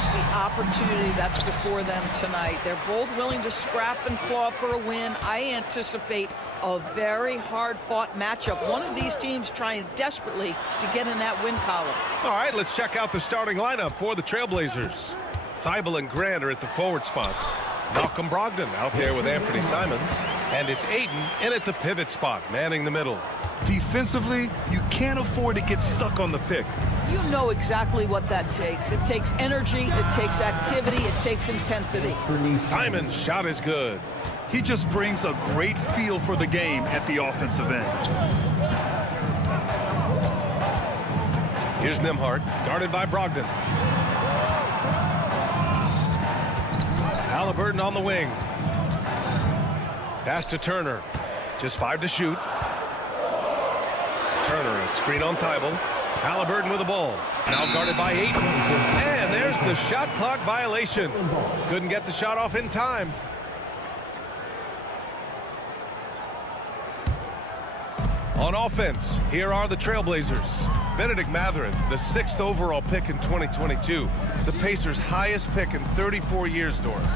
sense the opportunity that's before them tonight. They're both willing to scrap and claw for a win. I anticipate a very hard-fought matchup. One of these teams trying desperately to get in that win column. All right, let's check out the starting lineup for the Trailblazers. Thibault and Grant are at the forward spots. Malcolm Brogdon out there with Anthony Simons. And it's Aiden in at the pivot spot, manning the middle. Defensively, you can't afford to get stuck on the pick. You know exactly what that takes. It takes energy, it takes activity, it takes intensity. Simons' shot is good. He just brings a great feel for the game at the offensive end. Here's Nembhard, guarded by Brogdon. Halliburton on the wing. Pass to Turner. Just 5 to shoot. Turner, a screen on Thibault. Halliburton with the ball. Now guarded by Aiden. And there's the shot clock violation. Couldn't get the shot off in time. On offense, here are the Trailblazers. Benedict Mathurin, the 6th overall pick in 2022. The Pacers' highest pick in 34 years, Doris.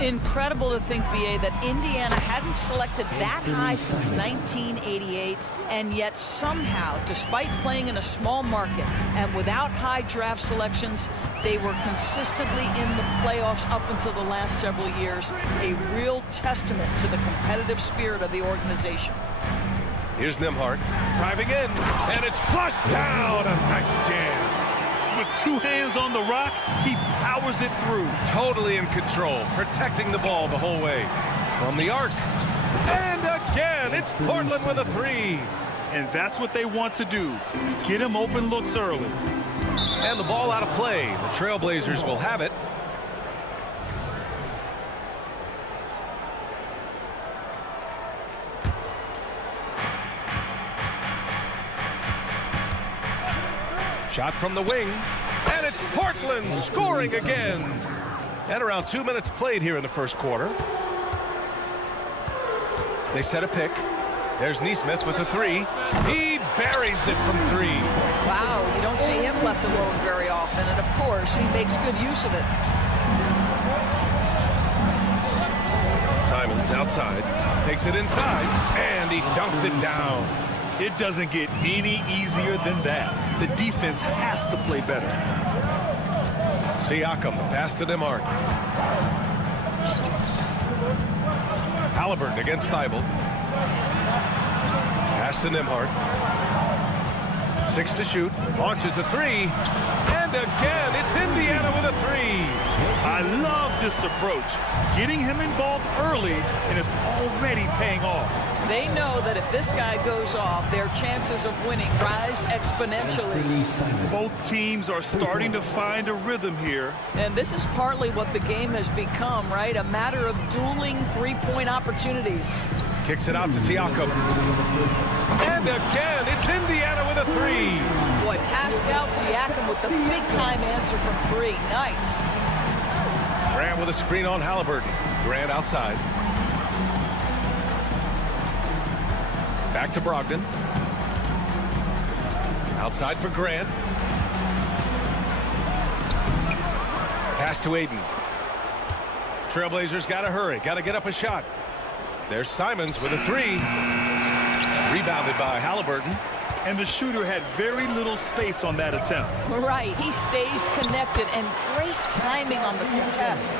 Incredible to think, BA, that Indiana hadn't selected that high since 1988, and yet somehow, despite playing in a small market and without high draft selections, they were consistently in the playoffs up until the last several years. A real testament to the competitive spirit of the organization. Here's Nembhard driving in, and it's flushed down. A nice jam. With 2 hands on the rock, he powers it through. Totally in control, protecting the ball the whole way. From the arc. And again, it's Portland with a 3. And that's what they want to do. Get him open looks early. And the ball out of play. The Trailblazers will have it. Shot from the wing, and it's Portland scoring again. And around 2 minutes played here in the first quarter. They set a pick. There's Nesmith with a 3. He buries it from 3. Wow, you don't see him left alone very often, and of course, he makes good use of it. Simons outside, takes it inside, and he dunks it down. It doesn't get any easier than that. The defense has to play better. Siakam, the pass to Nembhard. Halliburton against Thibault. Pass to Nembhard. 6 to shoot. Launches a 3. And again, it's Indiana with a 3. I love this approach. Getting him involved early, and it's already paying off. They know that if this guy goes off, their chances of winning rise exponentially. Both teams are starting to find a rhythm here. And this is partly what the game has become, right? A matter of dueling three-point opportunities. Kicks it out to Siakam. And again, it's Indiana with a 3. Boy, Pascal Siakam with the big-time answer from 3. Nice. Grant with a screen on Halliburton. Grant outside. Back to Brogdon. Outside for Grant. Pass to Aiden. Trailblazers got to hurry. Got to get up a shot. There's Simons with a 3. Rebounded by Halliburton. And the shooter had very little space on that attempt. Right. He stays connected, and great timing on the contest.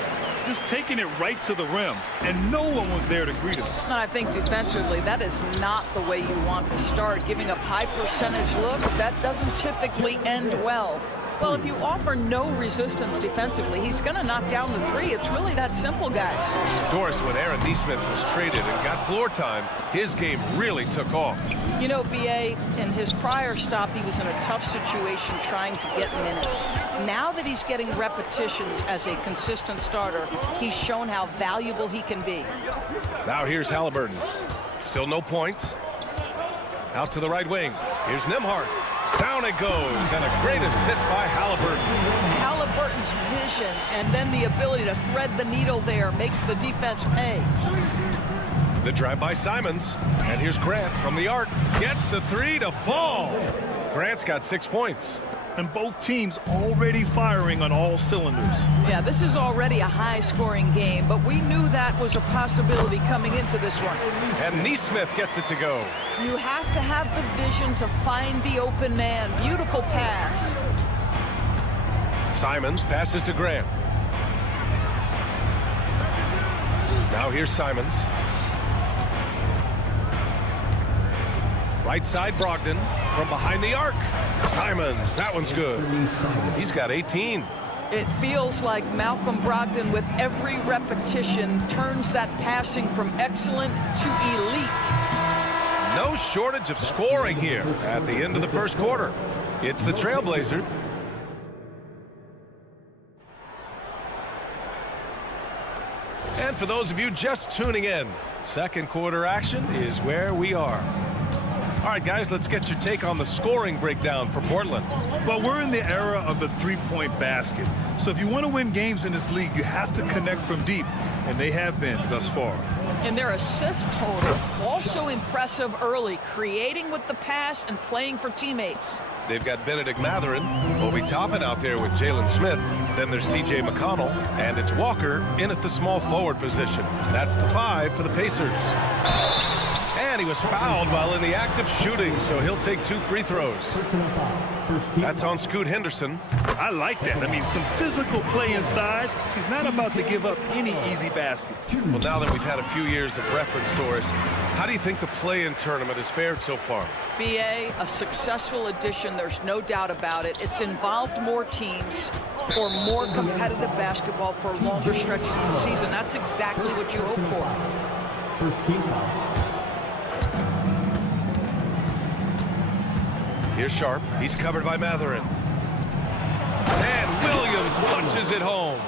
Just taking it right to the rim, and no one was there to greet him. I think defensively, that is not the way you want to start. Giving up high percentage looks, that doesn't typically end well. Well, if you offer no resistance defensively, he's going to knock down the 3. It's really that simple, guys. Doris, when Aaron Nesmith was traded and got floor time, his game really took off. You know, BA, in his prior stop, he was in a tough situation trying to get minutes. Now that he's getting repetitions as a consistent starter, he's shown how valuable he can be. Now here's Halliburton. Still no points. Out to the right wing. Here's Nembhard. Down it goes, and a great assist by Halliburton. Halliburton's vision and then the ability to thread the needle there makes the defense pay. The drive by Simons, and here's Grant from the arc. Gets the 3 to fall. Grant's got 6 points. and both teams already firing on all cylinders. Yeah, this is already a high-scoring game, but we knew that was a possibility coming into this one. And Neesmith gets it to go. You have to have the vision to find the open man. Beautiful pass. Simons passes to Grant. Now here's Simons. Right side Brogdon from behind the arc. Simons, that one's good. He's got 18. It feels like Malcolm Brogdon, with every repetition, turns that passing from excellent to elite. No shortage of scoring here at the end of the first quarter. It's the Trailblazers. And for those of you just tuning in, second quarter action is where we are. All right, guys, let's get your take on the scoring breakdown for Portland. Well, we're in the era of the three-point basket. So if you want to win games in this league, you have to connect from deep, and they have been thus far. And their assist total also impressive early, creating with the pass and playing for teammates. They've got Benedict Mathurin, Obi Toppin out there with Jalen Smith. Then there's TJ McConnell, and it's Walker in at the small forward position. That's the 5 for the Pacers. And he was fouled while in the act of shooting, so he'll take 2 free throws. That's on Scoot Henderson. I like that. I mean, some physical play inside. He's not about to give up any easy baskets. Well, now that we've had a few years of reference, Doris, how do you think the play-in tournament has fared so far? BA, a successful addition, there's no doubt about it. It's involved more teams for more competitive basketball for longer stretches of the season. That's exactly what you hope for. First team foul. Here's Sharp. He's covered by Mathurin. And Williams punches it home.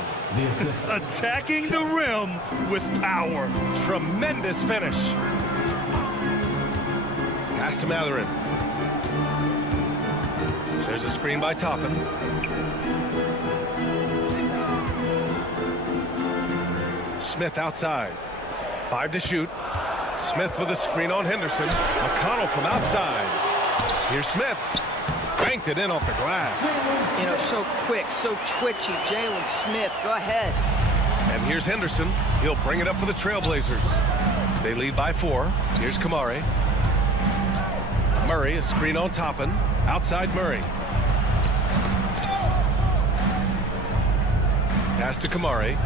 Attacking the rim with power. Tremendous finish. Pass to Mathurin. There's a screen by Toppin. Smith outside. 5 to shoot. Smith with a screen on Henderson. McConnell from outside. Here's Smith. Banked it in off the glass. You know, so quick, so twitchy. Jalen Smith, go ahead. And here's Henderson. He'll bring it up for the Trailblazers. They lead by 4. Here's Kamari. Murray, a screen on Toppin. Outside Murray. Pass to Kamari.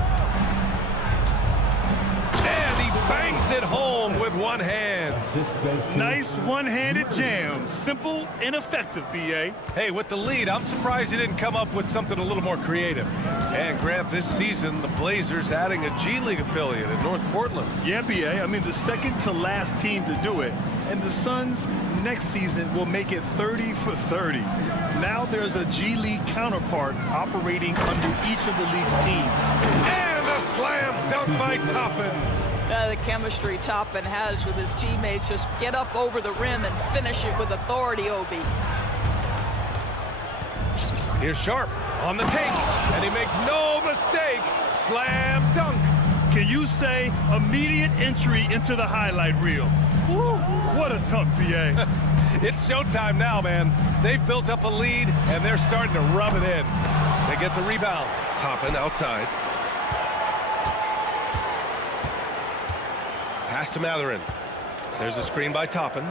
And he bangs it home with one hand. Nice one-handed jam. Simple and effective, B.A. Hey, with the lead, I'm surprised he didn't come up with something a little more creative. And Grant, this season, the Blazers adding a G League affiliate in North Portland. Yeah, B.A. I mean, the second to last team to do it. And the Suns next season will make it 30 for 30. Now there's a G League counterpart operating under each of the league's teams. And a slam dunk by Toppin. The chemistry Toppin has with his teammates. Just get up over the rim and finish it with authority, Obi. Here's Sharp on the take, and he makes no mistake. Slam dunk. Can you say immediate entry into the highlight reel? Woo, what a dunk, B.A. It's showtime now, man. They've built up a lead, and they're starting to rub it in. They get the rebound. Toppin outside. Pass to Mathurin. There's a screen by Toppin.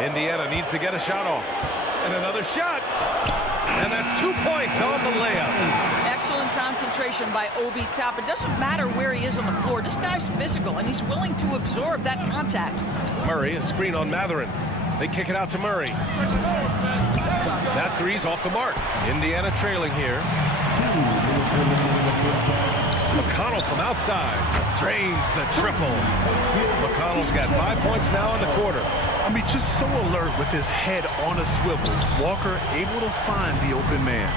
Indiana needs to get a shot off. And another shot. And that's 2 points on the layup. Excellent concentration by Obi Toppin. Doesn't matter where he is on the floor. This guy's physical, and he's willing to absorb that contact. Murray, a screen on Mathurin. They kick it out to Murray. That three's off the mark. Indiana trailing here. McConnell from outside drains the triple. McConnell's got 5 points now in the quarter. I mean, just so alert with his head on a swivel. Walker able to find the open man.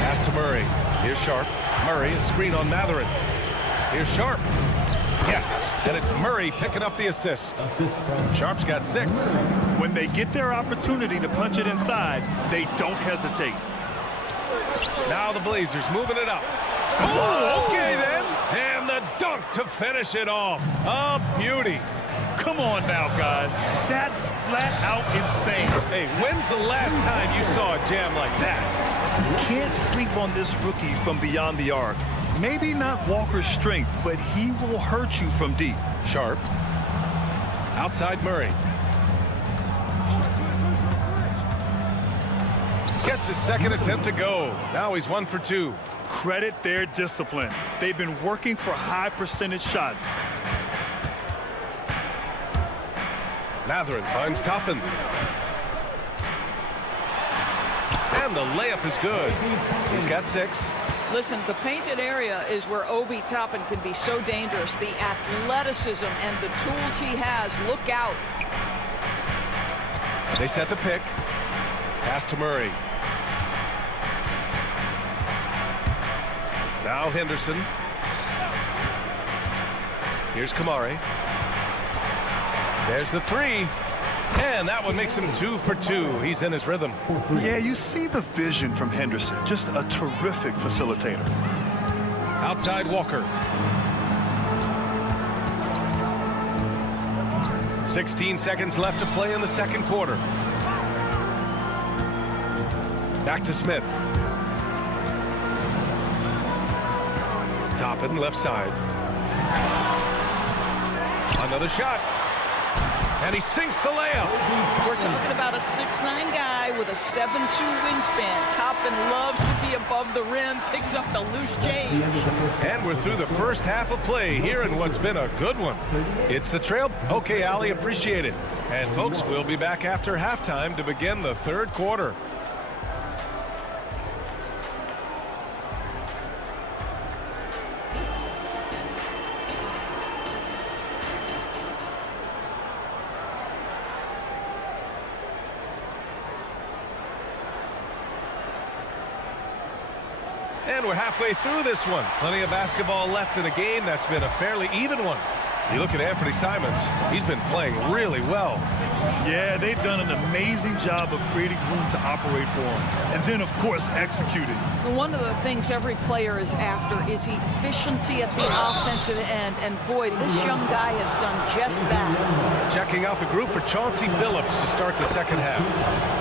Pass to Murray. Here's Sharp. Murray, a screen on Mathurin. Here's Sharp. Yes, and it's Murray picking up the assist. Sharp's got 6. When they get their opportunity to punch it inside, they don't hesitate. Now the Blazers moving it up. Oh, okay then. And the dunk to finish it off. A beauty. Come on now, guys. That's flat out insane. Hey, when's the last time you saw a jam like that? Can't sleep on this rookie from beyond the arc. Maybe not Walker's strength, but he will hurt you from deep. Sharp. Outside Murray. Gets his second attempt to go. Now he's 1 for 2. Credit their discipline. They've been working for high percentage shots. Matherin finds Toppin. And the layup is good. He's got 6. Listen, the painted area is where Obi Toppin can be so dangerous. The athleticism and the tools he has. Look out. They set the pick. Pass to Murray. Now Henderson. Here's Kamari. There's the 3. And that one makes him 2 for 2. He's in his rhythm. Yeah, you see the vision from Henderson. Just a terrific facilitator. Outside Walker. 16 seconds left to play in the second quarter. Back to Smith. Toppin left side. Another shot. And he sinks the layup. We're talking about a 6'9" guy with a 7'2" wingspan. Toppin loves to be above the rim, picks up the loose change. And we're through the first half of play here in what's been a good one. It's the Trail. Okay, Allie, appreciate it. And folks, we'll be back after halftime to begin the third quarter. And we're halfway through this one. Plenty of basketball left in a game that's been a fairly even one. You look at Anthony Simons, he's been playing really well. Yeah, they've done an amazing job of creating room to operate for him. And then, of course, executing. One of the things every player is after is efficiency at the offensive end. And boy, this young guy has done just that. Checking out the group for Chauncey Billups to start the second half.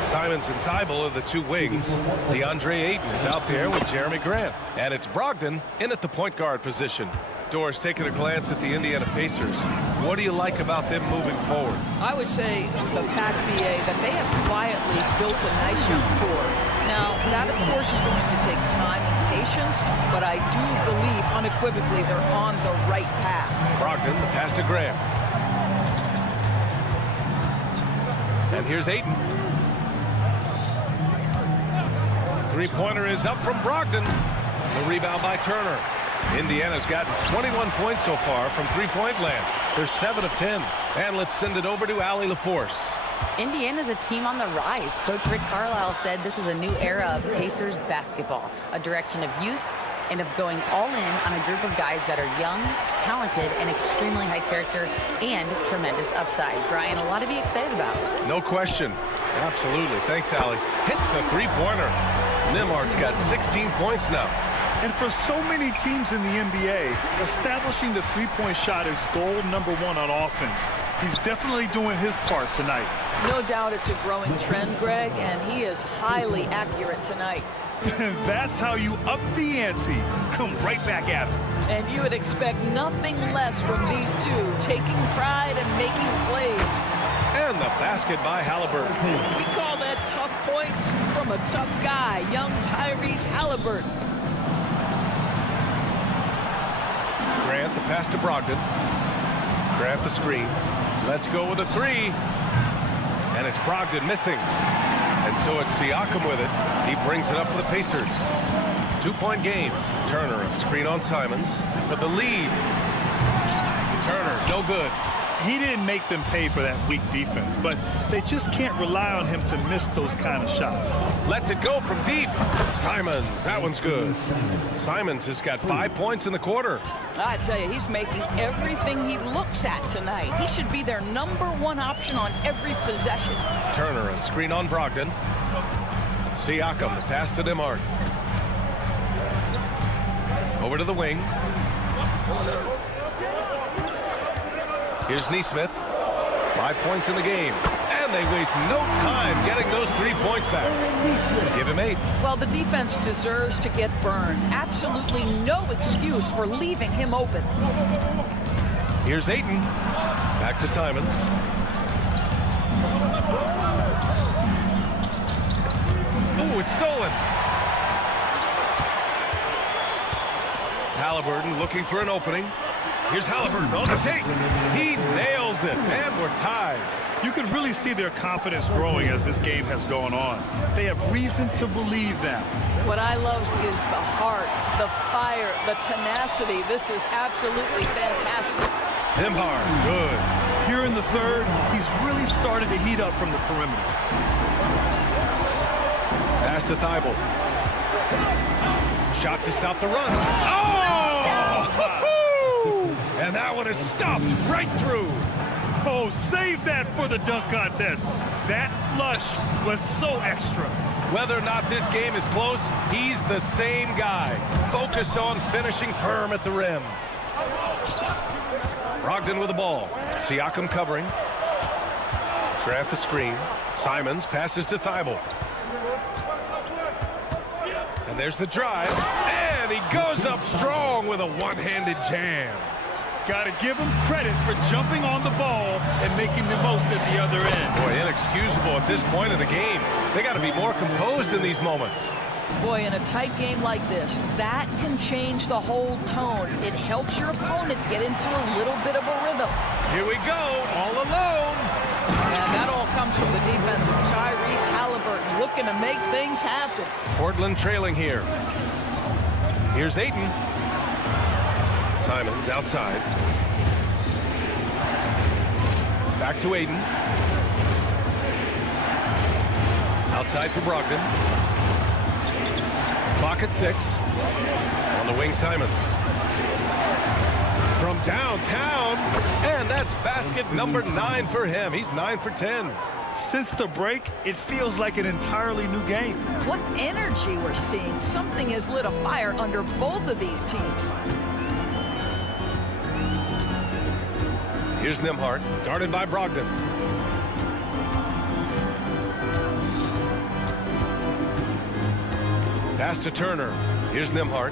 Simons and Thibault are the 2 wings. DeAndre Ayton is out there with Jeremy Grant. And it's Brogdon in at the point guard position. Doris, taking a glance at the Indiana Pacers, what do you like about them moving forward? I would say the fact, BA, that they have quietly built a nice young core. Now, that, of course, is going to take time and patience, but I do believe unequivocally they're on the right path. Brogdon, the pass to Graham. And here's Ayton. Three-pointer is up from Brogdon. The rebound by Turner. Indiana's gotten 21 points so far from three-point land. They're 7 of 10. And let's send it over to Allie LaForce. Indiana's a team on the rise. Coach Rick Carlisle said this is a new era of Pacers basketball, a direction of youth and of going all in on a group of guys that are young, talented, and extremely high character and tremendous upside. Brian, a lot to be excited about. No question. Absolutely. Thanks, Allie. Hits the three-pointer. Nimard's got 16 points now. And for so many teams in the NBA, establishing the three-point shot is goal #1 on offense. He's definitely doing his part tonight. No doubt it's a growing trend, Greg, and he is highly accurate tonight. That's how you up the ante. Come right back at him. And you would expect nothing less from these two, taking pride and making plays. And the basket by Halliburton. We call that tough points from a tough guy, young Tyrese Halliburton. Grant the pass to Brogdon. Grant the screen. Let's go with a three. And it's Brogdon missing. And so it's Siakam with it. He brings it up for the Pacers. 2-point game. Turner, a screen on Simons for the lead. Turner, no good. He didn't make them pay for that weak defense, but they just can't rely on him to miss those kind of shots. Lets it go from deep. Simons, that one's good. Simons has got 5 points in the quarter. I tell you, he's making everything he looks at tonight. He should be their #1 option on every possession. Turner, a screen on Brogdon. Siakam, the pass to Nimard. Over to the wing. Here's Nesmith. 5 points in the game. And they waste no time getting those 3 points back. Give him 8. Well, the defense deserves to get burned. Absolutely no excuse for leaving him open. Here's Ayton. Back to Simons. Oh, it's stolen. Halliburton looking for an opening. Here's Halliburton on the take. He nails it, and we're tied. You can really see their confidence growing as this game has gone on. They have reason to believe now. What I love is the heart, the fire, the tenacity. This is absolutely fantastic. Nembhard, good. Here in the third, he's really started to heat up from the perimeter. Pass to Thibault. Shot to stop the run. Oh! And that one is stuffed right through. Oh, save that for the dunk contest. That flush was so extra. Whether or not this game is close, he's the same guy, focused on finishing firm at the rim. Brogdon with the ball. Siakam covering. Grant the screen. Simons passes to Thibault. And there's the drive. And he goes up strong with a one-handed jam. Got to give him credit for jumping on the ball and making the most at the other end. Boy, inexcusable at this point of the game. They got to be more composed in these moments. Boy, in a tight game like this, that can change the whole tone. It helps your opponent get into a little bit of a rhythm. Here we go, all alone. And that all comes from the defense of Tyrese Halliburton, looking to make things happen. Portland trailing here. Here's Ayton. Simons outside. Back to Ayton. Outside for Brogdon. Clock at 6. On the wing, Simons. From downtown. And that's basket number 9 for him. He's 9 for 10. Since the break, it feels like an entirely new game. What energy we're seeing. Something has lit a fire under both of these teams. Here's Nembhard, guarded by Brogdon. Pass to Turner. Here's Nembhard.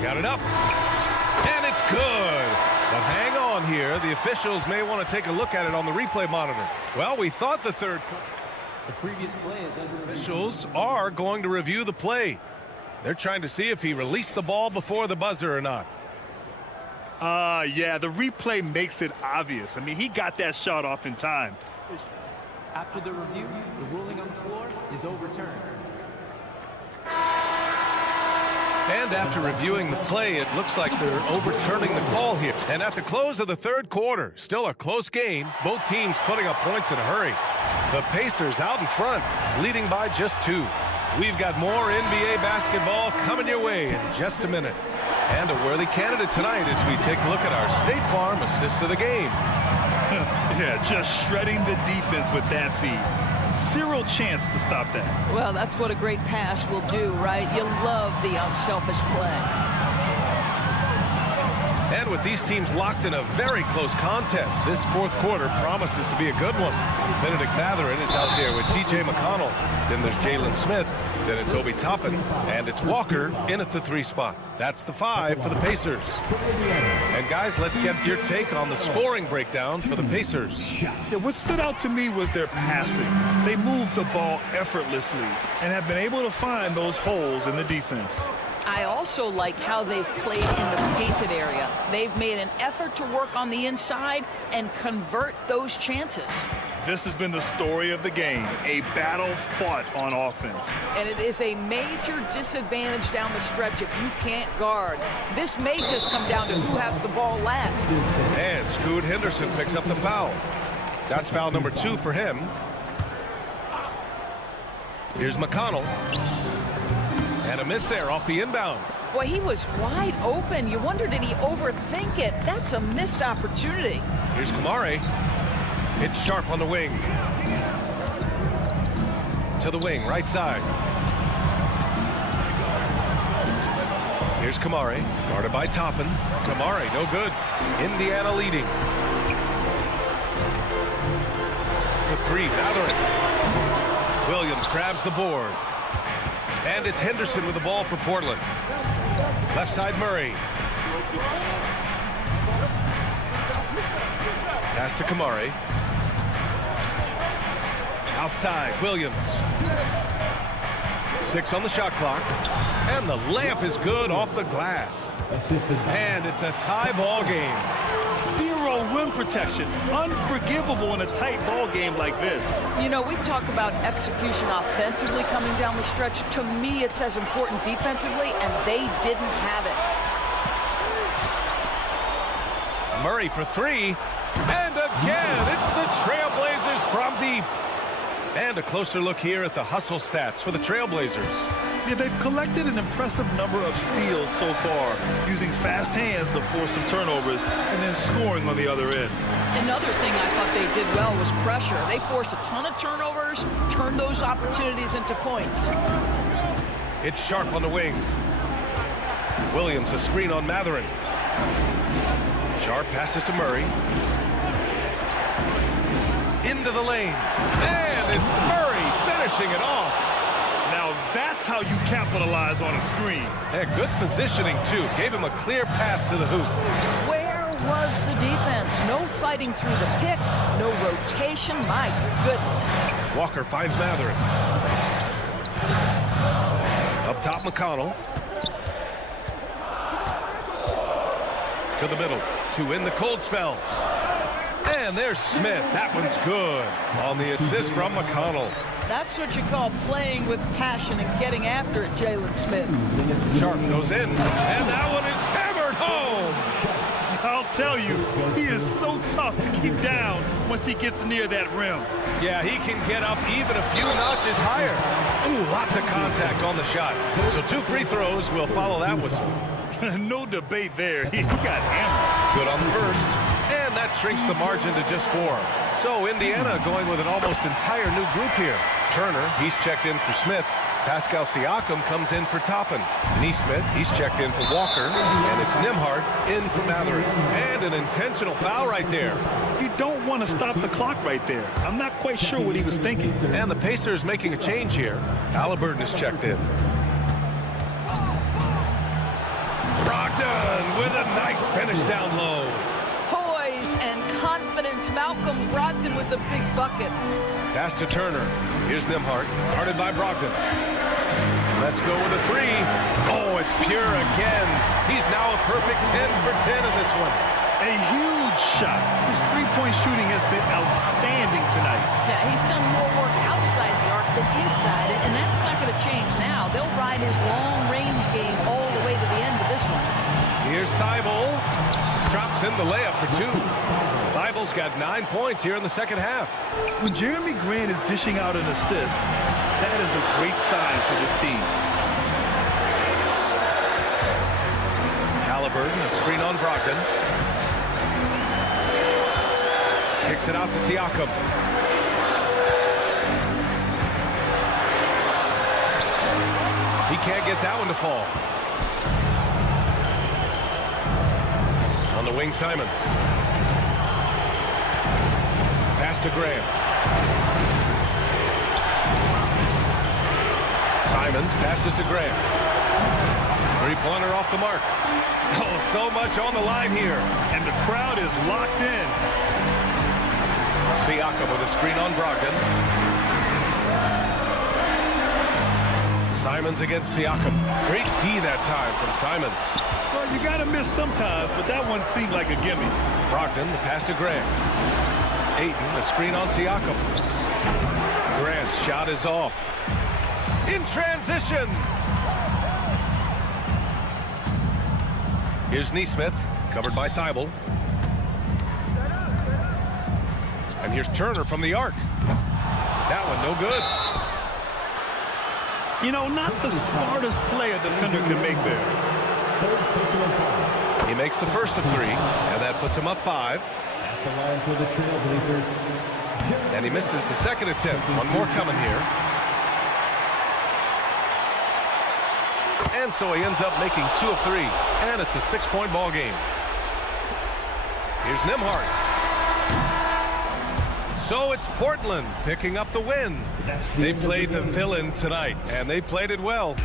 Got it up. And it's good. But hang on here. The officials may want to take a look at it on the replay monitor. Well, we thought the previous play is under review. Officials are going to review the play. They're trying to see if he released the ball before the buzzer or not. Yeah, the replay makes it obvious. I mean, he got that shot off in time. After the review, the ruling on the floor is overturned. And after reviewing the play, it looks like they're overturning the call here. And at the close of the third quarter, still a close game, both teams putting up points in a hurry. The Pacers out in front, leading by just 2. We've got more NBA basketball coming your way in just a minute. And a worthy candidate tonight as we take a look at our State Farm assist of the game. Yeah, just shredding the defense with that feed. Zero chance to stop that. Well, that's what a great pass will do, right? You love the unselfish play. And with these teams locked in a very close contest, this fourth quarter promises to be a good one. Benedict Mathurin is out there with T.J. McConnell. Then there's Jalen Smith. Then it's Obi Toppin. And it's Walker in at the 3 spot. That's the 5 for the Pacers. And guys, let's get your take on the scoring breakdown for the Pacers. Yeah, what stood out to me was their passing. They moved the ball effortlessly and have been able to find those holes in the defense. I also like how they've played in the painted area. They've made an effort to work on the inside and convert those chances. This has been the story of the game, a battle fought on offense. And it is a major disadvantage down the stretch if you can't guard. This may just come down to who has the ball last. And Scoot Henderson picks up the foul. That's foul number 2 for him. Here's McConnell. And a miss there off the inbound. Boy, he was wide open. You wonder, did he overthink it? That's a missed opportunity. Here's Kamari. It's Sharp on the wing. To the wing, right side. Here's Kamari, guarded by Toppin. Kamari, no good. Indiana leading. three, Matherin. Williams grabs the board. And it's Henderson with the ball for Portland. Left side, Murray. Pass to Kamari. Outside, Williams. 6 on the shot clock. And the layup is good off the glass. And it's a tie ball game. 0 rim protection. Unforgivable in a tight ball game like this. You know, we talk about execution offensively coming down the stretch. To me, it's as important defensively, and they didn't have it. Murray for 3. And again, it's the Trailblazers from deep. And a closer look here at the hustle stats for the Trailblazers. Yeah, they've collected an impressive number of steals so far, using fast hands to force some turnovers and then scoring on the other end. Another thing I thought they did well was pressure. They forced a ton of turnovers, turned those opportunities into points. It's Sharp on the wing. Williams a screen on Matherin. Sharp passes to Murray. Into the lane. And it's Murray finishing it off. Now that's how you capitalize on a screen. And good positioning, too. Gave him a clear path to the hoop. Where was the defense? No fighting through the pick, no rotation. My goodness. Walker finds Matherin. Up top, McConnell. To the middle. 2 in the cold spell. And there's Smith. That one's good on the assist from McConnell. That's what you call playing with passion and getting after it, Jalen Smith. Sharp goes in, and that one is hammered home. I'll tell you, he is so tough to keep down once he gets near that rim. Yeah, he can get up even a few notches higher. Ooh, lots of contact on the shot. So 2 free throws will follow that whistle. No debate there. He got hammered. Good on the first. And that shrinks the margin to just 4. So Indiana going with an almost entire new group here. Turner, he's checked in for Smith. Pascal Siakam comes in for Toppin. Neesmith, he's checked in for Walker. And it's Nembhard in for Matherin. And an intentional foul right there. You don't want to stop the clock right there. I'm not quite sure what he was thinking. And the Pacers making a change here. Halliburton is checked in. Brogdon with a nice finish down low. Poise and confidence. Malcolm Brogdon with the big bucket. Pass to Turner. Here's Nembhard, guarded by Brogdon. Let's go with a 3. Oh, it's pure again. He's now a perfect 10 for 10 in this one. A huge shot. His three-point shooting has been outstanding tonight. Yeah, he's done more work outside the arc than inside it, and that's not going to change now. They'll ride his long-range game all the way to the end of this one. Here's Thibault. Drops in the layup for 2. Thibault's got 9 points here in the second half. When Jeremy Grant is dishing out an assist, that is a great sign for this team. Halliburton, a screen on Brogdon. Kicks it out to Siakam. He can't get that one to fall. On the wing, Simons. Pass to Graham. Simons passes to Graham. 3-pointer off the mark. Oh, so much on the line here. And the crowd is locked in. Siakam with a screen on Brogdon. Simons against Siakam. Great D that time from Simons. Well, you got to miss sometimes, but that one seemed like a gimme. Brogdon, the pass to Grant. Ayton, a screen on Siakam. Grant's shot is off. In transition. Here's Neesmith, covered by Thibault. And here's Turner from the arc. That one no good. You know, not the smartest play a defender can make there. He makes the first of 3, and that puts him up 5. At the line for the Trailblazers. And he misses the second attempt. One more coming here. And so he ends up making 2 of 3. And it's a 6-point ball game. Here's Nembhard. So it's Portland picking up the win. They played the villain tonight, and they played it well.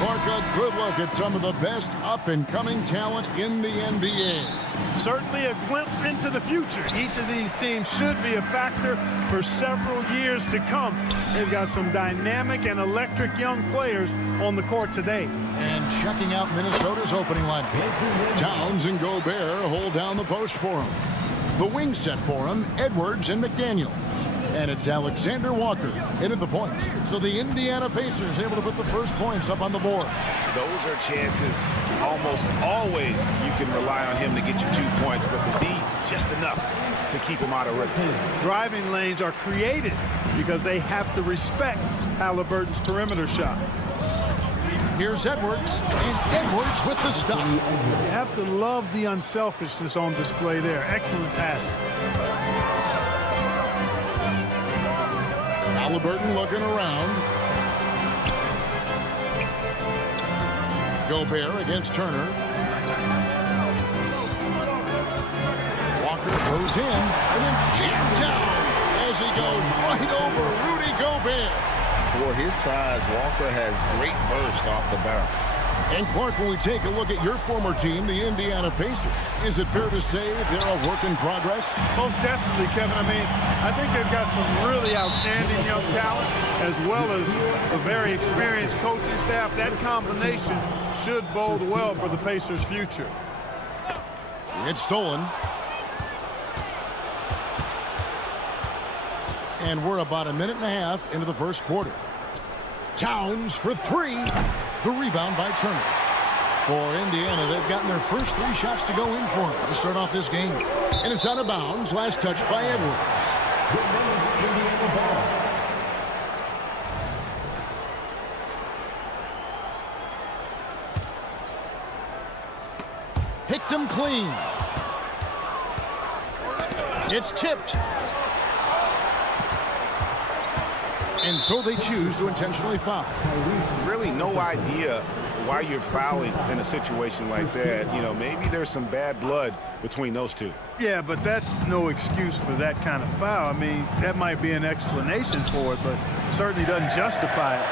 Clark, a good look at some of the best up-and-coming talent in the NBA. Certainly a glimpse into the future. Each of these teams should be a factor for several years to come. They've got some dynamic and electric young players on the court today. And checking out Minnesota's opening lineup. Towns and Gobert hold down the post for him. The wing set for him, Edwards and McDaniel. And it's Alexander Walker in at the points. So the Indiana Pacers able to put the first points up on the board. Those are chances almost always you can rely on him to get you 2 points, but the D just enough to keep him out of rhythm. Driving lanes are created because they have to respect Halliburton's perimeter shot. Here's Edwards, and Edwards with the stuff. You have to love the unselfishness on display there. Excellent passing. Halliburton looking around. Gobert against Turner. Walker goes in and then jammed down as he goes right over Rudy Gobert. For his size, Walker has great burst off the bounce. And Clark, when we take a look at your former team, the Indiana Pacers, is it fair to say they're a work in progress? Most definitely, Kevin. I mean, I think they've got some really outstanding young talent as well as a very experienced coaching staff. That combination should bode well for the Pacers' future. It's stolen. And we're about a minute and a half into the first quarter. Towns for three. The rebound by Turner. For Indiana, they've gotten their first 3 shots to go in for them to start off this game. And it's out of bounds. Last touch by Edwards. Picked him clean. It's tipped. And so they choose to intentionally foul. Really no idea why you're fouling in a situation like that. You know, maybe there's some bad blood between those two. Yeah, but that's no excuse for that kind of foul. I mean, that might be an explanation for it, but certainly doesn't justify it.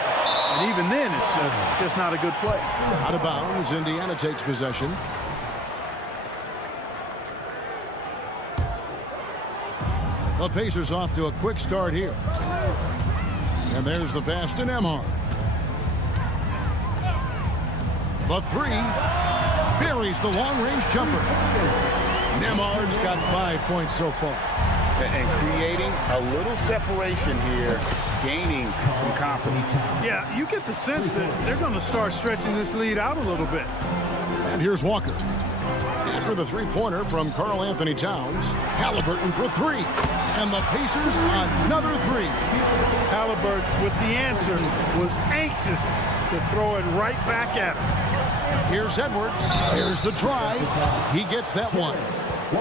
And even then, it's just not a good play. Out of bounds, Indiana takes possession. The Pacers off to a quick start here. And there's the pass to Nembhard. The three buries the long-range jumper. Nembhard's got 5 points so far. And creating a little separation here, gaining some confidence. Yeah, you get the sense that they're going to start stretching this lead out a little bit. And here's Walker. After the three-pointer from Karl Anthony Towns, Halliburton for 3. And the Pacers another 3. Halliburton with the answer was anxious to throw it right back at him. Here's Edwards. Here's the drive. He gets that one.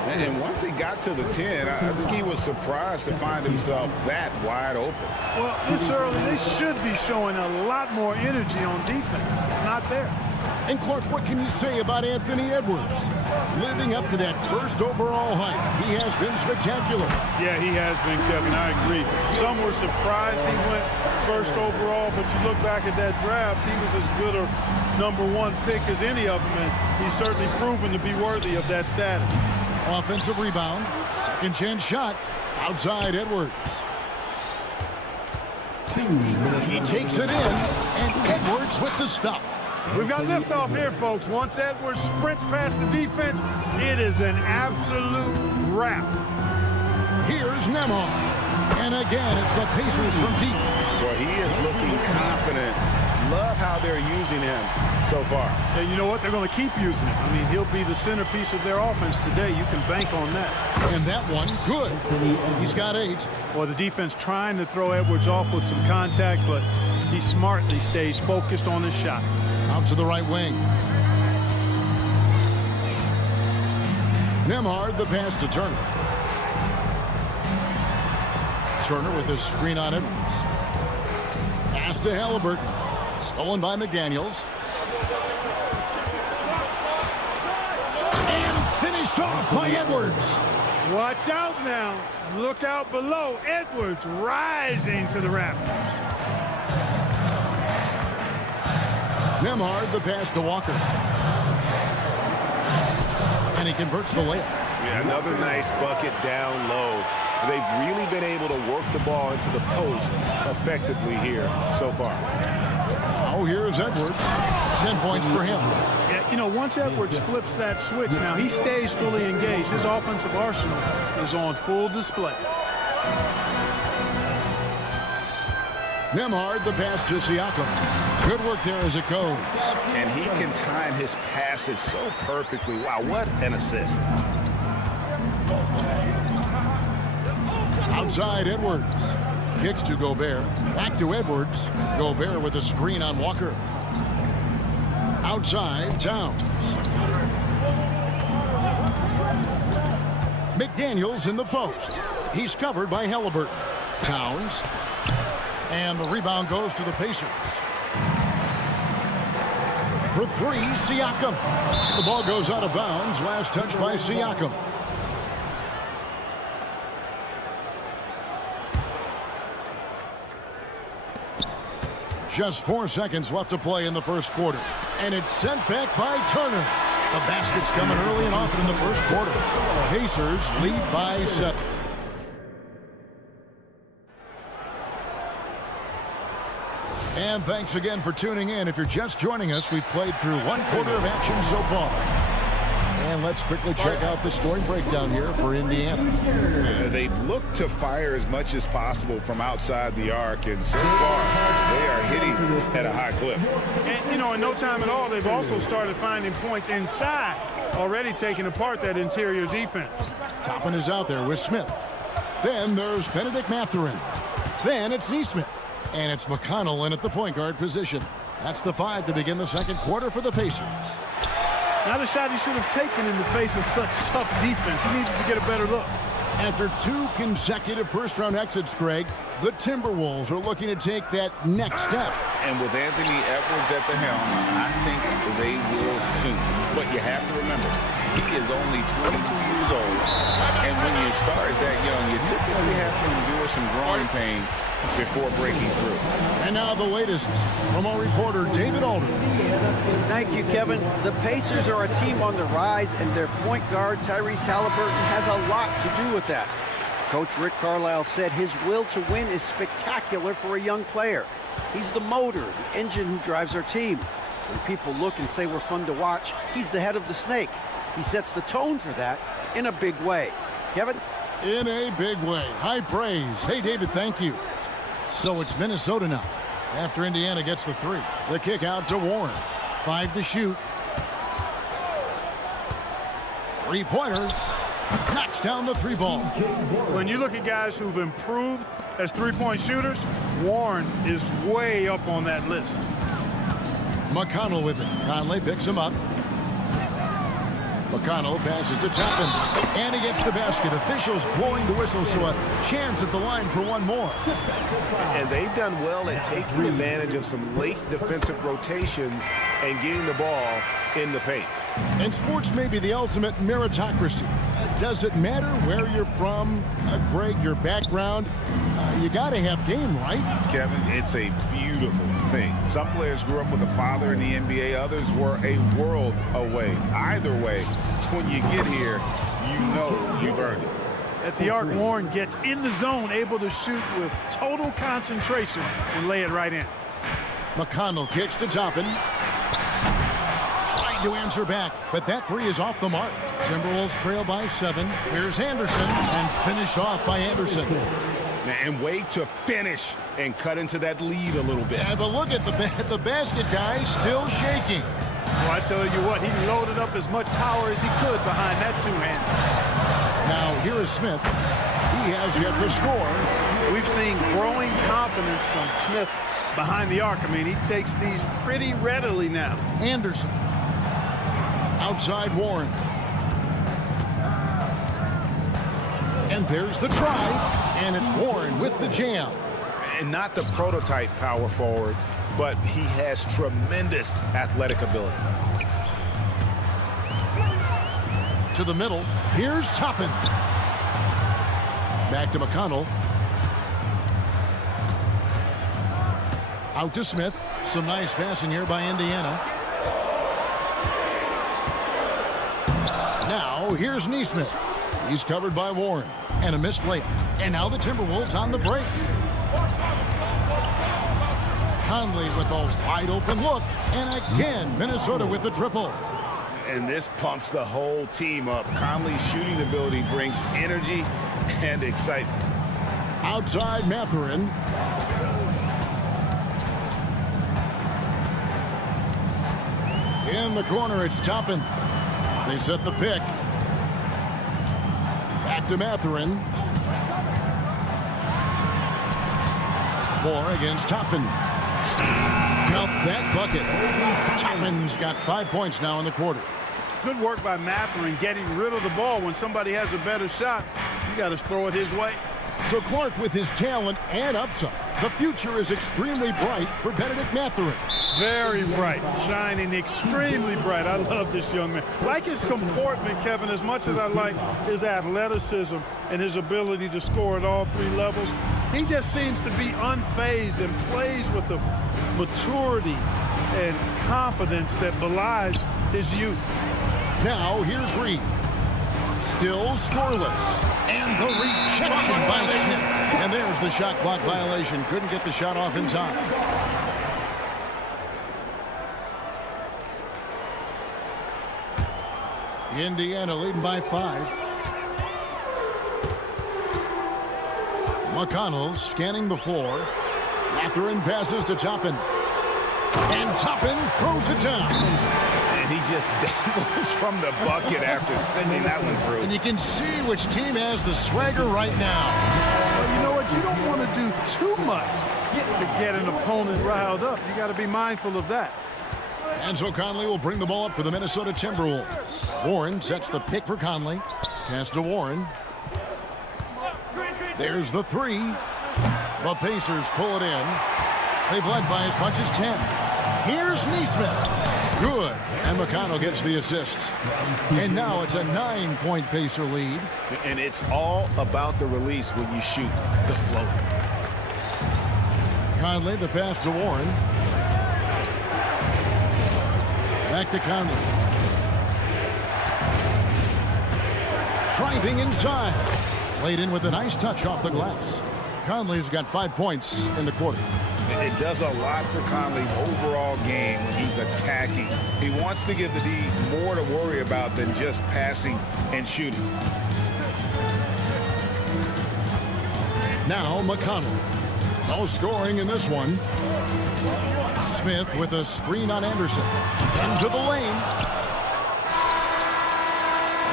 And once he got to the 10, I think he was surprised to find himself that wide open. Well, this early, they should be showing a lot more energy on defense. It's not there. And Clark, what can you say about Anthony Edwards? Living up to that first overall hype, he has been spectacular. Yeah, he has been, Kevin. I agree. Some were surprised he went first overall, but you look back at that draft, he was as good a #1 pick as any of them, and he's certainly proven to be worthy of that status. Offensive rebound, second chance shot, outside Edwards. He takes it in, and Edwards with the stuff. We've got liftoff here, folks. Once Edwards sprints past the defense, it is an absolute wrap. Here's Nembhard. And again, it's the Pacers from deep. Well, he is looking confident. Love how they're using him so far. And you know what? They're going to keep using him. I mean, he'll be the centerpiece of their offense today. You can bank on that. And that one, good. He's got 8. Well, the defense trying to throw Edwards off with some contact, but he smartly stays focused on his shot. Out to the right wing. Nembhard, the pass to Turner. Turner with his screen on Edwards. Pass to Halliburton. Stolen by McDaniels. And finished off by Edwards. Watch out now. Look out below. Edwards rising to the rafters. Nemhard the pass to Walker. And he converts the layup. Yeah, another nice bucket down low. They've really been able to work the ball into the post effectively here so far. Oh, here's Edwards. 10 points for him. Yeah, you know, once Edwards flips that switch, now he stays fully engaged. His offensive arsenal is on full display. Nemhard the pass to Siakam. Good work there as it goes. And he can time his passes so perfectly. Wow, what an assist. Outside Edwards. Kicks to Gobert. Back to Edwards. Gobert with a screen on Walker. Outside Towns. McDaniels in the post. He's covered by Halliburton. Towns. And the rebound goes to the Pacers. For three, Siakam. The ball goes out of bounds. Last touch by Siakam. Just 4 seconds left to play in the first quarter. And it's sent back by Turner. The basket's coming early and often in the first quarter. Pacers lead by 7. And thanks again for tuning in. If you're just joining us, we've played through 1 quarter of action so far. And let's quickly check out the scoring breakdown here for Indiana. They've looked to fire as much as possible from outside the arc, and so far they are hitting at a high clip. And, you know, in no time at all, they've also started finding points inside, already taking apart that interior defense. Toppin is out there with Smith. Then there's Benedict Mathurin. Then it's Neesmith. And it's McConnell in at the point guard position. That's the 5 to begin the second quarter for the Pacers. Not a shot he should have taken in the face of such tough defense. He needed to get a better look. After 2 consecutive first-round exits, Greg, the Timberwolves are looking to take that next step. And with Anthony Edwards at the helm, I think they will soon. But you have to remember, he is only 22 years old. And when you start that young, you typically have to endure some growing pains before breaking through. And now the latest from our reporter, David Alder. Thank you, Kevin. The Pacers are a team on the rise, and their point guard, Tyrese Halliburton, has a lot to do with that. Coach Rick Carlisle said his will to win is spectacular for a young player. He's the motor, the engine who drives our team. When people look and say we're fun to watch, he's the head of the snake. He sets the tone for that in a big way. Kevin? In a big way. High praise. Hey, David, thank you. So it's Minnesota now. After Indiana gets the 3. The kick out to Warren. 5 to shoot. 3-pointer. Knocks down the 3 ball. When you look at guys who've improved as three-point shooters, Warren is way up on that list. McConnell with it. Conley picks him up. McConnell passes to Toppin. And he gets the basket. Officials blowing the whistle, so a chance at the line for one more. And they've done well at taking advantage of some late defensive rotations and getting the ball in the paint. And sports may be the ultimate meritocracy. Does it matter where you're from, Greg, your background? You got to have game, right? Kevin, it's a beautiful thing. Some players grew up with a father in the NBA. Others were a world away. Either way, when you get here, you know you've earned it. At the arc, Warren gets in the zone, able to shoot with total concentration and lay it right in. McConnell kicks to Toppin. Trying to answer back, but that 3 is off the mark. Timberwolves trail by 7. Here's Anderson, and finished off by Anderson. And way to finish and cut into that lead a little bit. Yeah, but look at the basket guy still shaking. Well, I tell you what, he loaded up as much power as he could behind that 2-hand. Now here is Smith. He has yet to score. We've seen growing confidence from Smith behind the arc. I mean, he takes these pretty readily now. Anderson. Outside Warren. And there's the try. And it's Warren with the jam. And not the prototype power forward, but he has tremendous athletic ability. To the middle. Here's Toppin. Back to McConnell. Out to Smith. Some nice passing here by Indiana. Now, here's Neesmith. He's covered by Warren. And a missed layup. And now the Timberwolves on the break. Conley with a wide open look. And again, Minnesota with the triple. And this pumps the whole team up. Conley's shooting ability brings energy and excitement. Outside Mathurin. In the corner, it's Toppin. They set the pick. Back to Mathurin. Moore against Toppin. Count that bucket. Toppin's got 5 points now in the quarter. Good work by Mathurin getting rid of the ball. When somebody has a better shot, you got to throw it his way. So Clark, with his talent and upside, the future is extremely bright for Benedict Mathurin. Very bright, shining extremely bright. I love this young man. Like his comportment, Kevin, as much as I like his athleticism and his ability to score at all three levels, he just seems to be unfazed and plays with the maturity and confidence that belies his youth. Now, here's Reed. Still scoreless. And the rejection by Smith. And there's the shot clock violation. Couldn't get the shot off in time. Indiana leading by 5. McConnell scanning the floor. Mathurin passes to Toppin. And Toppin throws it down. And he just dabbles from the bucket after sending that one through. And you can see which team has the swagger right now. Well, you know what? You don't want to do too much to get an opponent riled up. You got to be mindful of that. And so Conley will bring the ball up for the Minnesota Timberwolves. Warren sets the pick for Conley. Pass to Warren. There's the three. The Pacers pull it in. They've led by as much as 10. Here's Neesmith. Good. And McConnell gets the assist. And now it's a 9-point Pacer lead. And it's all about the release when you shoot the float. Conley, the pass to Warren. Back to Conley. Driving inside. Laid in with a nice touch off the glass. Conley's got 5 points in the quarter. It does a lot for Conley's overall game when he's attacking. He wants to give the D more to worry about than just passing and shooting. Now McConnell. No scoring in this one. Smith with a screen on Anderson. Into the lane.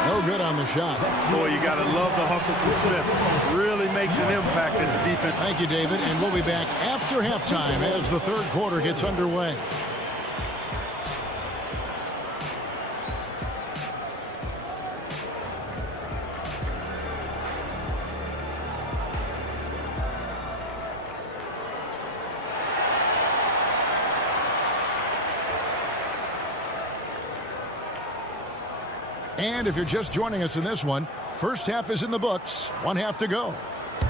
No good on the shot. Boy, you got to love the hustle from Smith. Really makes an impact in the defense. Thank you, David. And we'll be back after halftime as the third quarter gets underway. And if you're just joining us in this one, first half is in the books. 1 half to go.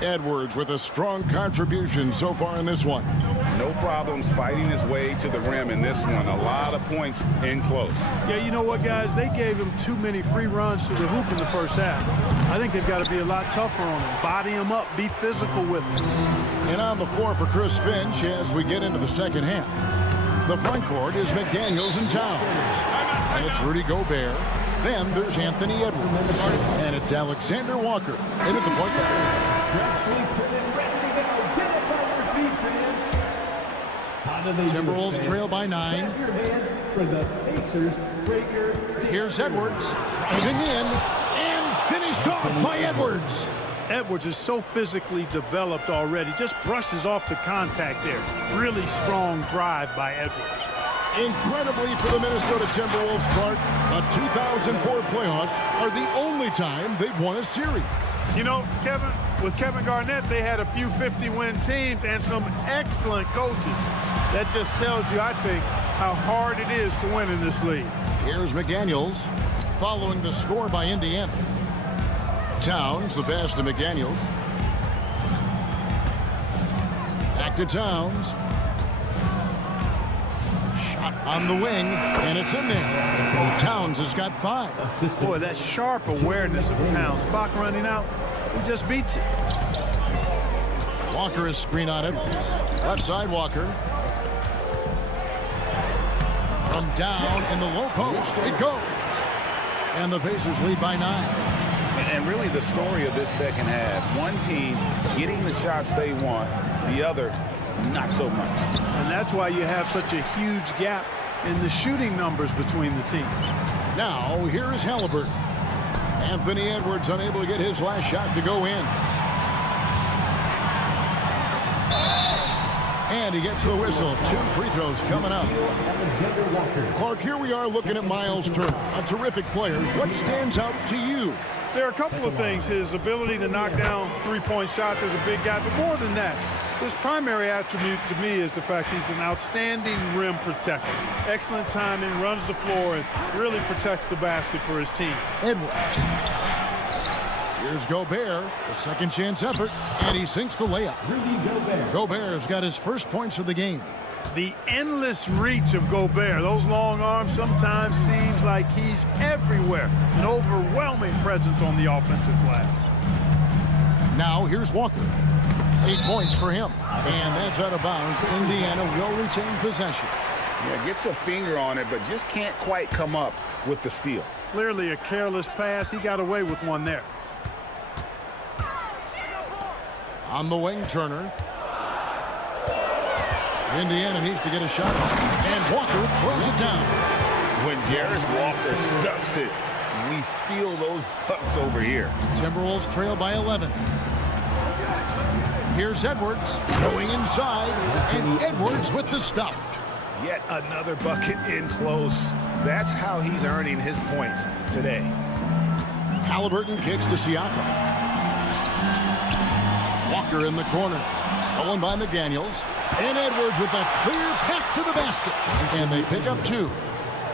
Edwards with a strong contribution so far in this one. No problems fighting his way to the rim in this one. A lot of points in close. Yeah, you know what, guys? They gave him too many free runs to the hoop in the first half. I think they've got to be a lot tougher on him. Body him up. Be physical with him. And on the floor for Chris Finch as we get into the second half. The front court is McDaniels and Towns. And it's Rudy Gobert. Then there's Anthony Edwards. And it's Alexander Walker in at the point guard. Timberwolves trail by 9. Here's Edwards. Driving in and finished off by Edwards. Edwards is so physically developed already. Just brushes off the contact there. Really strong drive by Edwards. Incredibly for the Minnesota Timberwolves, Clark, the 2004 playoffs are the only time they've won a series. You know, Kevin, with Kevin Garnett, they had a few 50-win teams and some excellent coaches. That just tells you, I think, how hard it is to win in this league. Here's McDaniels following the score by Indiana. Towns, the pass to McDaniels. Back to Towns. Shot on the wing, and it's in there. Towns has got 5. Boy, that sharp awareness of Towns. Clock running out. He just beats it. Walker is screen on Edwards. Left side, Walker. From down in the low post, it goes. And the Pacers lead by 9. And really the story of this second half, one team getting the shots they want, the other not so much. And that's why you have such a huge gap in the shooting numbers between the teams. Now, here is Halliburton. Anthony Edwards unable to get his last shot to go in. And he gets the whistle. 2 free throws coming up. Clark, here we are looking at Miles Turner, a terrific player. What stands out to you? There are a couple of things. His ability to knock down three-point shots as a big guy, but more than that, his primary attribute to me is the fact he's an outstanding rim protector. Excellent timing, runs the floor, and really protects the basket for his team. Edwards. Here's Gobert, a second chance effort, and he sinks the layup. Gobert's got his first points of the game. The endless reach of Gobert, those long arms, sometimes seems like he's everywhere. An overwhelming presence on the offensive glass. Now here's Walker. 8 points for him, and that's out of bounds. Indiana will retain possession. Yeah, gets a finger on it, but just can't quite come up with the steal. Clearly a careless pass. He got away with one there. On the wing, Turner. Indiana needs to get a shot, and Walker throws it down. When Jarris Walker stuffs it, we feel those bucks over here. Timberwolves trail by 11. Here's Edwards going inside, and Edwards with the stuff. Yet another bucket in close. That's how he's earning his points today. Halliburton kicks to Siakam. Walker in the corner. Stolen by McDaniels. And Edwards with a clear path to the basket. And they pick up 2.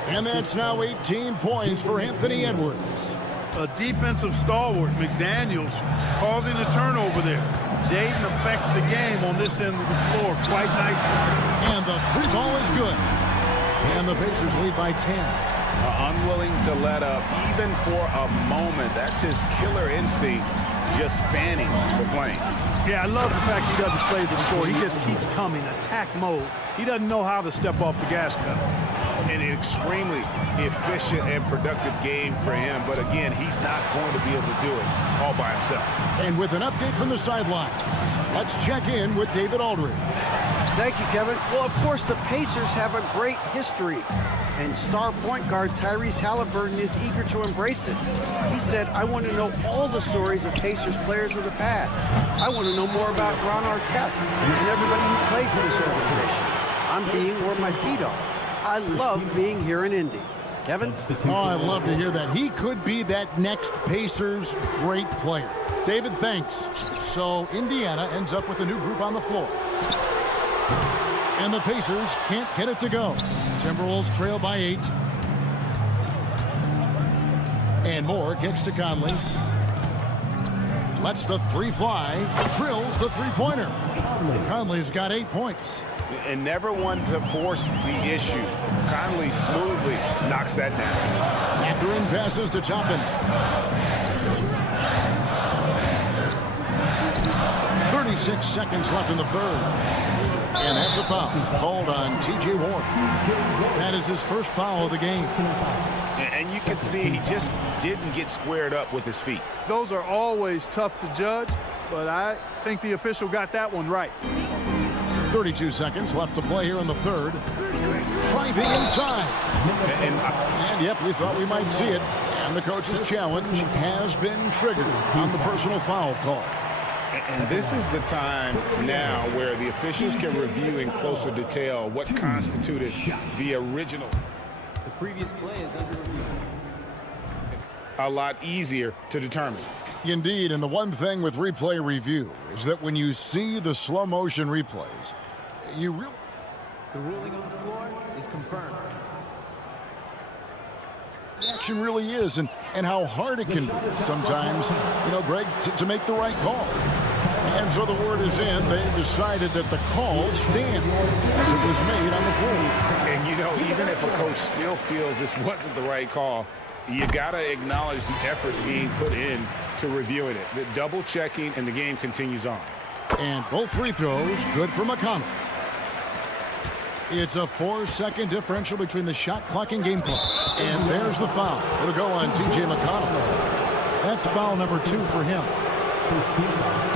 And that's now 18 points for Anthony Edwards. A defensive stalwart, McDaniels, causing a turnover there. Jaden affects the game on this end of the floor quite nicely. And the 3 ball is good. And the Pacers lead by 10. Unwilling to let up even for a moment. That's his killer instinct, just fanning the flame. Yeah, I love the fact he doesn't play the score. He just keeps coming, attack mode. He doesn't know how to step off the gas pedal. An extremely efficient and productive game for him, but again, he's not going to be able to do it all by himself. And with an update from the sidelines, let's check in with David Aldridge. Thank you, Kevin. Well, of course, the Pacers have a great history, and star point guard Tyrese Halliburton is eager to embrace it. He said, I want to know all the stories of Pacers players of the past. I want to know more about Ron Artest and everybody who played for this organization. I'm being where my feet are. I love being here in Indy. Kevin? Oh, I'd love to hear that. He could be that next Pacers great player. David, thanks. So Indiana ends up with a new group on the floor. And the Pacers can't get it to go. Timberwolves trail by 8. And Moore kicks to Conley. Lets the 3 fly. Drills the 3-pointer. Conley's got 8 points. And never one to force the issue. Conley smoothly knocks that down. Mathurin passes to Toppin. 36 seconds left in the third. And that's a foul called on T.J. Warren. That is his first foul of the game. And you can see he just didn't get squared up with his feet. Those are always tough to judge, but I think the official got that one right. 32 seconds left to play here in the third. Driving inside. And yep, we thought we might see it. And the coach's challenge has been triggered on the personal foul call. And this is the time now where the officials can review in closer detail what constituted the original. The previous play is under review. A lot easier to determine. Indeed, and the one thing with replay review is that when you see the slow motion replays, you really... The ruling on the floor is confirmed. The action really is, and how hard it can be sometimes, you know, Greg, to make the right call. And so the word is in. They've decided that the call stands as it was made on the floor. And, you know, even if a coach still feels this wasn't the right call, you got to acknowledge the effort being put in to reviewing it. The double checking, and the game continues on. And both free throws good for McConnell. It's a 4-second differential between the shot clock and game clock. And there's the foul. It'll go on T.J. McConnell. That's foul number 2 for him. First team foul.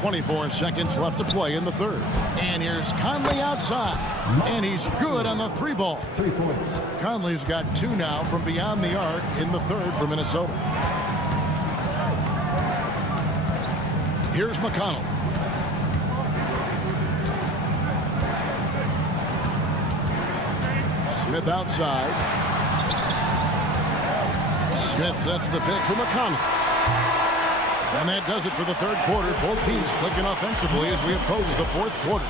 24 seconds left to play in the third. And here's Conley outside. And he's good on the 3 ball. 3 points. Conley's got 2 now from beyond the arc in the third for Minnesota. Here's McConnell. Smith outside. Smith sets the pick for McConnell. And that does it for the third quarter. Both teams clicking offensively as we approach the fourth quarter.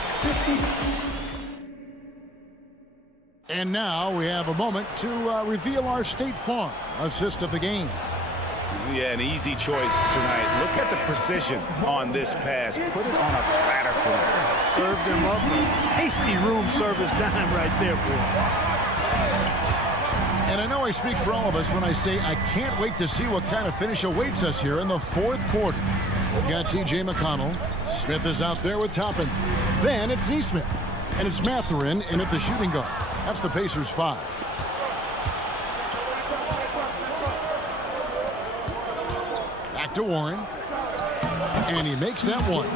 And now we have a moment to reveal our State Farm assist of the game. Yeah, an easy choice tonight. Look at the precision on this pass. Put it on a platter for him. Served him up. Tasty room service dime right there, boy. And I know I speak for all of us when I say I can't wait to see what kind of finish awaits us here in the fourth quarter. We've got T.J. McConnell. Smith is out there with Toppin. Then it's Neesmith. And it's Mathurin in at the shooting guard. That's the Pacers' 5. Back to Warren. And he makes that one.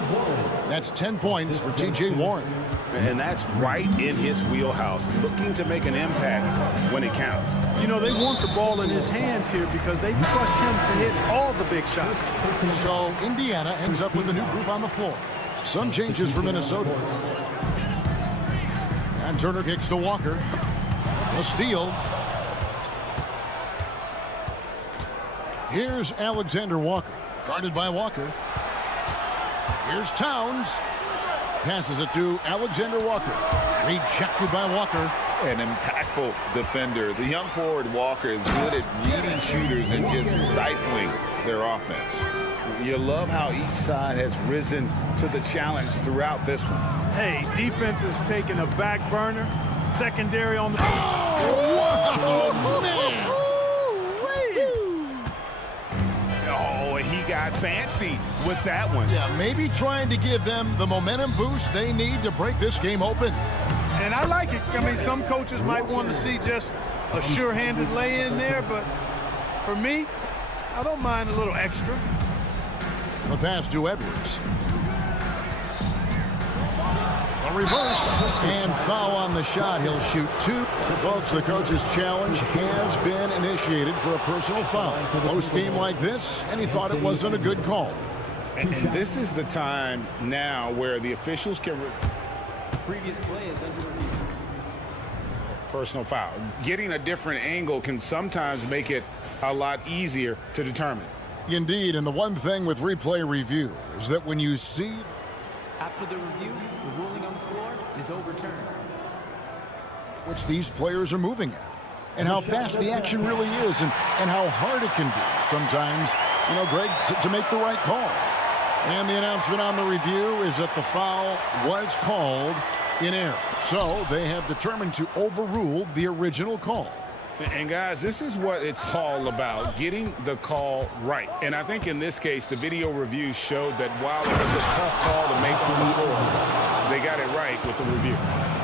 That's 10 points for T.J. Warren. And that's right in his wheelhouse, looking to make an impact when it counts. You know, they want the ball in his hands here because they trust him to hit all the big shots. So Indiana ends up with a new group on the floor. Some changes for Minnesota. And Turner kicks to Walker. A steal. Here's Alexander Walker, guarded by Walker. Here's Towns. Passes it to Alexander Walker. Rejected by Walker. An impactful defender. The young forward Walker is good at reading shooters and just stifling their offense. You love how each side has risen to the challenge throughout this one. Hey, defense is taking a back burner. Secondary on the... Oh, man! Oh, he got fancy with that one. Yeah, maybe trying to give them the momentum boost they need to break this game open. And I like it. I mean, some coaches might want to see just a sure-handed lay-in there, but for me, I don't mind a little extra. The pass to Edwards. A reverse and foul on the shot. He'll shoot 2. Folks, the coach's challenge has been initiated for a personal foul. Close game like this, and he thought it wasn't a good call. And this is the time now where the officials can... Previous play is under review. Personal foul. Getting a different angle can sometimes make it a lot easier to determine. Indeed, and the one thing with replay review is that when you see... After the review, the ruling on the floor is overturned. Which these players are moving at, and how fast the action really is, and how hard it can be sometimes, you know, Greg, to make the right call. And the announcement on the review is that the foul was called in error. So they have determined to overrule the original call. And guys, this is what it's all about, getting the call right. And I think in this case, the video review showed that while it was a tough call to make on the floor, they got it right with the review.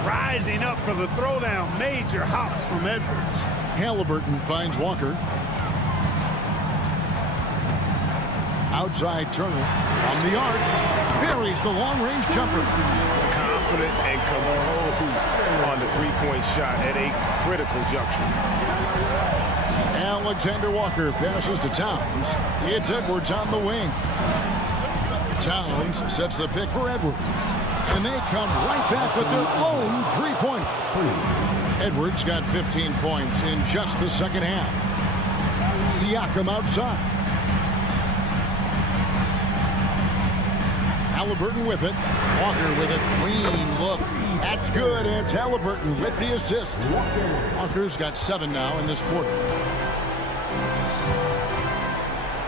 Rising up for the throwdown. Major hops from Edwards. Halliburton finds Walker. Outside Turner from the arc. Buries the long-range jumper. Confident and composed on the three-point shot at a critical juncture. Alexander Walker passes to Towns. It's Edwards on the wing. Towns sets the pick for Edwards. And they come right back with their own three-pointer. Edwards got 15 points in just the second half. Siakam outside. Halliburton with it. Walker with a clean look. That's good. It's Halliburton with the assist. Walker's got 7 now in this quarter.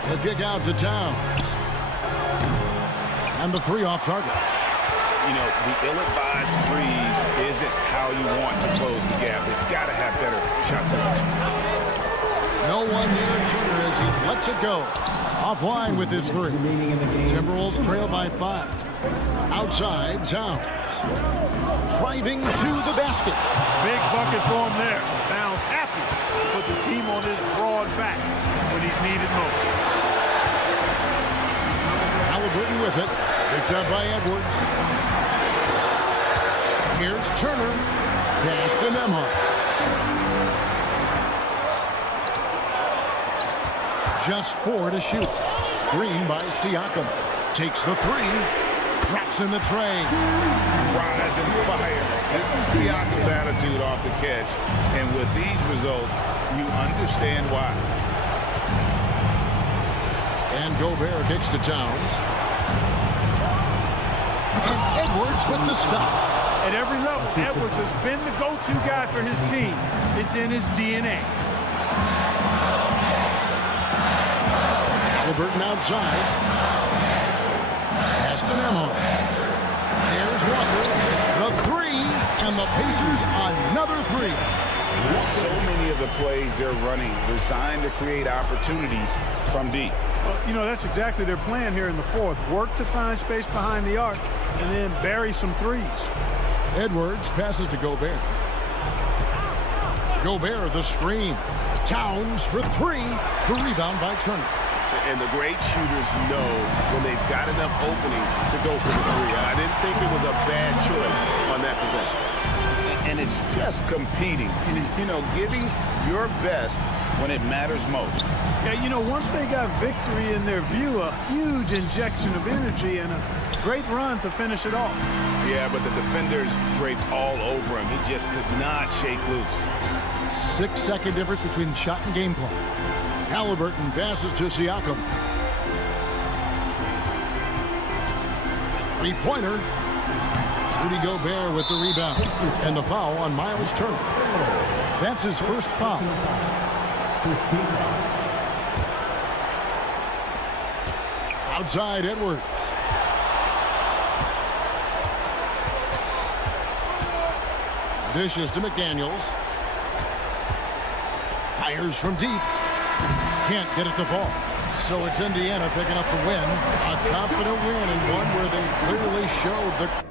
The kick out to Towns. And the three off target. You know, the ill-advised threes isn't how you want to close the gap. They've got to have better shot selection. No one near Turner as he lets it go. Offline with his three. Timberwolves trail by 5. Outside, Towns. Driving to the basket. Big bucket for him there. Towns happy to put the team on his broad back when he's needed most. Halliburton with it. Picked up by Edwards. Here's Turner. Pass to Nembhard. Just 4 to shoot. Screen by Siakam. Takes the 3. Drops in the tray. Rise and fires. This is Siakam's attitude off the catch. And with these results, you understand why. And Gobert kicks to Towns. And Edwards with the stop. At every level, Edwards has been the go-to guy for his team. It's in his DNA. Halliburton outside. Pass to Nembhard. There's Walker with the 3. And the Pacers another 3. So many of the plays they're running designed to create opportunities from deep. Well, you know, that's exactly their plan here in the fourth. Work to find space behind the arc and then bury some threes. Edwards passes to Gobert. Gobert the screen. Towns for 3. The rebound by Turner. And the great shooters know when they've got enough opening to go for the 3. I didn't think it was a bad choice on that possession. And it's just competing, you know, giving your best when it matters most. Yeah, you know, once they got victory in their view, a huge injection of energy and a great run to finish it off. Yeah, but the defenders draped all over him. He just could not shake loose. 6-second difference between shot and game clock. Halliburton passes to Siakam. 3-pointer. Rudy Gobert with the rebound. And the foul on Miles Turner. That's his first foul. Outside, Edwards. Dishes to McDaniels. Fires from deep. Can't get it to fall. So it's Indiana picking up the win. A confident win and one where they clearly showed the...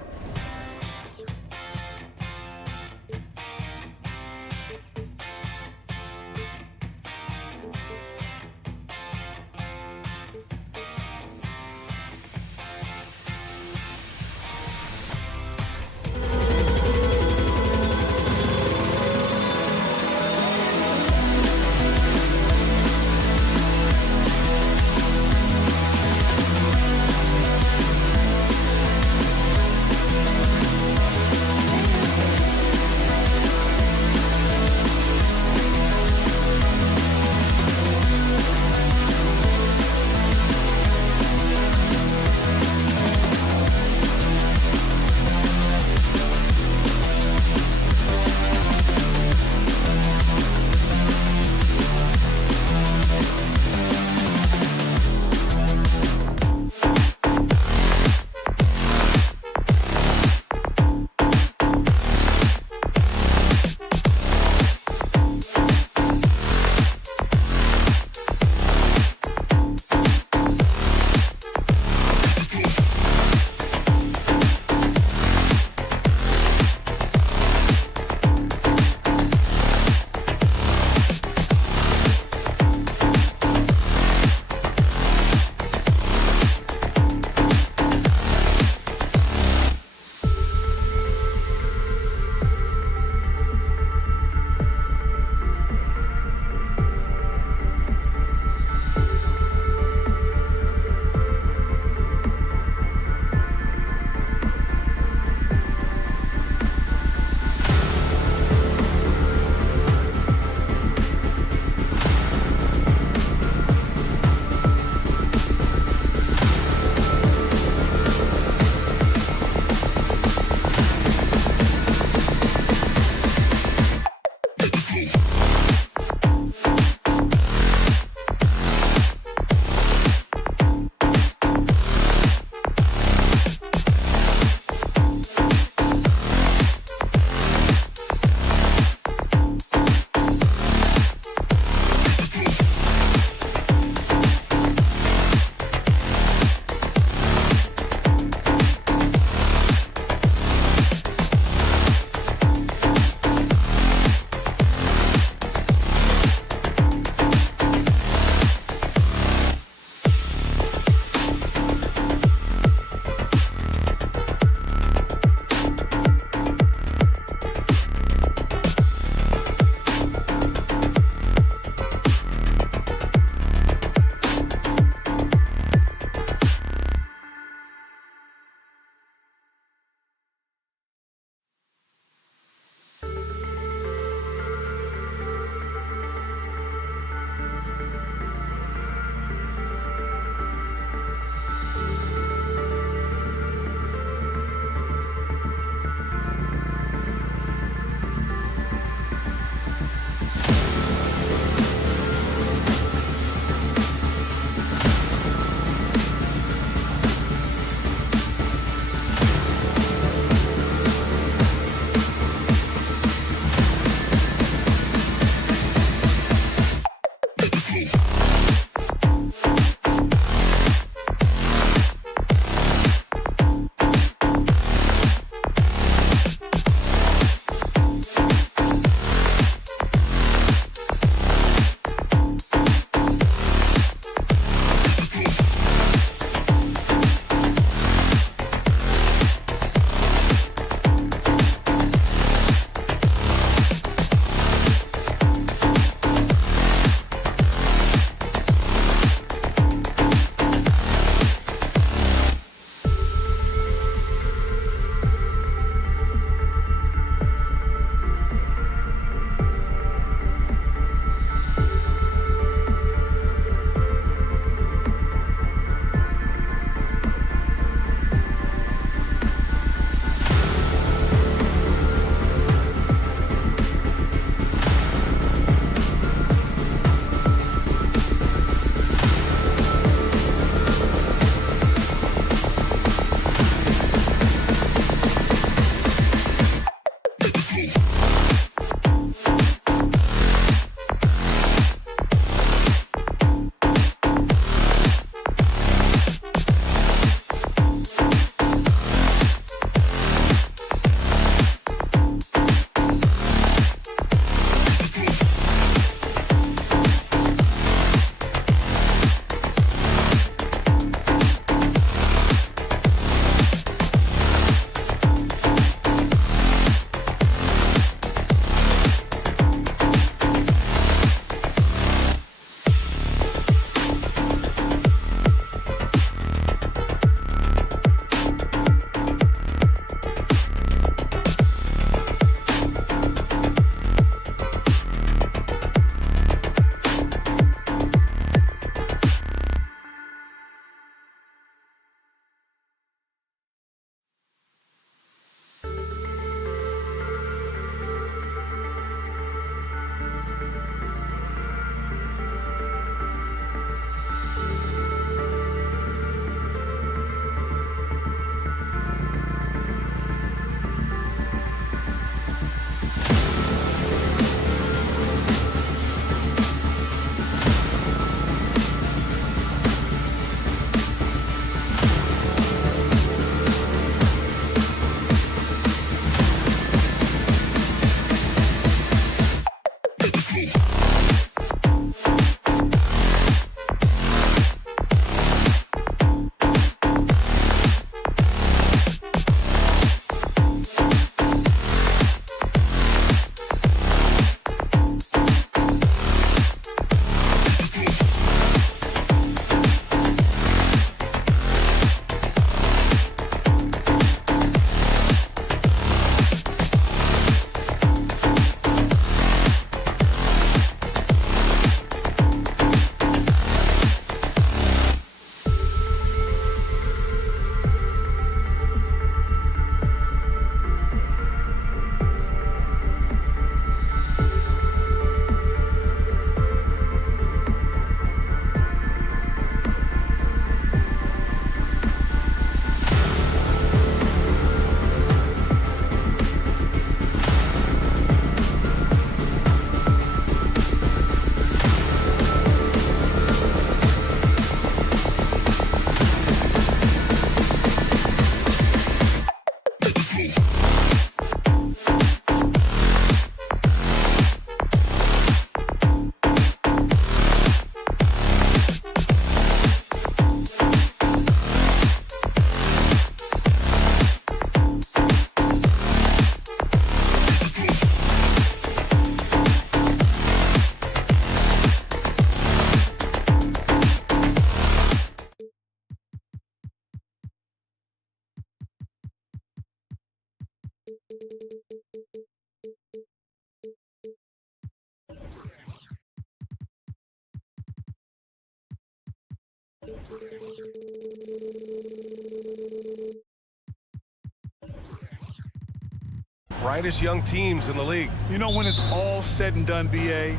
brightest young teams in the league. You know, when it's all said and done, BA,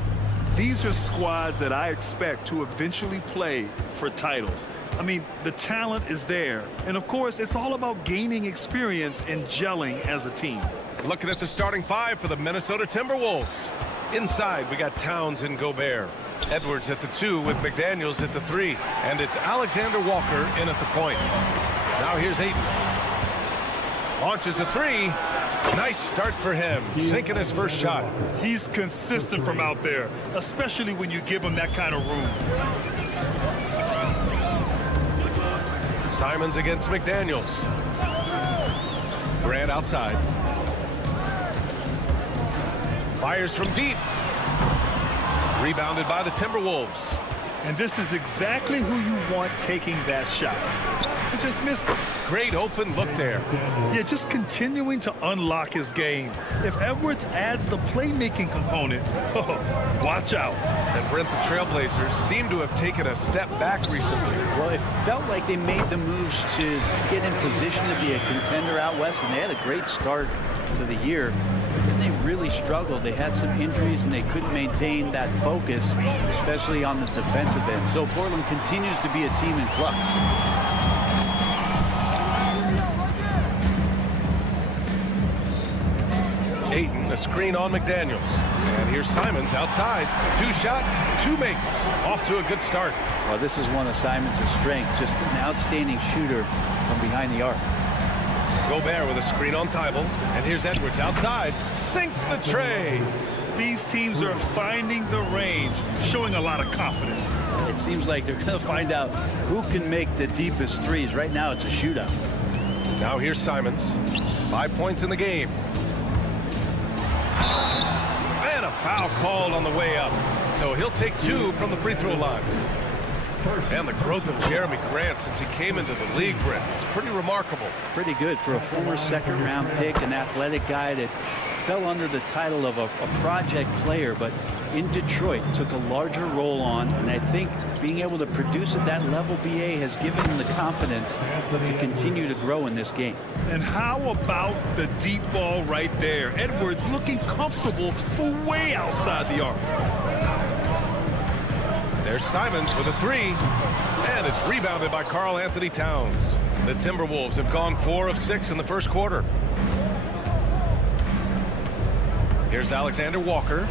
these are squads that I expect to eventually play for titles. I mean, the talent is there. And, of course, it's all about gaining experience and gelling as a team. Looking at the starting five for the Minnesota Timberwolves. Inside, we got Towns and Gobert. Edwards at the 2 with McDaniels at the 3. And it's Alexander Walker in at the point. Now here's Ayton. Launches a 3. Nice start for him, sinking his first shot. He's consistent from out there, especially when you give him that kind of room. Simons against McDaniels. Grant outside. Fires from deep. Rebounded by the Timberwolves. And this is exactly who you want taking that shot. He just missed it. Great open look there. Yeah, just continuing to unlock his game. If Edwards adds the playmaking component, watch out. And Brent, the Trailblazers seem to have taken a step back recently. Well, it felt like they made the moves to get in position to be a contender out west, and they had a great start to the year. But then they really struggled. They had some injuries, and they couldn't maintain that focus, especially on the defensive end. So Portland continues to be a team in flux. Ayton, a screen on McDaniels. And here's Simons outside. 2 shots, 2 makes. Off to a good start. Well, this is one of Simons' strengths, just an outstanding shooter from behind the arc. Gobert with a screen on Thibault. And here's Edwards outside. Sinks the tray. These teams are finding the range, showing a lot of confidence. It seems like they're going to find out who can make the deepest threes. Right now, it's a shootout. Now here's Simons. 5 points in the game. And a foul called on the way up. So he'll take 2 from the free throw line. And the growth of Jeremy Grant since he came into the league, Brent, it's pretty remarkable. Pretty good for a former second-round pick, an athletic guy that fell under the title of a project player, but in Detroit took a larger role on, and I think being able to produce at that level, BA, has given him the confidence to continue to grow in this game. And how about the deep ball right there? Edwards looking comfortable for way outside the arc. There's Simons with a 3, and it's rebounded by Karl Anthony Towns. The Timberwolves have gone 4 of 6 in the first quarter. Here's Alexander Walker.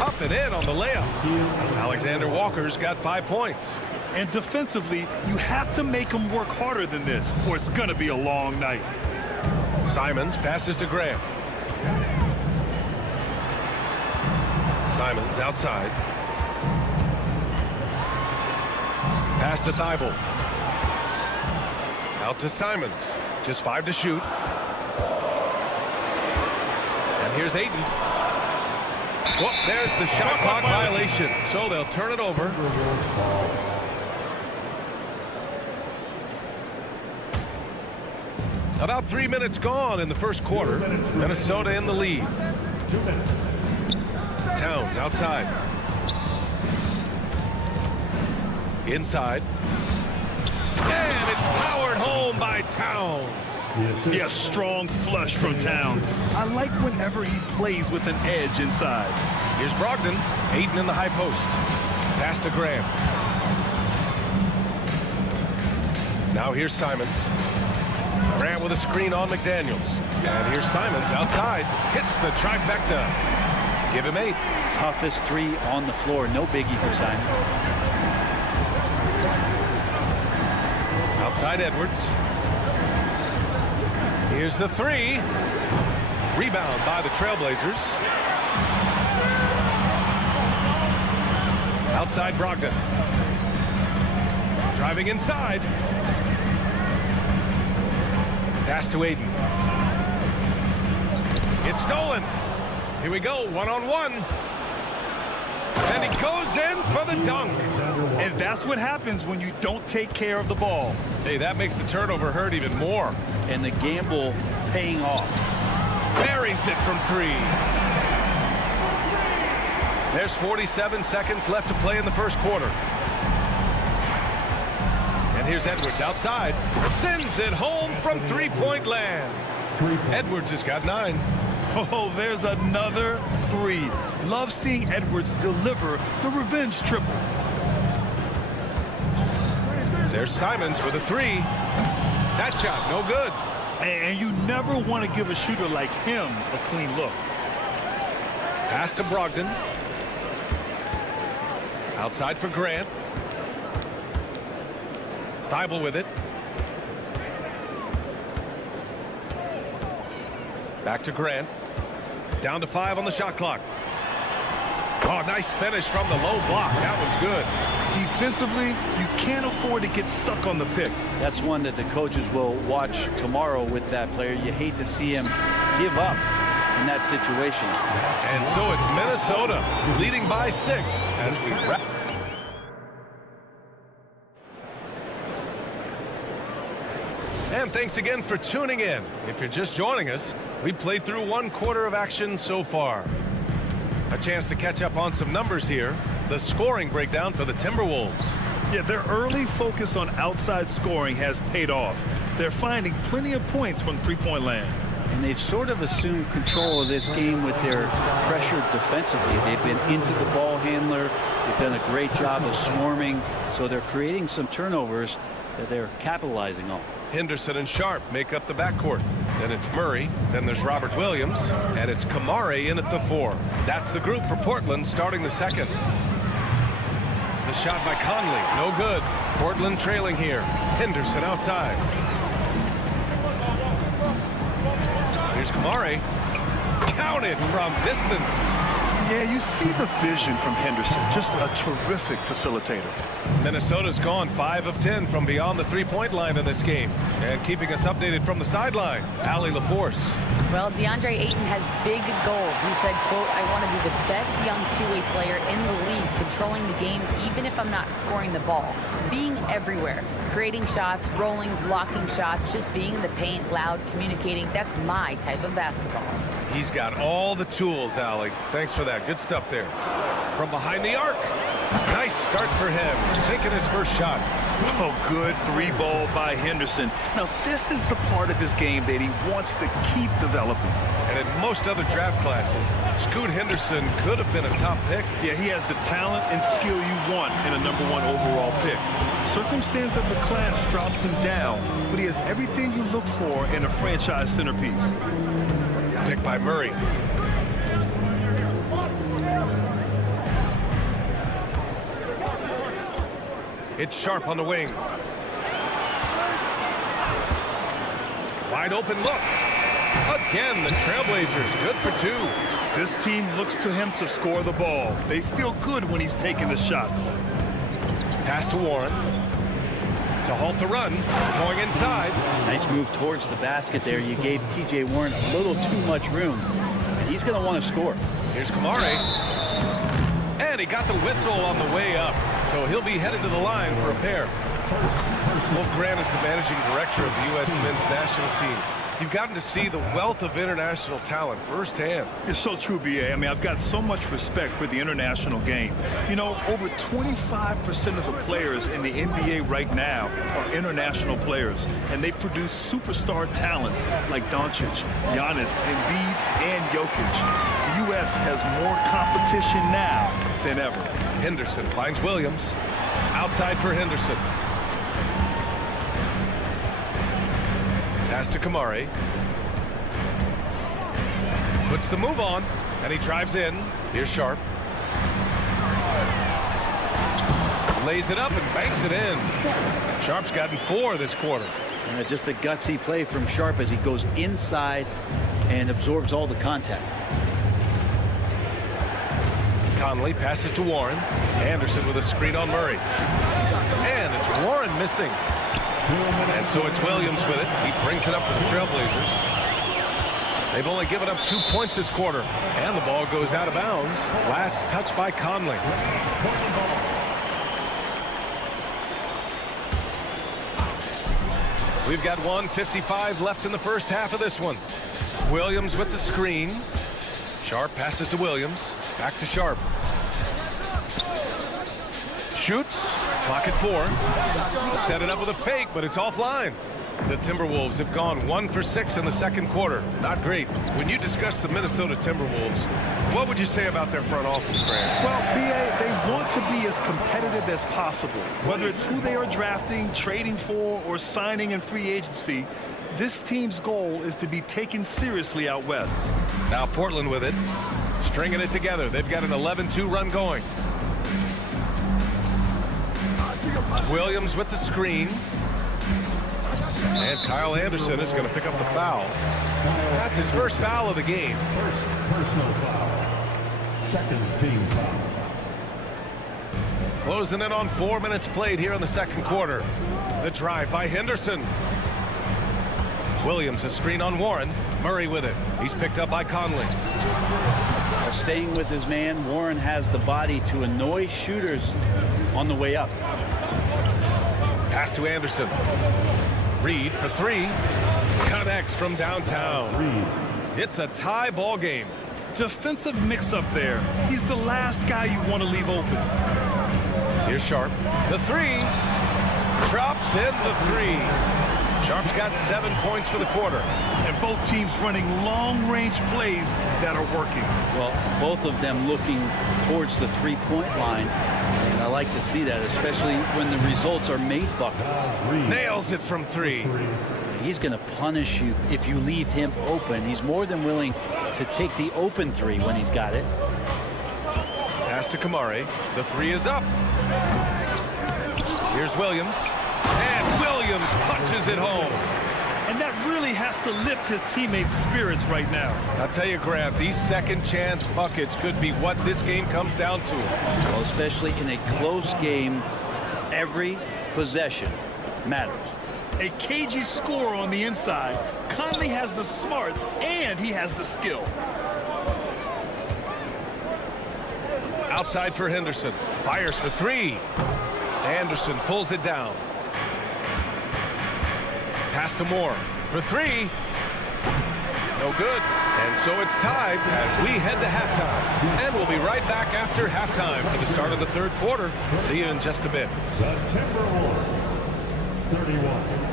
Up and in on the layup. Alexander Walker's got 5 points. And defensively, you have to make them work harder than this, or it's going to be a long night. Simons passes to Graham. Simons outside. Pass to Thibault. Out to Simons. Just 5 to shoot. And here's Ayton. Whoop, there's the shot clock violation. So they'll turn it over. About 3 minutes gone in the first quarter. Minnesota in the lead. Towns outside. Inside. And it's powered home by Towns. Yeah, strong flush from Towns. I like whenever he plays with an edge inside. Here's Brogdon. Ayton in the high post. Pass to Graham. Now here's Simons. Grant with a screen on McDaniels. And here's Simons outside. Hits the trifecta. Give him 8. Toughest 3 on the floor. No biggie for Simons. Outside Edwards. Here's the 3. Rebound by the Trailblazers. Outside Brogdon. Driving inside. Pass to Ayton. It's stolen. Here we go, 1-on-1. And he goes in for the dunk. And that's what happens when you don't take care of the ball. Hey, that makes the turnover hurt even more. And the gamble paying off. Buries it from 3. There's 47 seconds left to play in the first quarter. And here's Edwards outside. Sends it home from 3-point land. Edwards has got 9. Oh, there's another three. Love seeing Edwards deliver the revenge triple. There's Simons with a three. That shot, no good. And you never want to give a shooter like him a clean look. Pass to Brogdon. Outside for Grant. Thibault with it. Back to Grant. Down to 5 on the shot clock. Oh, nice finish from the low block. That one's good. Defensively, you can't afford to get stuck on the pick. That's one that the coaches will watch tomorrow with that player. You hate to see him give up in that situation. And so it's Minnesota leading by 6 as we wrap. And thanks again for tuning in. If you're just joining us, we played through 1 quarter of action so far. A chance to catch up on some numbers here. The scoring breakdown for the Timberwolves. Yeah, their early focus on outside scoring has paid off. They're finding plenty of points from three-point land. And they've sort of assumed control of this game with their pressure defensively. They've been into the ball handler. They've done a great job of swarming. So they're creating some turnovers that they're capitalizing on. Henderson and Sharp make up the backcourt. Then it's Murray. Then there's Robert Williams. And it's Kamare in at the 4. That's the group for Portland starting the second. The shot by Conley. No good. Portland trailing here. Henderson outside. Here's Kamare. Counted from distance. Yeah, you see the vision from Henderson. Just a terrific facilitator. Minnesota's gone 5 of 10 from beyond the three-point line in this game. And keeping us updated from the sideline, Allie LaForce. Well, DeAndre Ayton has big goals. He said, quote, I want to be the best young two-way player in the league, controlling the game even if I'm not scoring the ball. Being everywhere, creating shots, rolling, blocking shots, just being in the paint, loud, communicating. That's my type of basketball. He's got all the tools, Allie. Thanks for that. Good stuff there. From behind the arc. Nice start for him. Sinking his first shot. Oh, good three ball by Henderson. Now, this is the part of his game that he wants to keep developing. And in most other draft classes, Scoot Henderson could have been a top pick. Yeah, he has the talent and skill you want in a #1 overall pick. Circumstance of the class dropped him down, but he has everything you look for in a franchise centerpiece. Pick by Murray. It's Sharp on the wing. Wide open look. Again, the Trailblazers good for 2. This team looks to him to score the ball. They feel good when he's taking the shots. Pass to Warren. To halt the run. Going inside. Nice move towards the basket there. You gave T.J. Warren a little too much room. And he's going to want to score. Here's Kamare. And he got the whistle on the way up. So he'll be headed to the line for a pair. Wolf Grant is the managing director of the U.S. men's national team. You've gotten to see the wealth of international talent firsthand. It's so true, B.A. I mean, I've got so much respect for the international game. You know, over 25% of the players in the NBA right now are international players, and they produce superstar talents like Doncic, Giannis, Embiid, and Jokic. The U.S. has more competition now than ever. Henderson finds Williams. Outside for Henderson. Pass to Kamare. Puts the move on, and he drives in. Here's Sharp. Lays it up and banks it in. Sharp's gotten 4 this quarter. Just a gutsy play from Sharp as he goes inside and absorbs all the contact. Conley passes to Warren. Anderson with a screen on Murray. And it's Warren missing. And so it's Williams with it. He brings it up for the Trailblazers. They've only given up 2 points this quarter. And the ball goes out of bounds. Last touch by Conley. We've got 1:55 left in the first half of this one. Williams with the screen. Sharp passes to Williams. Back to Sharp. Shoots. Clock at 4. Set it up with a fake, but it's offline. The Timberwolves have gone 1 for 6 in the second quarter. Not great. When you discuss the Minnesota Timberwolves, what would you say about their front office, Grant? Well, B.A., they want to be as competitive as possible. Whether it's who they are drafting, trading for, or signing in free agency, this team's goal is to be taken seriously out west. Now Portland with it, stringing it together. They've got an 11-2 run going. Williams with the screen. And Kyle Anderson is going to pick up the foul. That's his first foul of the game. Personal foul. Second team foul. Closing in on 4 minutes played here in the second quarter. The drive by Henderson. Williams a screen on Warren. Murray with it. He's picked up by Conley. Now staying with his man, Warren has the body to annoy shooters on the way up. Pass to Anderson. Reed for three. Connects from downtown. It's a tie ball game. Defensive mix-up there. He's the last guy you want to leave open. Here's Sharp. The three. Drops in the three. Sharp's got 7 points for the quarter. And both teams running long-range plays that are working. Well, both of them looking towards the three-point line. And I like to see that, especially when the results are made buckets. Nails it from three. He's going to punish you if you leave him open. He's more than willing to take the open three when he's got it. Pass to Kamari. The three is up. Here's Williams. And Williams punches it home. And that really has to lift his teammates' spirits right now. I'll tell you, Grant, these second chance buckets could be what this game comes down to. Well, especially in a close game, every possession matters. A cagey score on the inside. Conley has the smarts and he has the skill. Outside for Henderson. Fires for three. Anderson pulls it down. Pass to Moore for three. No good. And so it's tied as we head to halftime. And we'll be right back after halftime for the start of the third quarter. See you in just a bit. The Timberwolves, 31.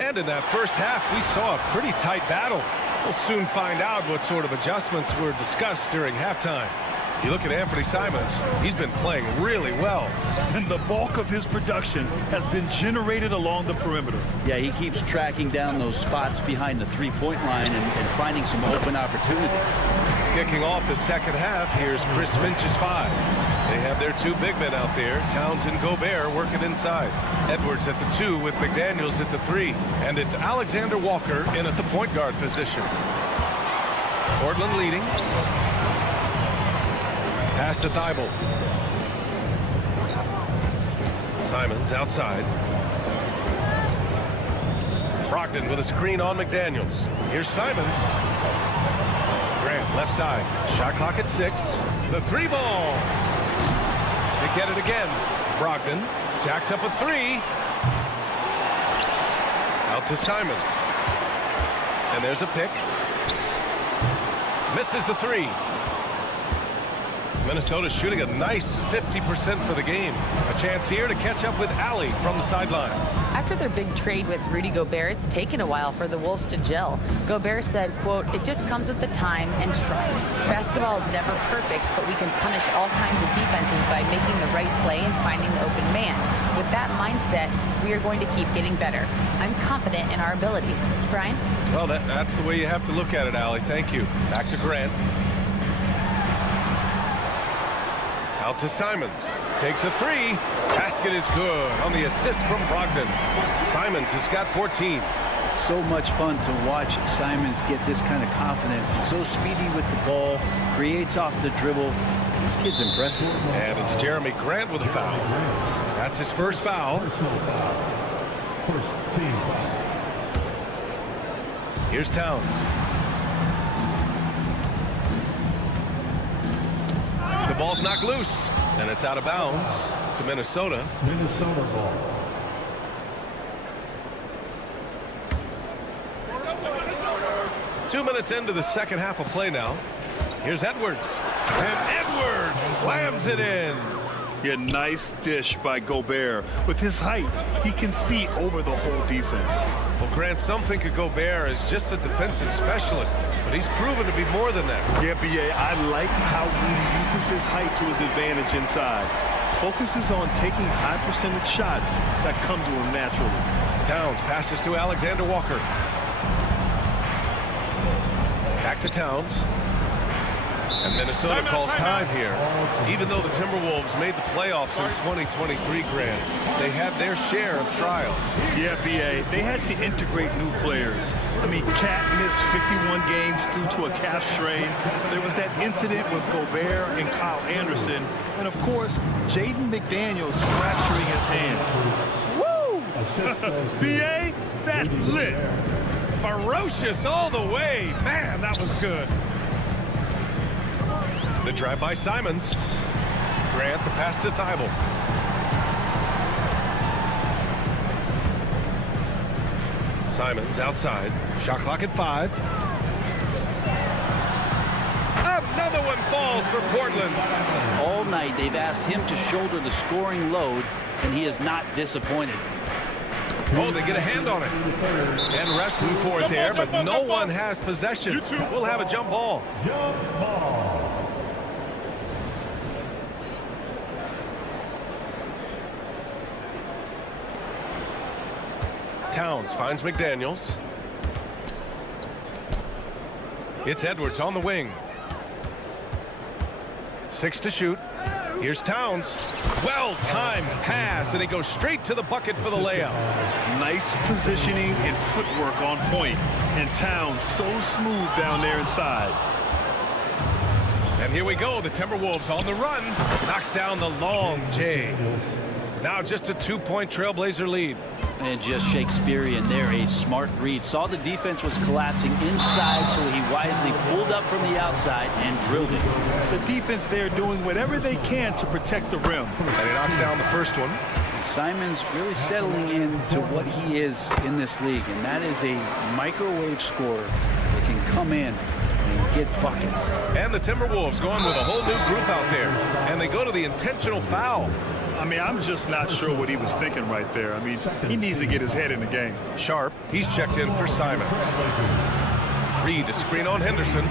And in that first half, we saw a pretty tight battle. We'll soon find out what sort of adjustments were discussed during halftime. You look at Anthony Simons, he's been playing really well. And the bulk of his production has been generated along the perimeter. Yeah, he keeps tracking down those spots behind the three-point line and finding some open opportunities. Kicking off the second half, here's Chris Finch's five. They have their two big men out there, Towns and Gobert, working inside. Edwards at the two with McDaniels at the three. And it's Alexander Walker in at the point guard position. Portland leading. Pass to Thibault. Simons outside. Brogdon with a screen on McDaniels. Here's Simons. Grant left side. Shot clock at 6. The three ball. They get it again. Brogdon jacks up a three. Out to Simons. And there's a pick. Misses the three. Minnesota shooting a nice 50% for the game. A chance here to catch up with Allie from the sideline. After their big trade with Rudy Gobert, it's taken a while for the Wolves to gel. Gobert said, quote, "It just comes with the time and trust. Basketball is never perfect, but we can punish all kinds of defenses by making the right play and finding the open man. With that mindset, we are going to keep getting better. I'm confident in our abilities." Brian? Well, that's the way you have to look at it, Allie. Thank you. Back to Grant. Out to Simons. Takes a three. Basket is good on the assist from Brogdon. Simons has got 14. It's so much fun to watch Simons get this kind of confidence. He's so speedy with the ball, creates off the dribble. This kid's impressive. And it's Jeremy Grant with a foul. That's his first foul. First team foul. Here's Towns. The ball's knocked loose, and it's out of bounds to Minnesota. Minnesota ball. 2 minutes into the second half of play now. Here's Edwards. And Edwards slams it in. Yeah, nice dish by Gobert. With his height, he can see over the whole defense. Well, Grant, some think of Gobert as just a defensive specialist, but he's proven to be more than that. Yeah, B.A., I like how he uses his height to his advantage inside. Focuses on taking high percentage shots that come to him naturally. Towns passes to Alexander Walker. Back to Towns. And Minnesota calls time here. Even though the Timberwolves made the playoffs in 2023, Grant, they had their share of trials. Yeah, B.A., they had to integrate new players. I mean, Cat missed 51 games due to a calf strain. There was that incident with Gobert and Kyle Anderson. And, of course, Jaden McDaniels fracturing his hand. Woo! B.A., that's lit. Ferocious all the way. Man, that was good. The drive by Simons. Grant, the pass to Thibault. Simons outside. Shot clock at 5. Another one falls for Portland. All night they've asked him to shoulder the scoring load, and he is not disappointed. Oh, they get a hand on it. And wrestling for it there, but no one has possession. We'll have a jump ball. Jump ball. Towns finds McDaniels. It's Edwards on the wing. 6 to shoot. Here's Towns. Well-timed pass, and he goes straight to the bucket for the layup. Nice positioning and footwork on point. And Towns so smooth down there inside. And here we go. The Timberwolves on the run. Knocks down the long J. Now just a 2-point Trailblazer lead. And just Shakespearean there, a smart read. Saw the defense was collapsing inside, so he wisely pulled up from the outside and drilled it. The defense there doing whatever they can to protect the rim. And he knocks down the first one. Simons really settling into what he is in this league, and that is a microwave scorer that can come in and get buckets. And the Timberwolves going with a whole new group out there. And they go to the intentional foul. I mean, I'm just not sure what he was thinking right there. I mean, he needs to get his head in the game. Sharp, he's checked in for Simons. Reed, a screen on Henderson.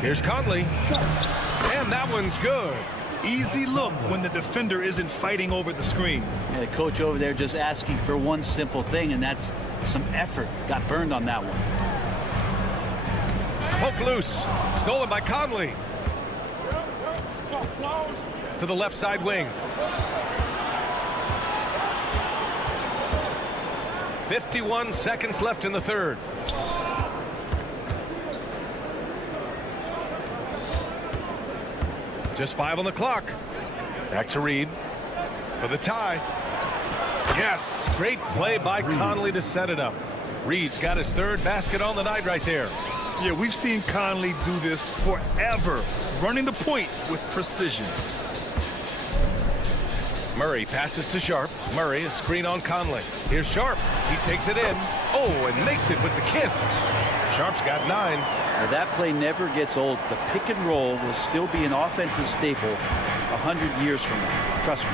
Here's Conley. And that one's good. Easy look when the defender isn't fighting over the screen. Yeah, the coach over there just asking for one simple thing, and that's some effort. Got burned on that one. Poke loose. Stolen by Conley. To the left side wing. 51 seconds left in the third. Just 5 on the clock. Back to Reed for the tie. Yes, great play by Conley to set it up. Reed's got his third basket on the night right there. Yeah, we've seen Conley do this forever, running the point with precision. Murray passes to Sharp. Murray, a screen on Conley. Here's Sharp. He takes it in. Oh, and makes it with the kiss. Sharp's got 9. Now, that play never gets old. The pick and roll will still be an offensive staple 100 years from now. Trust me.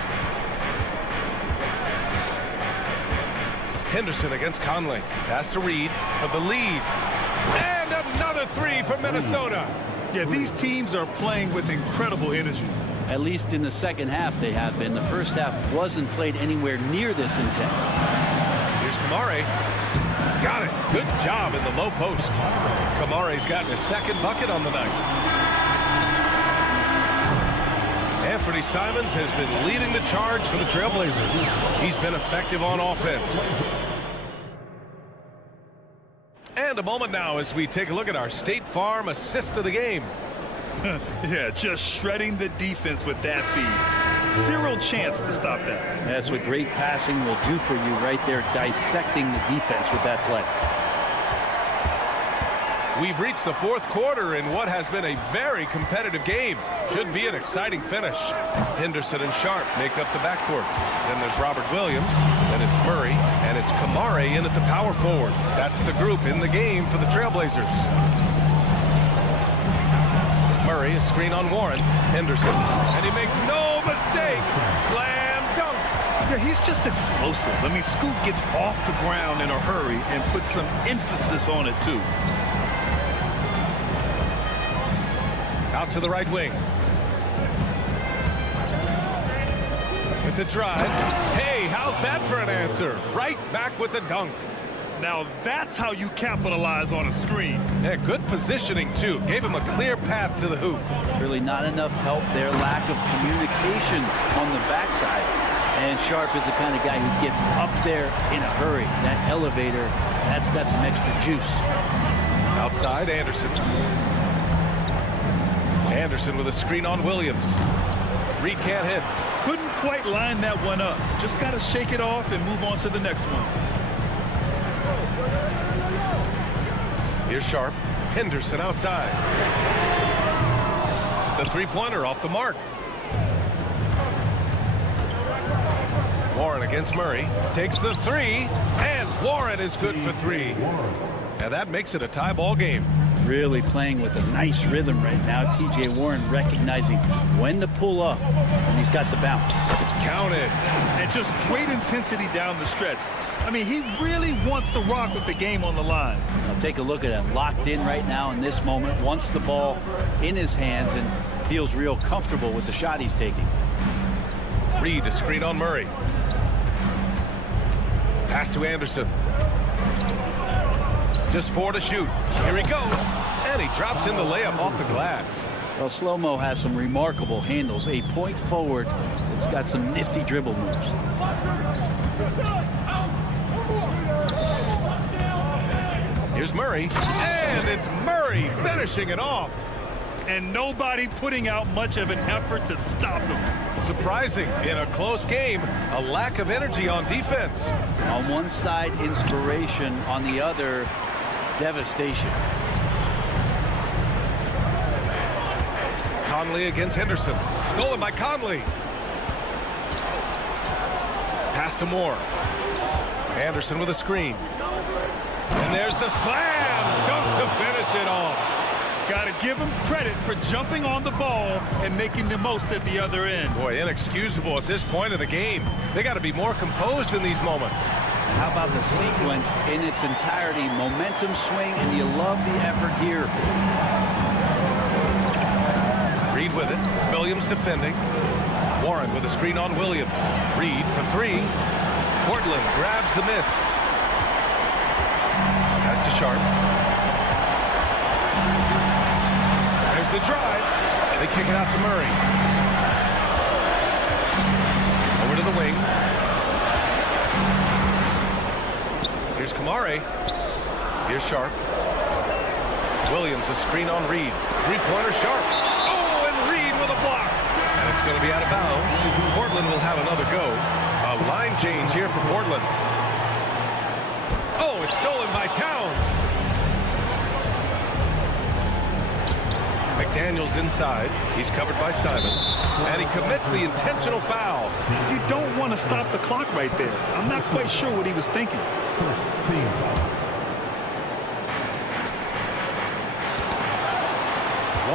Henderson against Conley. Pass to Reed for the lead. And another 3 for Minnesota. Yeah, these teams are playing with incredible energy. At least in the second half they have been. The first half wasn't played anywhere near this intense. Here's Kamari. Got it. Good job in the low post. Kamari's gotten his second bucket on the night. Anthony Simons has been leading the charge for the Trailblazers. He's been effective on offense. And a moment now as we take a look at our State Farm assist of the game. Yeah, just shredding the defense with that feed. Zero chance to stop that. That's what great passing will do for you right there, dissecting the defense with that play. We've reached the fourth quarter in what has been a very competitive game. Should be an exciting finish. Henderson and Sharp make up the backcourt. Then there's Robert Williams, then it's Murray, and it's Kamare in at the power forward. That's the group in the game for the Trailblazers. Murray, a screen on Warren. Henderson, and he makes no mistake. Slam dunk. Yeah, he's just explosive. I mean, Scoot gets off the ground in a hurry and puts some emphasis on it, too. Out to the right wing. With the drive. Hey, how's that for an answer? Right back with the dunk. Now that's how you capitalize on a screen. Yeah, good positioning, too. Gave him a clear path to the hoop. Really not enough help there. Lack of communication on the backside. And Sharp is the kind of guy who gets up there in a hurry. That elevator, that's got some extra juice. Outside, Anderson. Anderson with a screen on Williams. Reed can't hit. Couldn't quite line that one up. Just got to shake it off and move on to the next one. Here's Sharp. Henderson outside. The three-pointer off the mark. Warren against Murray. Takes the three. And Warren is good for three. And that makes it a tie ball game. Really playing with a nice rhythm right now. T.J. Warren recognizing when to pull up, and he's got the bounce. Counted. And just great intensity down the stretch. I mean, he really wants to rock with the game on the line. I'll take a look at him. Locked in right now in this moment. Wants the ball in his hands and feels real comfortable with the shot he's taking. Reed, a screen on Murray. Pass to Anderson. Just 4 to shoot. Here he goes. And he drops in the layup off the glass. Well, Slow-Mo has some remarkable handles. A point forward that's got some nifty dribble moves. Here's Murray. And it's Murray finishing it off. And nobody putting out much of an effort to stop him. Surprising in a close game, a lack of energy on defense. On one side, inspiration. On the other, devastation. Conley against Henderson. Stolen by Conley. Pass to Moore. Anderson with a screen. And there's the slam dunk to finish it off. Got to give him credit for jumping on the ball and making the most at the other end. Boy, inexcusable at this point of the game. They got to be more composed in these moments. How about the sequence in its entirety? Momentum swing, and you love the effort here. Reed with it. Williams defending. Warren with a screen on Williams. Reed for three. Portland grabs the miss. Pass to Sharp. There's the drive. They kick it out to Murray. Over to the wing. Here's Kamare. Here's Sharp. Williams, a screen on Reed. Three-pointer Sharp. Oh, and Reed with a block. And it's going to be out of bounds. Portland will have another go. A line change here for Portland. Oh, it's stolen by Towns. McDaniels inside. He's covered by Simons. And he commits the intentional foul. You don't want to stop the clock right there. I'm not quite sure what he was thinking. First team foul.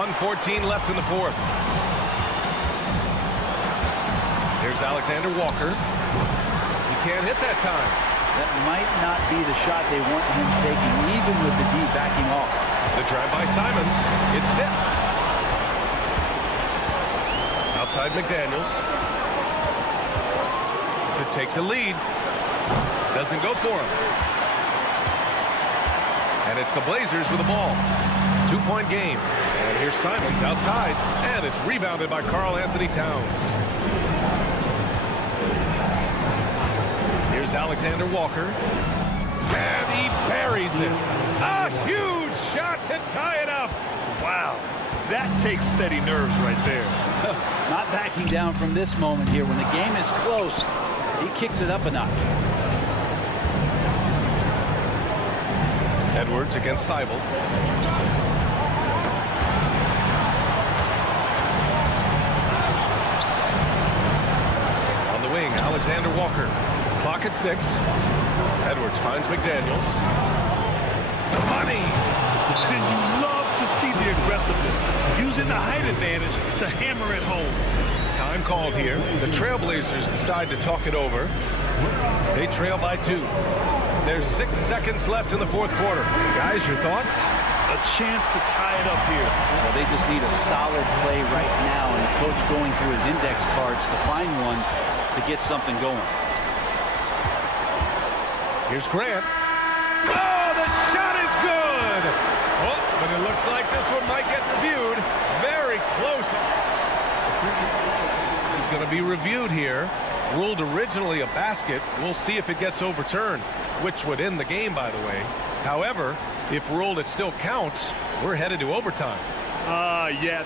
1:14 left in the fourth. Here's Alexander Walker. He can't hit that time. That might not be the shot they want him taking, even with the D backing off. The drive by Simons. It's tipped. Outside McDaniels. To take the lead. Doesn't go for him. And it's the Blazers with the ball. 2-point game. And here's Simons outside. And it's rebounded by Karl Anthony Towns. Here's Alexander Walker. And he buries it. A huge shot to tie it up. Wow. That takes steady nerves right there. Not backing down from this moment here. When the game is close, he kicks it up a notch. Edwards against Thibault. On the wing, Alexander Walker. Clock at 6. Edwards finds McDaniels. Money! And you love to see the aggressiveness, using the height advantage to hammer it home. Time called here. The Trailblazers decide to talk it over. They trail by 2. There's 6 seconds left in the fourth quarter. Guys, your thoughts? A chance to tie it up here. Well, they just need a solid play right now, and the coach going through his index cards to find one to get something going. Here's Grant. Oh, the shot is good! Oh, but it looks like this one might get reviewed. Very close. It's going to be reviewed here. Ruled originally a basket. We'll see if it gets overturned, which would end the game, by the way. However, if ruled it still counts, we're headed to overtime. Yeah.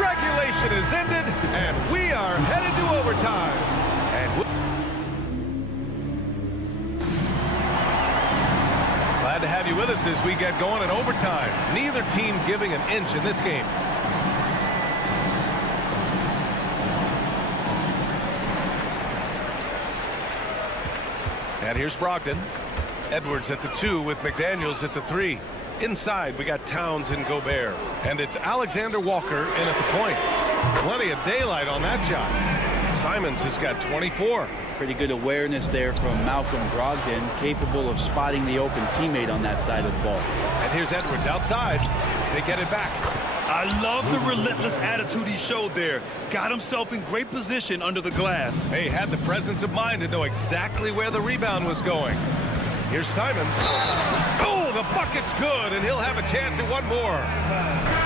Regulation is ended, and we are headed to overtime. And glad to have you with us as we get going in overtime. Neither team giving an inch in this game. And here's Brogdon. Edwards at the 2 with McDaniels at the 3. Inside, we got Towns and Gobert. And it's Alexander Walker in at the point. Plenty of daylight on that shot. Simons has got 24. Pretty good awareness there from Malcolm Brogdon, capable of spotting the open teammate on that side of the ball. And here's Edwards outside. They get it back. I love the relentless attitude he showed there. Got himself in great position under the glass. Hey, had the presence of mind to know exactly where the rebound was going. Here's Simons. Oh, the bucket's good, and he'll have a chance at one more.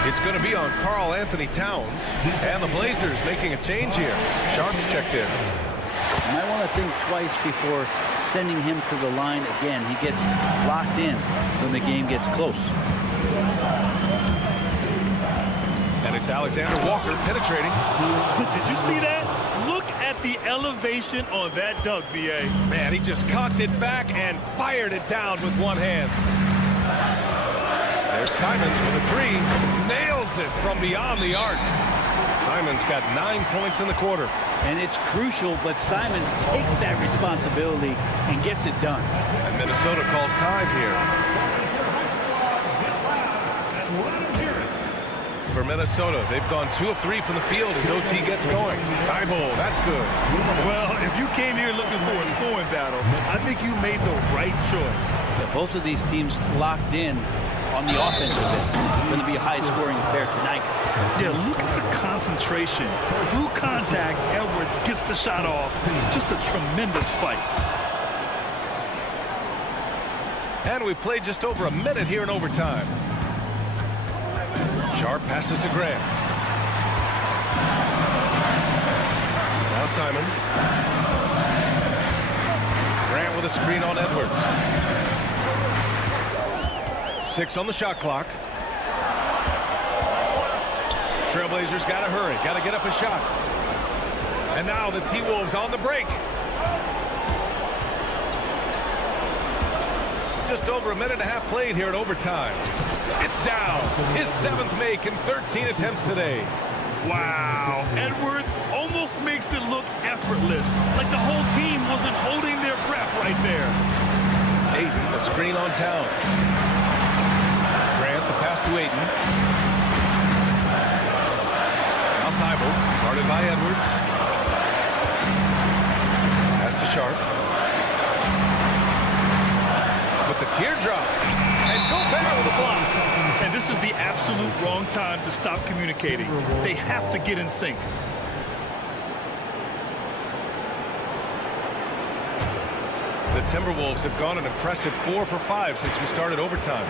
It's going to be on Karl Anthony Towns. And the Blazers making a change here. Sharp's checked in. You might want to think twice before sending him to the line again. He gets locked in when the game gets close. And it's Alexander Walker penetrating. Did you see that? Look at the elevation on that dunk, B.A. Man, he just cocked it back and fired it down with one hand. There's Simons with a 3. Nails it from beyond the arc. Simons got 9 points in the quarter. And it's crucial, but Simons takes that responsibility and gets it done. And Minnesota calls time here. For Minnesota, they've gone 2 of 3 from the field as OT gets going. Thibault, that's good. Well, if you came here looking for a scoring battle, I think you made the right choice. Yeah, both of these teams locked in on the offensive end. It's going to be a high-scoring affair tonight. Yeah, look at the concentration. Through contact, Edwards gets the shot off. Just a tremendous fight. And we played just over a minute here in overtime. Sharp passes to Grant. Now Simons. Grant with a screen on Edwards. 6 on the shot clock. Trailblazers got to hurry. Got to get up a shot. And now the T-Wolves on the break. Just over a minute and a half played here in overtime. It's down. His 7th make in 13 attempts today. Wow. Edwards almost makes it look effortless. Like the whole team wasn't holding their breath right there. Ayton, a screen on Towns. Grant, the pass to Ayton. Now Thibault, guarded by Edwards. Pass to Sharp. With the teardrop. And Gobert with a block. And this is the absolute wrong time to stop communicating. They have to get in sync. The Timberwolves have gone an impressive 4 for 5 since we started overtime.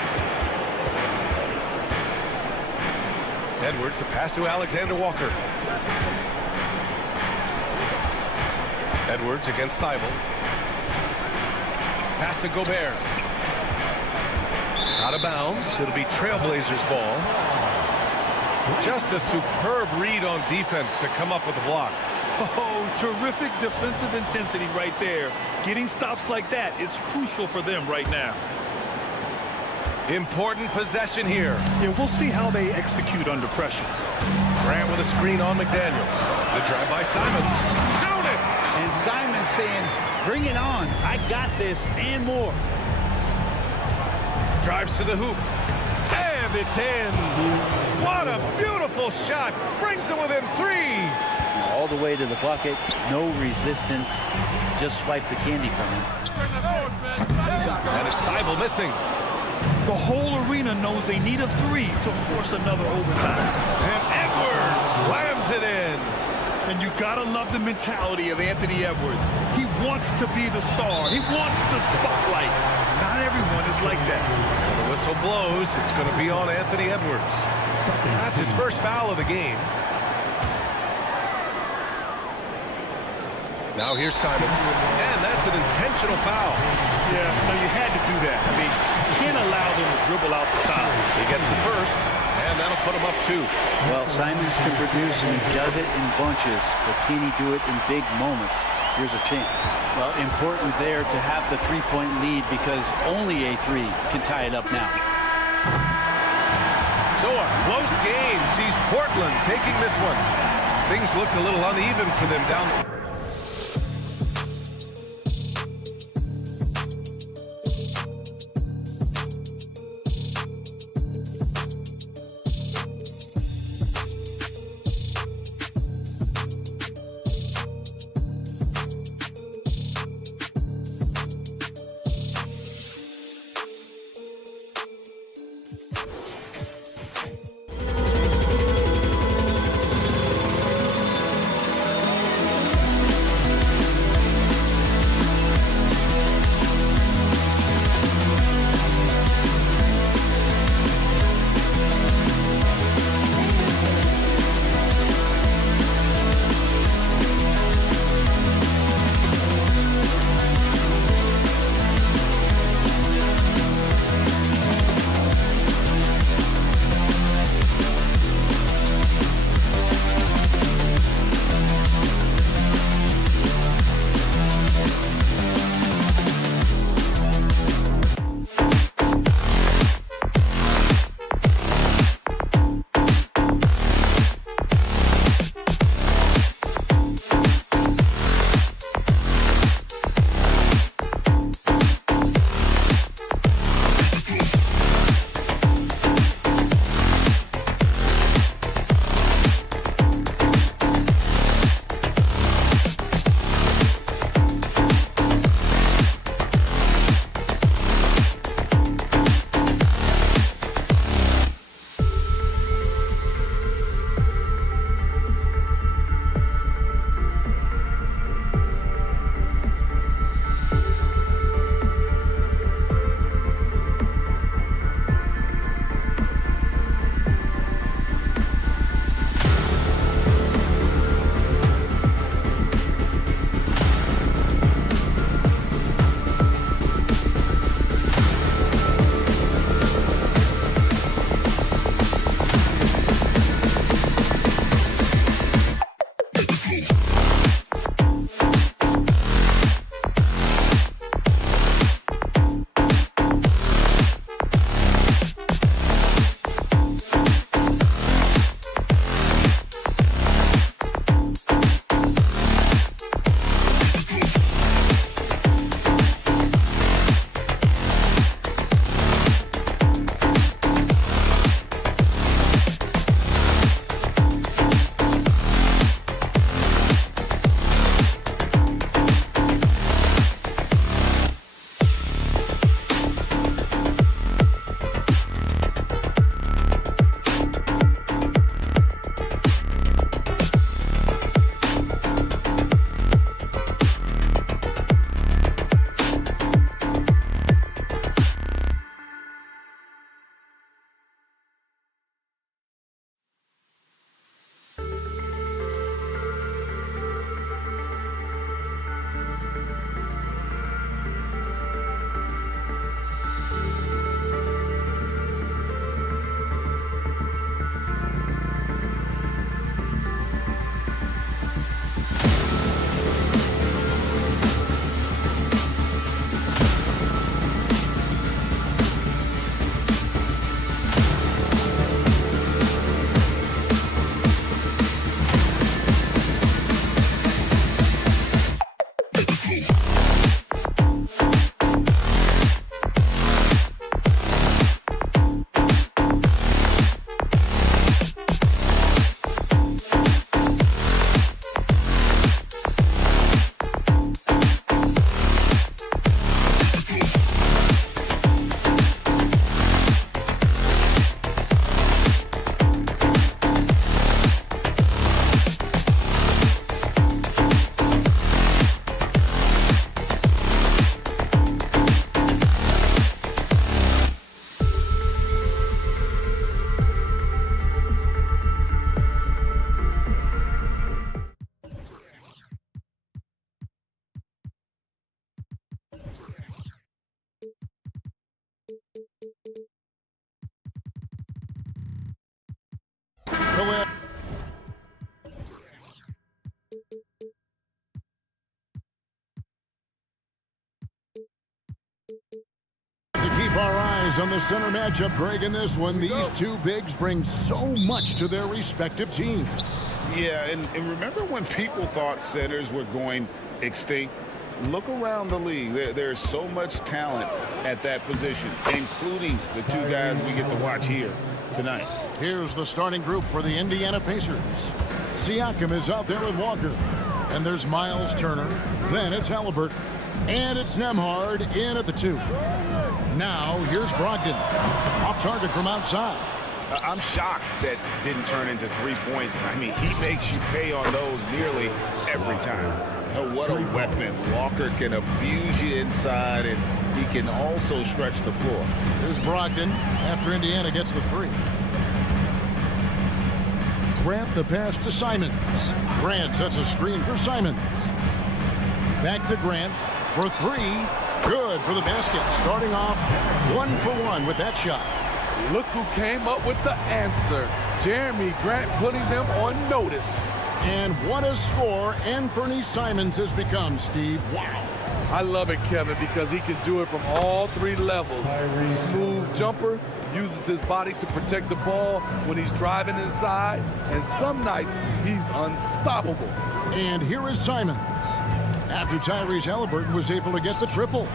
Edwards, the pass to Alexander Walker. Edwards against Thibault. Pass to Gobert. Out of bounds. It'll be Trailblazers ball. Just a superb read on defense to come up with the block. Oh, terrific defensive intensity right there. Getting stops like that is crucial for them right now. Important possession here. Yeah, we'll see how they execute under pressure. Grant with a screen on McDaniels. The drive by Simons. Down it! And Simon's saying, bring it on. I got this and more. Drives to the hoop. And it's in. What a beautiful shot. Brings them within 3. All the way to the bucket. No resistance. Just swipe the candy from him. And it's Thibault missing. The whole arena knows they need a 3 to force another overtime. And Edwards slams it in. And you gotta love the mentality of Anthony Edwards. He wants to be the star. He wants the spotlight. Not everyone is like that. When the whistle blows, it's going to be on Anthony Edwards. That's his first foul of the game. Now here's Simons. And that's an intentional foul. Yeah, no, you had to do that. I mean, you can't allow them to dribble out the top. He gets the first, and that'll put him up 2. Well, Simons can produce, and he does it in bunches, but can he do it in big moments? Here's a chance. Well, important there to have the three-point lead because only a 3 can tie it up now. So a close game sees Portland taking this one. Things looked a little uneven for them down there. To keep our eyes on the center matchup, Greg, in this one, these two bigs bring so much to their respective teams. Yeah, and remember when people thought centers were going extinct? Look around the league. There's so much talent at that position, including the two guys we get to watch here tonight. Here's the starting group for the Indiana Pacers. Siakam is out there with Walker. And there's Miles Turner. Then it's Halliburton. And it's Nembhard in at the 2. Now, here's Brogdon. Off target from outside. I'm shocked that didn't turn into 3 points. I mean, he makes you pay on those nearly every time. Oh, what a weapon. Walker can abuse you inside, and he can also stretch the floor. Here's Brogdon after Indiana gets the 3. Grant the pass to Simons. Grant sets a screen for Simons. Back to Grant for 3. Good for the basket. Starting off 1 for 1 with that shot. Look who came up with the answer. Jeremy Grant putting them on notice. And what a score Anthony Simons has become, Steve. Wow. I love it, Kevin, because he can do it from all 3 levels. Smooth jumper, uses his body to protect the ball when he's driving inside, and some nights he's unstoppable. And here is Simons after Tyrese Halliburton was able to get the triple.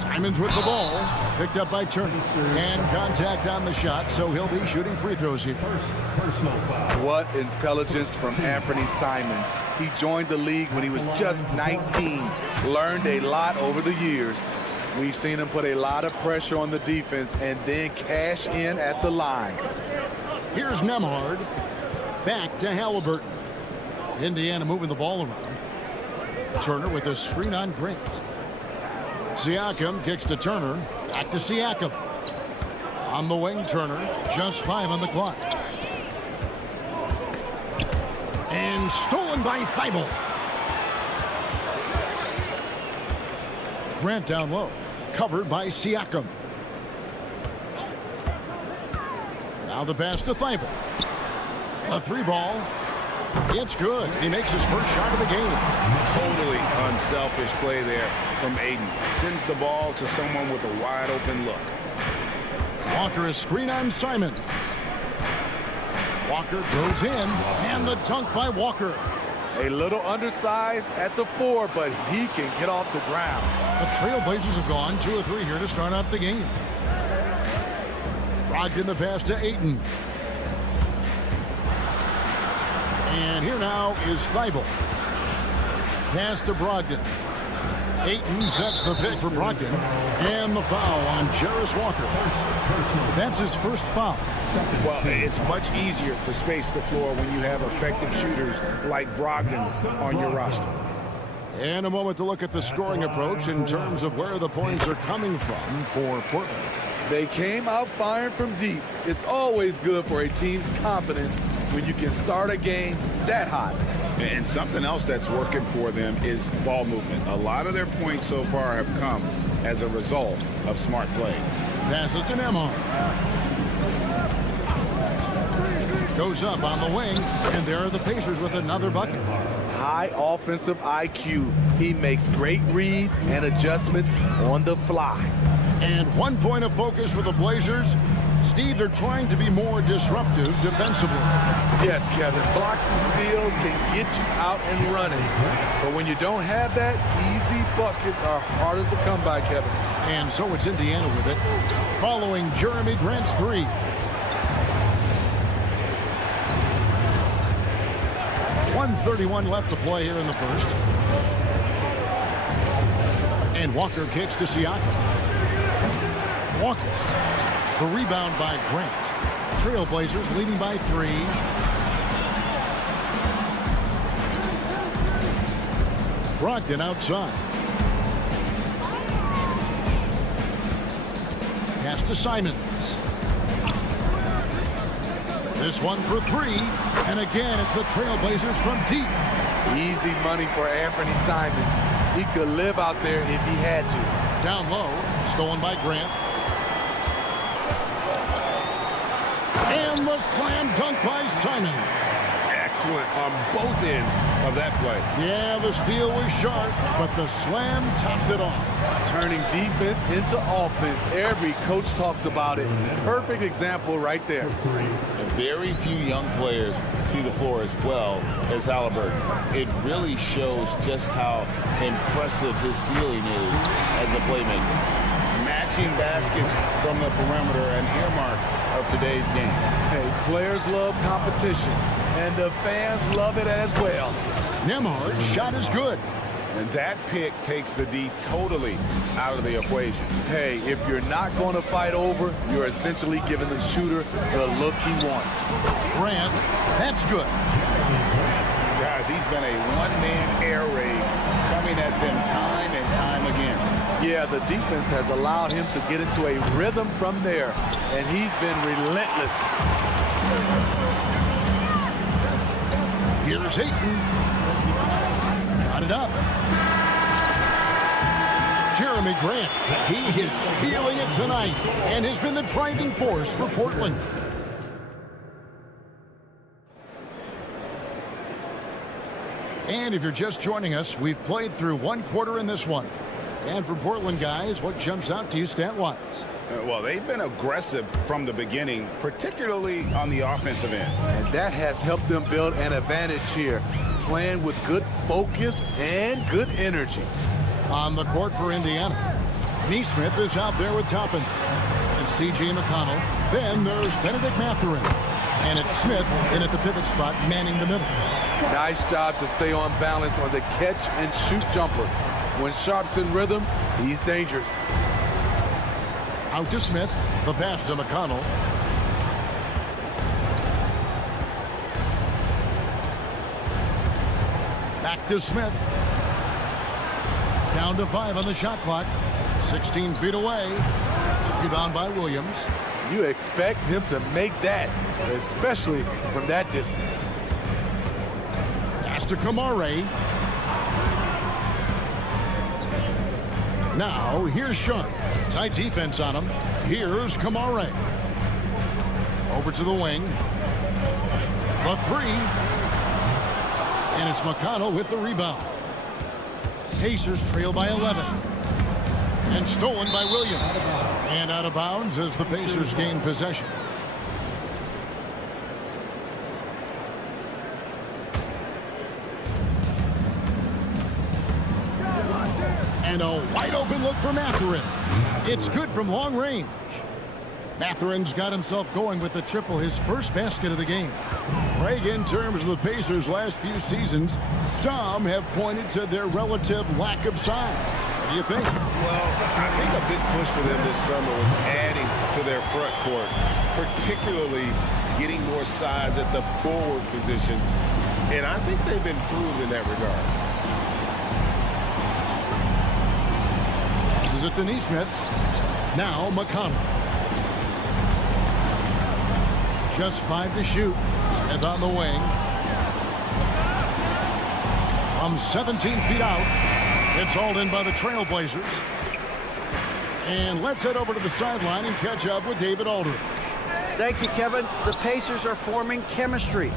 Simons with the ball, picked up by Turner. And contact on the shot, so he'll be shooting free throws here. What intelligence from Anthony Simons. He joined the league when he was just 19. Learned a lot over the years. We've seen him put a lot of pressure on the defense and then cash in at the line. Here's Nembhard. Back to Halliburton. Indiana moving the ball around. Turner with a screen on Grant. Siakam kicks to Turner. Back to Siakam. On the wing, Turner. Just 5 on the clock. And stolen by Thibault. Grant down low. Covered by Siakam. Now the pass to Thibault. A 3 ball. It's good. He makes his first shot of the game. Totally unselfish play there from Aiden. Sends the ball to someone with a wide open look. Walker is screen on Simons. Walker goes in, and the dunk by Walker. A little undersized at the 4, but he can get off the ground. The Trailblazers have gone 2 of 3 here to start out the game. Brogdon the pass to Ayton. And here now is Thibault. Pass to Brogdon. Ayton sets the pick for Brogdon. And the foul on Jarris Walker. That's his first foul. Well, it's much easier to space the floor when you have effective shooters like Brogdon on your roster. And a moment to look at the scoring approach in terms of where the points are coming from for Portland. They came out firing from deep. It's always good for a team's confidence when you can start a game that hot. And something else that's working for them is ball movement. A lot of their points so far have come as a result of smart plays. Passes to Nembhard. Goes up on the wing, and there are the Pacers with another bucket. High offensive IQ. He makes great reads and adjustments on the fly. And 1 point of focus for the Blazers. Steve, they're trying to be more disruptive defensively. Yes, Kevin. Blocks and steals can get you out and running. But when you don't have that, easy buckets are harder to come by, Kevin. And so it's Indiana with it, following Jeremy Grant's 3. .131 left to play here in the first. And Walker kicks to Siakam. Walker. The rebound by Grant. Trailblazers leading by 3. Brogdon outside. Pass to Simons. This one for 3. And again, it's the Trailblazers from deep. Easy money for Anthony Simons. He could live out there if he had to. Down low, stolen by Grant. And the slam dunk by Simon. Excellent on both ends of that play. Yeah, the steal was sharp, but the slam topped it off. Turning defense into offense. Every coach talks about it. Perfect example right there. And very few young players see the floor as well as Halliburton. It really shows just how impressive his ceiling is as a playmaker. Matching baskets from the perimeter, an earmark of today's game. Hey, players love competition, and the fans love it as well. Nembhard's shot is good. And that pick takes the D totally out of the equation. Hey, if you're not going to fight over, you're essentially giving the shooter the look he wants. Grant, that's good. Guys, he's been a one-man air raid coming at them time and time again. Yeah, the defense has allowed him to get into a rhythm from there, and he's been relentless. Here's Ayton. Got it up. Jeremy Grant, he is feeling it tonight and has been the driving force for Portland. And if you're just joining us, we've played through one quarter in this one. And for Portland, guys, what jumps out to you stat-wise? Well, they've been aggressive from the beginning, particularly on the offensive end. And that has helped them build an advantage here, playing with good focus and good energy. On the court for Indiana, Neesmith is out there with Toppin. It's T.J. McConnell. Then there's Benedict Mathurin. And it's Smith in at the pivot spot, manning the middle. Nice job to stay on balance on the catch-and-shoot jumper. When Sharp's in rhythm, he's dangerous. Out to Smith. The pass to McConnell. Back to Smith. Down to 5 on the shot clock. 16 feet away. Rebound by Williams. You expect him to make that, especially from that distance. Pass to Kamare. Now, here's Sharp. Tight defense on him. Here's Kamare. Over to the wing. The three. And it's McConnell with the rebound. Pacers trail by 11. And stolen by Williams. And out of bounds as the Pacers gain possession. And a wide open look for Mathurin. It's good from long range. Mathurin's got himself going with the triple, his first basket of the game. Craig, in terms of the Pacers' last few seasons, some have pointed to their relative lack of size. What do you think? Well, I think a big push for them this summer was adding to their front court, particularly getting more size at the forward positions. And I think they've improved in that regard. This is it to Neesmith. Now McConnell. Just 5 to shoot. Smith on the wing. From 17 feet out. It's hauled in by the Trailblazers. And let's head over to the sideline and catch up with David Aldridge. Thank you, Kevin. The Pacers are forming chemistry.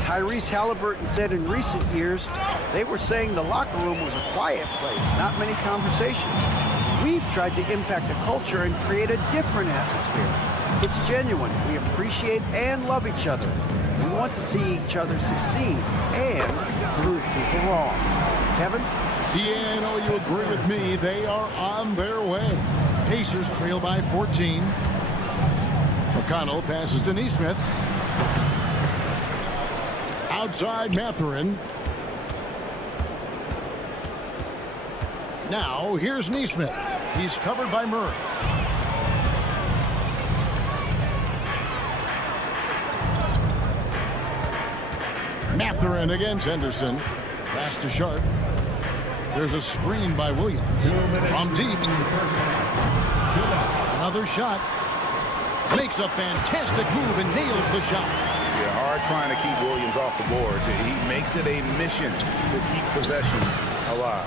Tyrese Halliburton said in recent years they were saying the locker room was a quiet place, not many conversations. We've tried to impact the culture and create a different atmosphere. It's genuine. We appreciate and love each other. We want to see each other succeed and prove people wrong. Kevin? Yeah, I know you agree with me. They are on their way. Pacers trail by 14. McConnell passes to Neesmith. Outside Mathurin. Now here's Neesmith. He's covered by Murray. Mathurin against Henderson. Pass to Sharp. There's a screen by Williams. From deep. Another shot. Makes a fantastic move and nails the shot. Yeah, hard trying to keep Williams off the boards. He makes it a mission to keep possessions alive.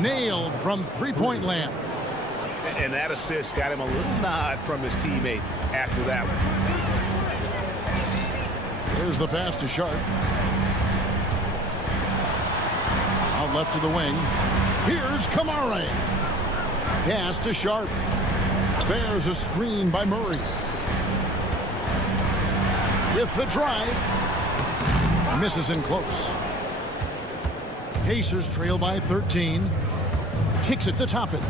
Nailed from three-point land. And that assist got him a little nod from his teammate after that one. Here's the pass to Sharp. Out left to the wing. Here's Kamare. Pass to Sharp. There's a screen by Murray. With the drive. Misses in close. Pacers trail by 13. Kicks it to Toppin.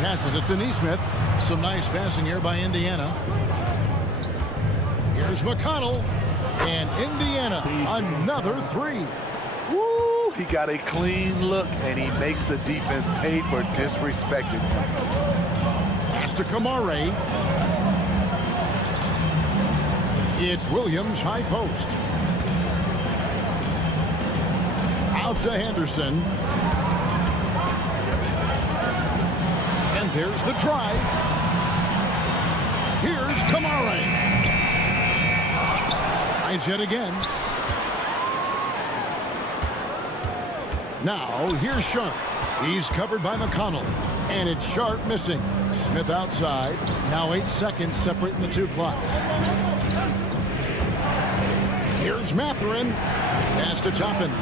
Passes it to Nesmith. Some nice passing here by Indiana. Here's McConnell. And Indiana, another three. Woo! He got a clean look, and he makes the defense pay for disrespecting him. Pass to Kamare. It's Williams, high post. Out to Henderson. And there's the drive. Here's Kamare. Tries yet again. Now, here's Sharp. He's covered by McConnell. And it's Sharp missing. Smith outside. Now 8 seconds separating the two clocks. Here's Mathurin. Pass to Toppin.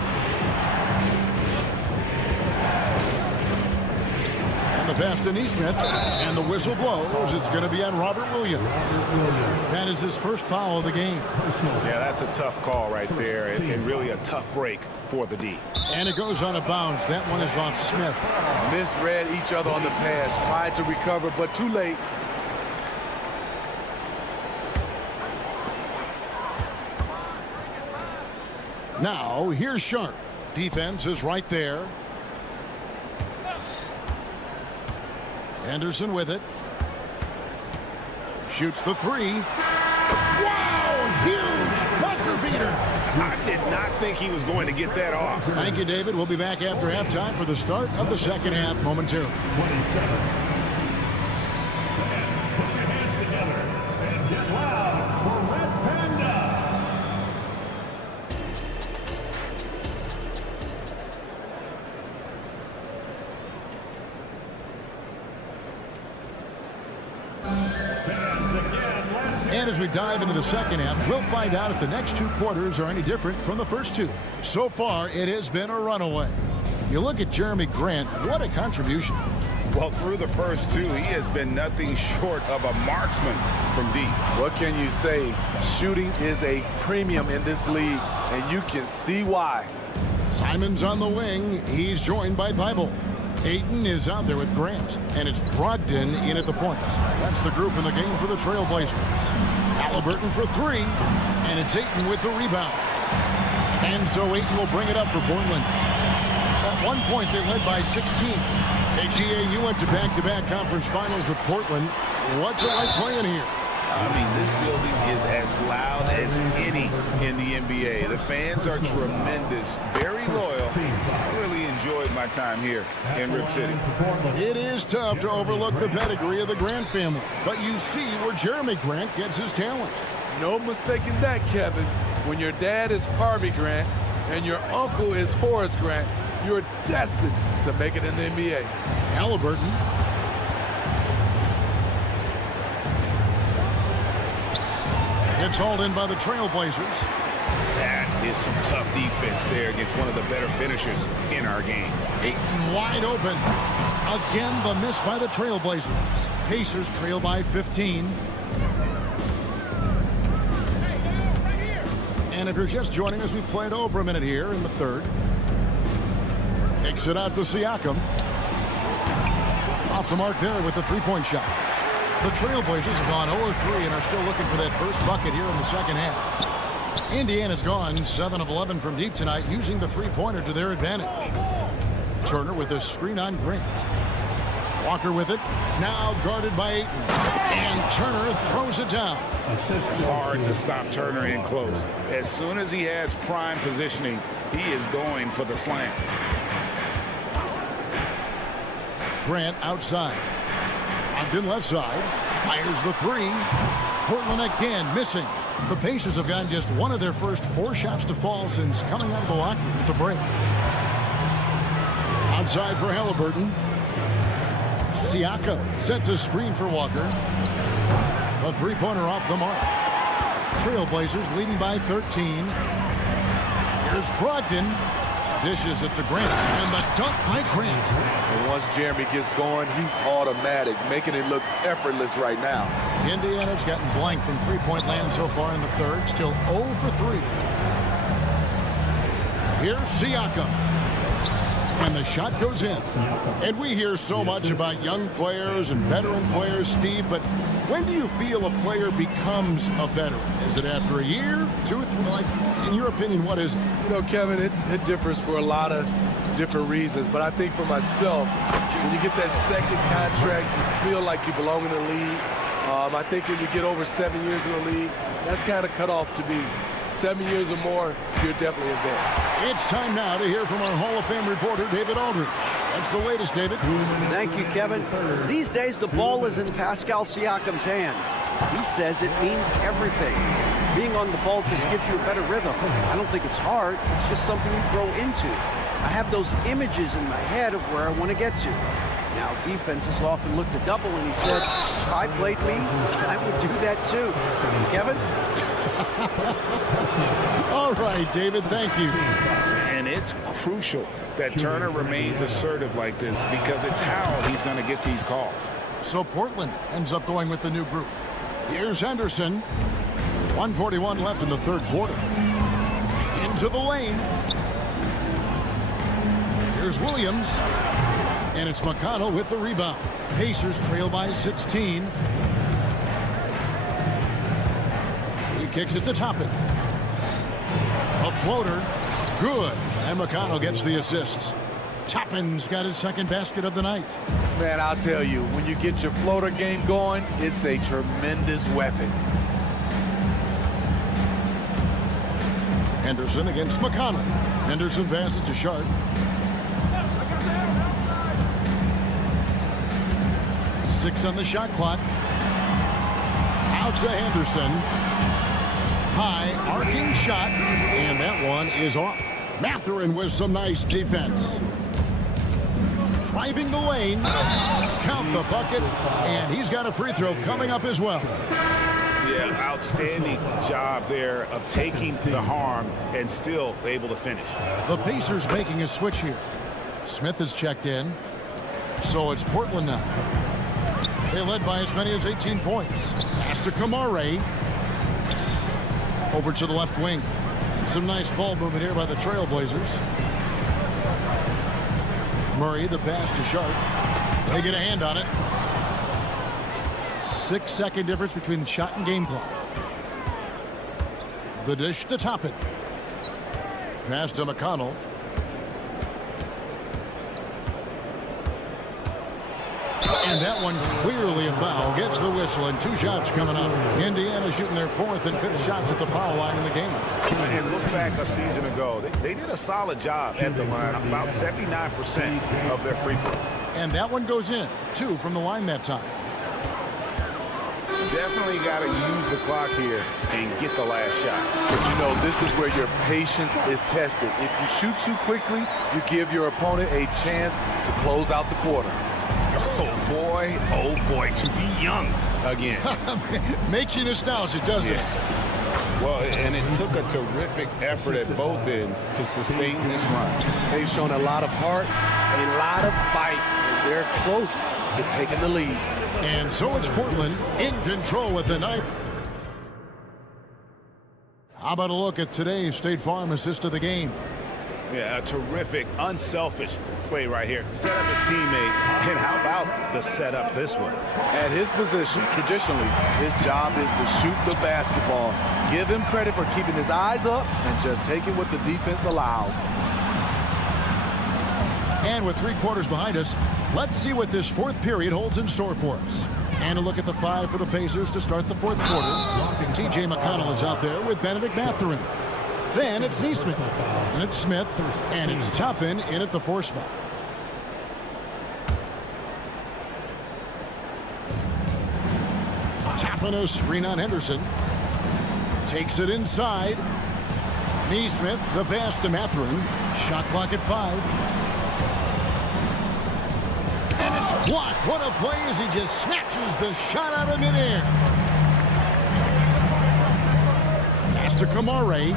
And the pass to Nesmith. And the whistle blows. It's going to be on Robert Williams. That is his first foul of the game. Yeah, that's a tough call right there, and really a tough break for the D. And it goes out of bounds. That one is off Smith. Misread each other on the pass. Tried to recover, but too late. Now, here's Sharp. Defense is right there. Anderson with it. Shoots the three. Wow! Huge buzzer beater. I did not think he was going to get that off. Thank you, David. We'll be back after halftime for the start of the second half momentarily. 27. And put your hands together and get loud for Red Panda. And as we dive into the second half, we'll find out if the next two quarters are any different from the first two. So far, it has been a runaway. You look at Jeremy Grant, what a contribution. Well, through the first two, he has been nothing short of a marksman from deep. What can you say? Shooting is a premium in this league, and you can see why. Simon's on the wing. He's joined by Thibault. Ayton is out there with Grant, and it's Brogdon in at the point. That's the group in the game for the Trailblazers. Halliburton for three, and it's Ayton with the rebound. And so Ayton will bring it up for Portland. At one point, they led by 16. AGA, you went to back-to-back conference finals with Portland. What's it like playing here? I mean, this building is as loud as any in the NBA. The fans are tremendous, very loyal. I really enjoyed my time here in Rip City. It is tough to overlook the pedigree of the Grant family, but you see where Jeremy Grant gets his talent. No mistaking that, Kevin. When your dad is Harvey Grant and your uncle is Horace Grant, you're destined to make it in the NBA. Halliburton. It's hauled in by the Trailblazers. That is some tough defense there against one of the better finishers in our game. Ayton wide open. Again, the miss by the Trailblazers. Pacers trail by 15. And if you're just joining us, we played over a minute here in the third. Takes it out to Siakam. Off the mark there with the three-point shot. The Trailblazers have gone 0-3 and are still looking for that first bucket here in the second half. Indiana's gone 7 of 11 from deep tonight, using the three-pointer to their advantage. Turner with a screen on Grant. Walker with it. Now guarded by Ayton. And Turner throws it down. Hard to stop Turner in close. As soon as he has prime positioning, he is going for the slam. Grant outside. Ogden left side. Fires the three. Portland again missing. The Pacers have gotten just one of their first 4 shots to fall since coming out of the locker room at the break. Outside for Halliburton. Siakam sets a screen for Walker. A three-pointer off the mark. Trailblazers leading by 13. Here's Brogdon. Dishes it to Grant. And the dunk by Grant. And once Jeremy gets going, he's automatic, making it look effortless right now. Indiana's gotten blank from three-point land so far in the third. Still 0 for 3. Here's Siakam. And the shot goes in. And we hear so much about young players and veteran players, Steve, but when do you feel a player becomes a veteran? Is it after a year, 2, 3? Like, in your opinion, what is it? You know, Kevin, it differs for a lot of different reasons, but I think for myself, when you get that second contract, you feel like you belong in the league. I think when you get over 7 years in the league, that's kind of cut off to be 7 years or more, you're definitely a vet. It's time now to hear from our Hall of Fame reporter, David Aldridge. That's the latest, David. Thank you, Kevin. These days, the ball is in Pascal Siakam's hands. He says it means everything. Being on the ball just gives you a better rhythm. I don't think it's hard. It's just something you grow into. I have those images in my head of where I want to get to. Now, defenses often look to double, and he said, if I played me, I would do that too. Kevin? All right, David, thank you. And it's crucial that Turner remains assertive like this because it's how he's going to get these calls. So Portland ends up going with the new group. Here's Henderson. 1:41 left in the third quarter. Into the lane. Here's Williams. And it's McConnell with the rebound. Pacers trail by 16. He kicks it to Toppin. A floater. Good. And McConnell gets the assist. Toppin's got his second basket of the night. Man, I'll tell you, when you get your floater game going, it's a tremendous weapon. Henderson against McConnell. Henderson passes to Sharp. Six on the shot clock. Out to Henderson. High arcing shot, and that one is off. Mathurin with some nice defense. Driving the lane. Count the bucket, and he's got a free throw coming up as well. Yeah, outstanding job there of taking the harm and still able to finish. The Pacers making a switch here. Smith is checked in. So it's Portland now. They led by as many as 18 points. Pass to Kamare. Over to the left wing. Some nice ball movement here by the Trailblazers. Murray, the pass to Sharp. They get a hand on it. 6-second difference between the shot and game clock. The dish to Toppin. Pass to McConnell. And that one clearly a foul. Gets the whistle, and 2 shots coming up. Indiana shooting their 4th and 5th shots at the foul line in the game. And look back a season ago. They did a solid job at the line. About 79% of their free throws. And that one goes in. 2 from the line that time. Definitely got to use the clock here and get the last shot. But you know, this is where your patience is tested. If you shoot too quickly, you give your opponent a chance to close out the quarter. Oh boy, to be young again. Makes you nostalgic, doesn't it? Well, and it took a terrific effort at both ends to sustain this run. They've shown a lot of heart, a lot of fight, and they're close to taking the lead. And so it's Portland in control with the ninth. How about a look at today's State Farm assist of the game? Yeah, a terrific, unselfish play right here. Set up his teammate, and how about the setup this was? At his position, traditionally, his job is to shoot the basketball. Give him credit for keeping his eyes up and just taking what the defense allows. And with 3 quarters behind us, let's see what this 4th period holds in store for us. And a look at the 5 for the Pacers to start the 4th quarter. T.J. McConnell is out there with Benedict Mathurin. Then it's Neesmith, and it's Smith, and it's Toppin in at the 4 spot. Toppin a screen on Henderson. Takes it inside. Neesmith, the pass to Mathurin. Shot clock at 5. And it's blocked. What a play as he just snatches the shot out of midair. Pass to Kamare.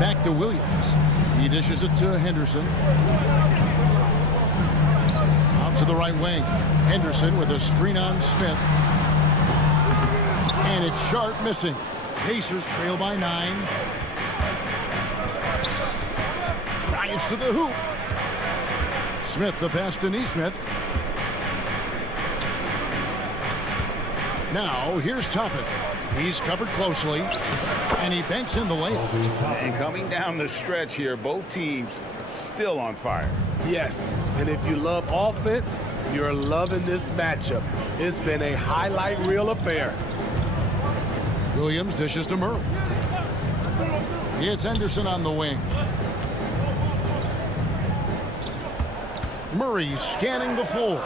Back to Williams. He dishes it to Henderson. Out to the right wing. Henderson with a screen on Smith. And it's Sharp missing. Pacers trail by 9. Drives to the hoop. Smith, the pass to Neesmith. Now, here's Toppin. He's covered closely, and he banks in the layup. And coming down the stretch here, both teams still on fire. Yes, and if you love offense, you're loving this matchup. It's been a highlight reel affair. Williams dishes to Murray. It's Henderson on the wing. Murray scanning the floor.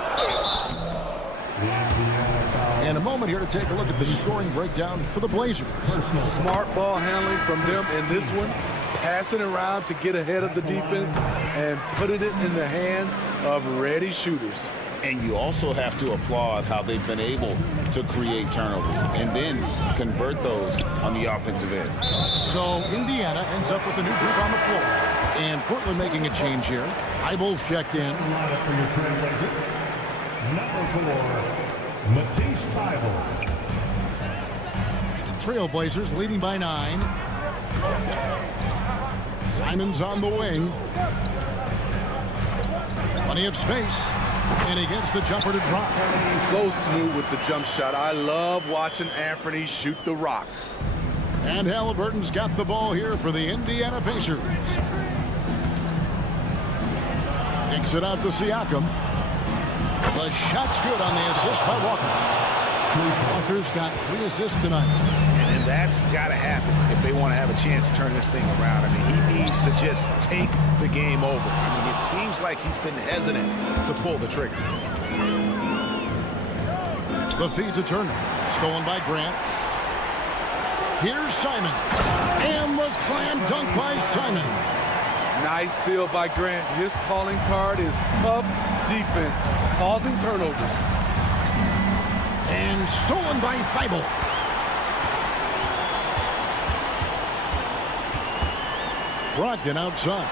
And a moment here to take a look at the scoring breakdown for the Blazers. Smart ball handling from them in this one. Passing around to get ahead of the defense and putting it in the hands of ready shooters. And you also have to applaud how they've been able to create turnovers and then convert those on the offensive end. So Indiana ends up with a new group on the floor. And Portland making a change here. Eibel's checked in. Number 4, Matisse Thybulle. Trailblazers leading by 9. Simons on the wing. Plenty of space. And he gets the jumper to drop. So smooth with the jump shot. I love watching Anthony shoot the rock. And Halliburton's got the ball here for the Indiana Pacers. Kicks it out to Siakam. The shot's good on the assist by Walker. Walker's got 3 assists tonight. And that's got to happen if they want to have a chance to turn this thing around. I mean, he needs to just take the game over. I mean, it seems like he's been hesitant to pull the trigger. The feed to Turner. Stolen by Grant. Here's Simon. And the slam dunk by Simon. Nice steal by Grant. His calling card is tough defense, causing turnovers. And stolen by Thybulle. Brogdon outside.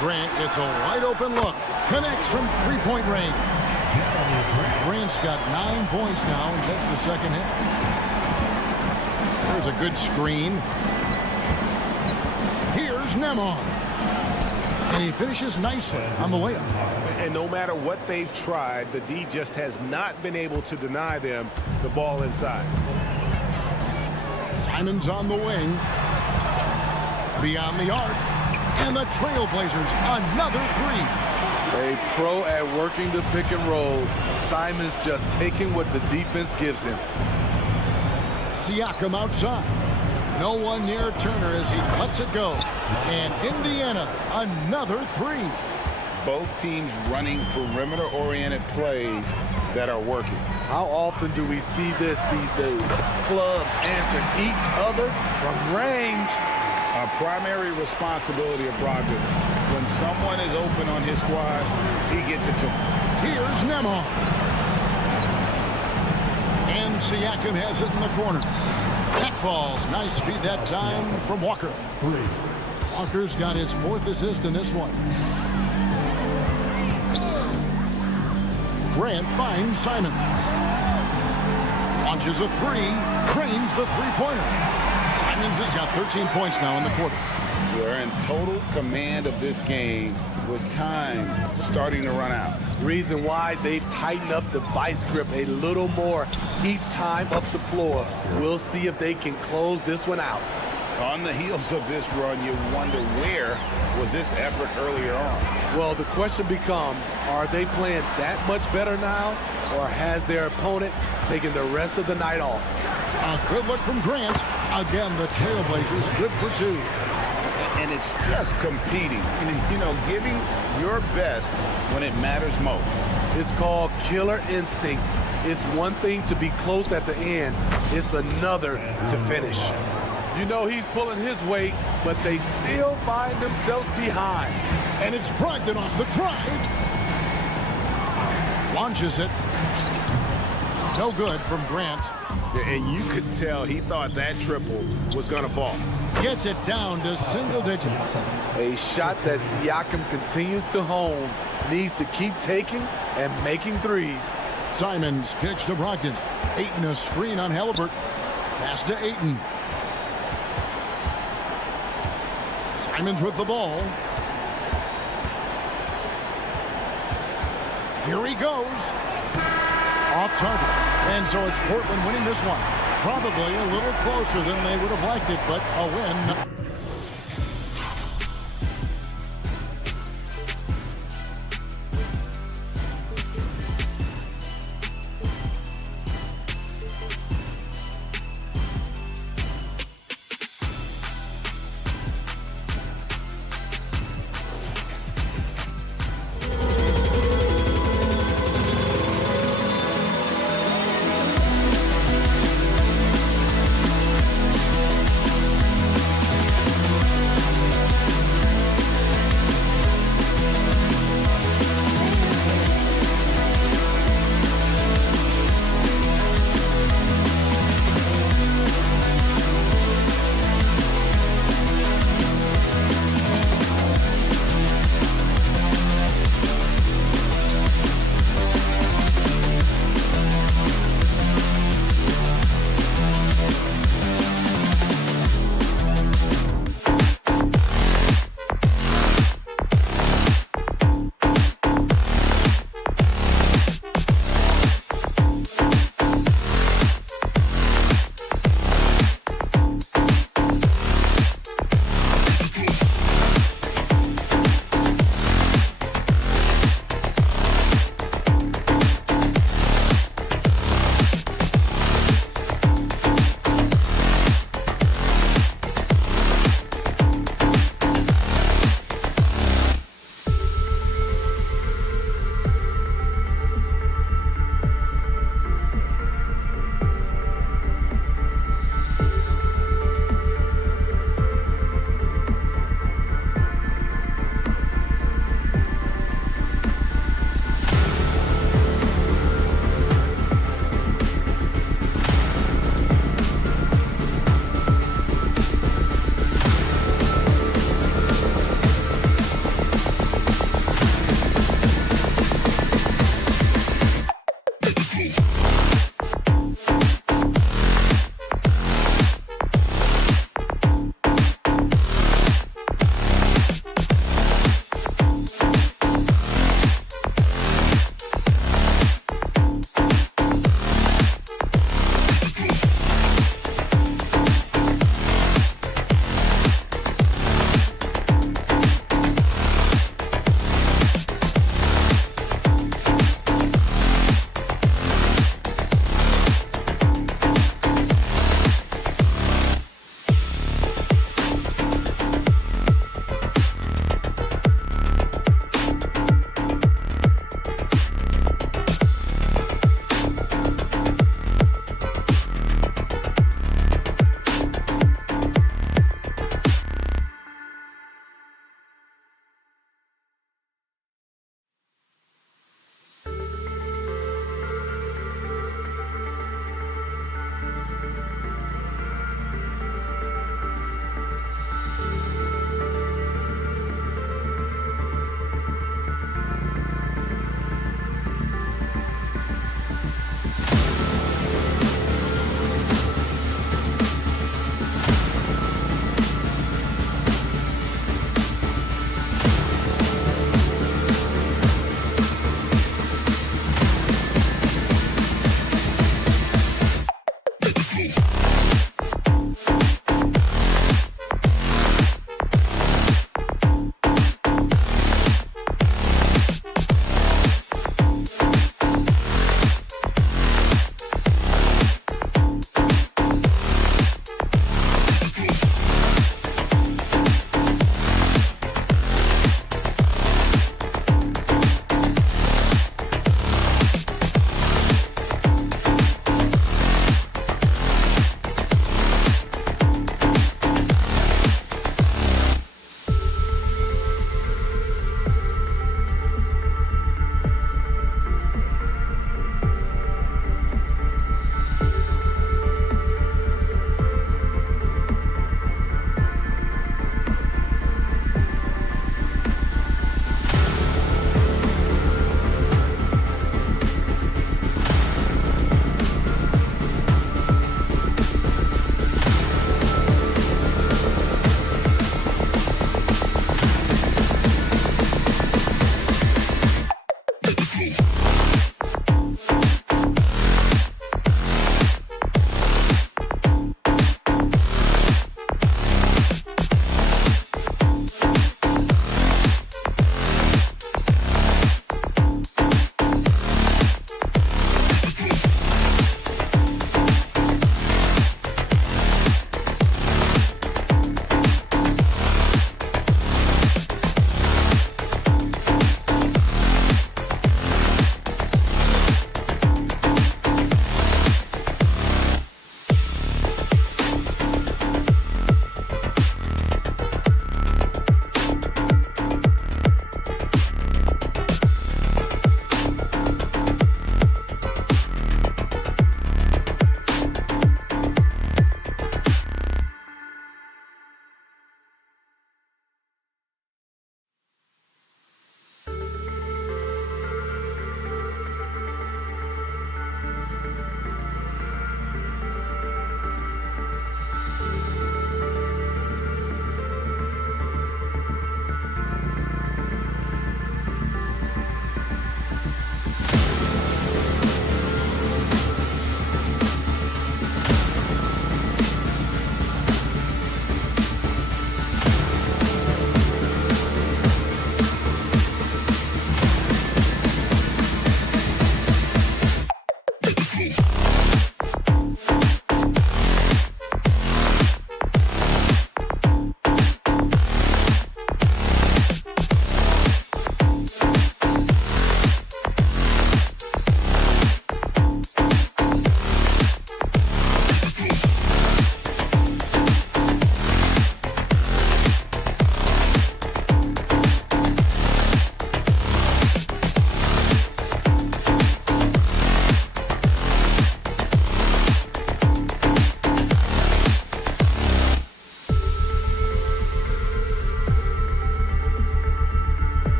Grant gets a wide open look. Connects from 3-point range. Grant's got 9 points now in just the second half. There's a good screen. Here's Nemon. And he finishes nicely on the layup. And no matter what they've tried, the D just has not been able to deny them the ball inside. Simon's on the wing. Beyond the arc. And the Trailblazers, another 3. A pro at working the pick and roll. Simon's just taking what the defense gives him. Siakam outside. No one near Turner as he lets it go. And Indiana, another 3. Both teams running perimeter-oriented plays that are working. How often do we see this these days? Clubs answering each other from range. A primary responsibility of Brogdon. When someone is open on his squad, he gets it to him. Here's Nemon. And Siakam has it in the corner. That falls. Nice feed that time from Walker. 3. Walker's got his 4th assist in this one. Grant finds Simon. Launches a 3. Cranes the 3-pointer. Simons has got 13 points now in the quarter. They're in total command of this game with time starting to run out. Reason why they've tightened up the vice grip a little more each time up the floor. We'll see if they can close this one out. On the heels of this run, you wonder where was this effort earlier on? Well, the question becomes, are they playing that much better now, or has their opponent taken the rest of the night off? A good look from Grant. Again, the Trailblazers good for 2. And it's just competing, you know, giving your best when it matters most. It's called killer instinct. It's one thing to be close at the end. It's another to finish. You know he's pulling his weight, but they still find themselves behind. And it's Brogdon off the drive. Launches it. No good from Grant. And you could tell he thought that triple was going to fall. Gets it down to single digits. A shot that Siakam continues to hone, needs to keep taking and making threes. Simons kicks to Brogdon. Ayton a screen on Halliburton. Pass to Ayton. Simons with the ball. Here he goes. Off target. And so it's Portland winning this one. Probably a little closer than they would have liked it, but a win.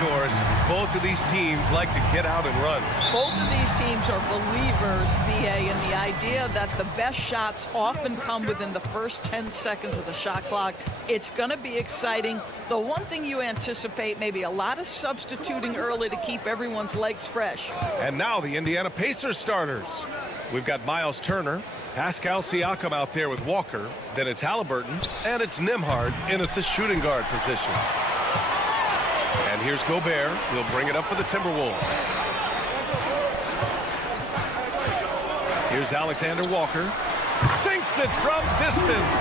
outdoors, both of these teams like to get out and run. Both of these teams are believers, BA, in the idea that the best shots often come within the first 10 seconds of the shot clock. It's going to be exciting. The one thing you anticipate, maybe a lot of substituting early to keep everyone's legs fresh. And now the Indiana Pacers starters. We've got Miles Turner, Pascal Siakam out there with Walker. Then it's Halliburton, and it's Nembhard in at the shooting guard position. And here's Gobert. He'll bring it up for the Timberwolves. Here's Alexander Walker. Sinks it from distance.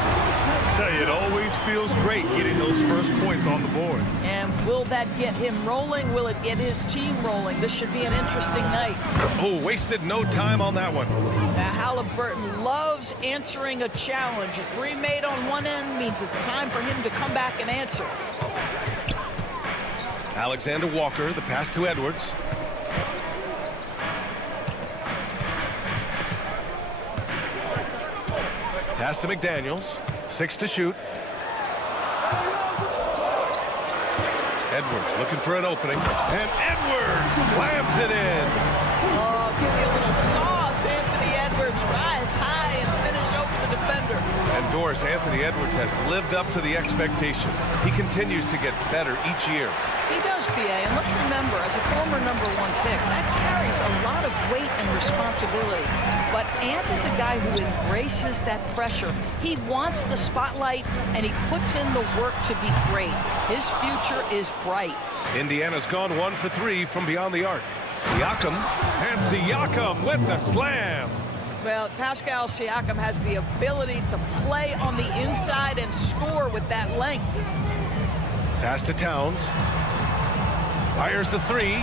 I tell you, it always feels great getting those first points on the board. And will that get him rolling? Will it get his team rolling? This should be an interesting night. Oh, wasted no time on that one. Now, Halliburton loves answering a challenge. A three made on one end means it's time for him to come back and answer. Alexander Walker, the pass to Edwards. Pass to McDaniels. 6 to shoot. Edwards looking for an opening. And Edwards slams it in. Oh, give you a little sauce. Anthony Edwards rise high and finish over the defender. And Doris, Anthony Edwards has lived up to the expectations. He continues to get better each year. He does, PA, and let's remember, as a former #1 pick, that carries a lot of weight and responsibility. But Ant is a guy who embraces that pressure. He wants the spotlight, and he puts in the work to be great. His future is bright. Indiana's gone 1 for 3 from beyond the arc. Siakam, and Siakam with the slam. Well, Pascal Siakam has the ability to play on the inside and score with that length. Pass to Towns. Fires the three.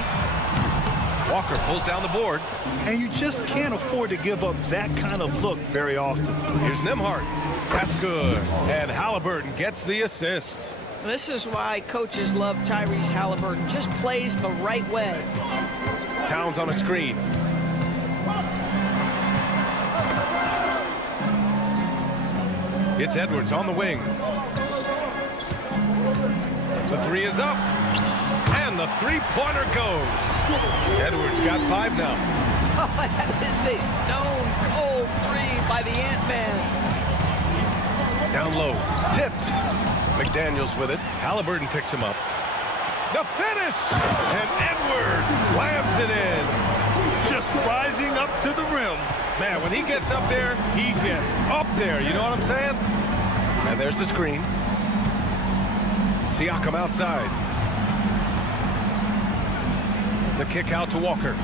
Walker pulls down the board. And you just can't afford to give up that kind of look very often. Here's Nembhard. That's good. And Halliburton gets the assist. This is why coaches love Tyrese Halliburton. Just plays the right way. Towns on a screen. It's Edwards on the wing. The three is up. And the three-pointer goes. Edwards got 5 now. Oh, that is a stone-cold three by the Ant-Man. Down low. Tipped. McDaniels with it. Halliburton picks him up. The finish! And Edwards slams it in. Just rising up to the rim. Man, when he gets up there, he gets up there. You know what I'm saying? And there's the screen. Siakam outside. The kick out to Walker.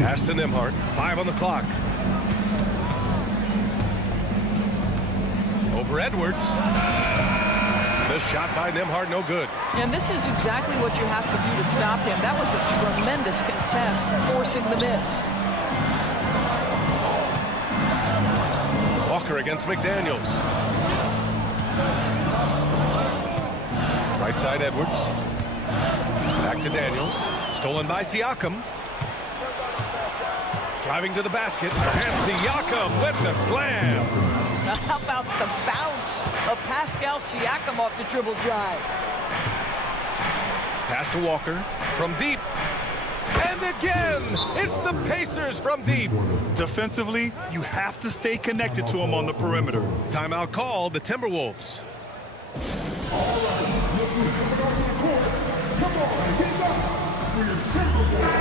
Pass to Nembhard. 5 on the clock. Over Edwards. The shot by Nembhard, no good. And this is exactly what you have to do to stop him. That was a tremendous contest, forcing the miss. Walker against McDaniels. Right side Edwards. Back to Daniels. Stolen by Siakam. Driving to the basket. And Siakam with the slam. How about the bounce of Pascal Siakam off the dribble drive? Pass to Walker from deep. And again, it's the Pacers from deep. Defensively, you have to stay connected to him on the perimeter. Timeout called, the Timberwolves. Come on, get up for your Timberwolves.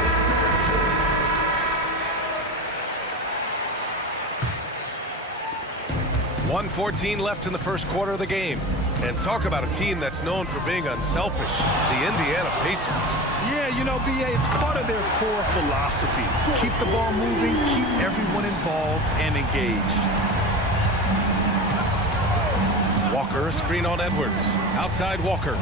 1:14 left in the first quarter of the game. And talk about a team that's known for being unselfish, the Indiana Pacers. Yeah, you know, BA, it's part of their core philosophy. Keep the ball moving, keep everyone involved and engaged. Walker, a screen on Edwards. Outside Walker.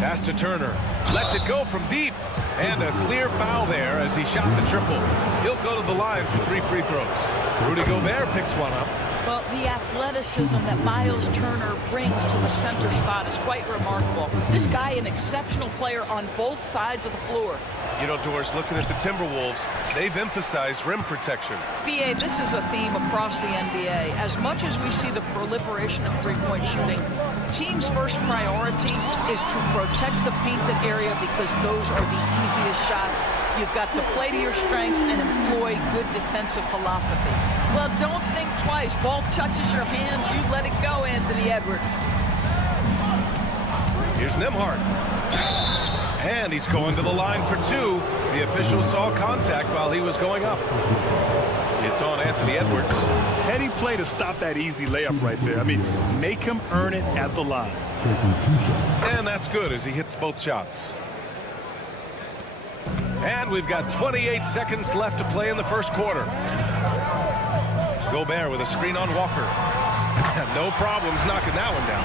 Pass to Turner. Lets it go from deep. And a clear foul there as he shot the triple. He'll go to the line for 3 free throws. Rudy Gobert picks one up. Well, Well, the athleticism that Miles Turner brings to the center spot is quite remarkable. This guy, an exceptional player on both sides of the floor. You know, Doris, looking at the Timberwolves, they've emphasized rim protection. BA, this is a theme across the NBA. As much as we see the proliferation of three-point shooting, team's first priority is to protect the painted area because those are the easiest shots. You've got to play to your strengths and employ good defensive philosophy. Well, don't think twice. Ball touches your hands, you let it go, Anthony Edwards. Here's Nembhard. And he's going to the line for two. The official saw contact while he was going up. It's on Anthony Edwards. Heady play to stop that easy layup right there. I mean, make him earn it at the line. And that's good as he hits both shots. And we've got 28 seconds left to play in the first quarter. Gobert with a screen on Walker. No problems knocking that one down.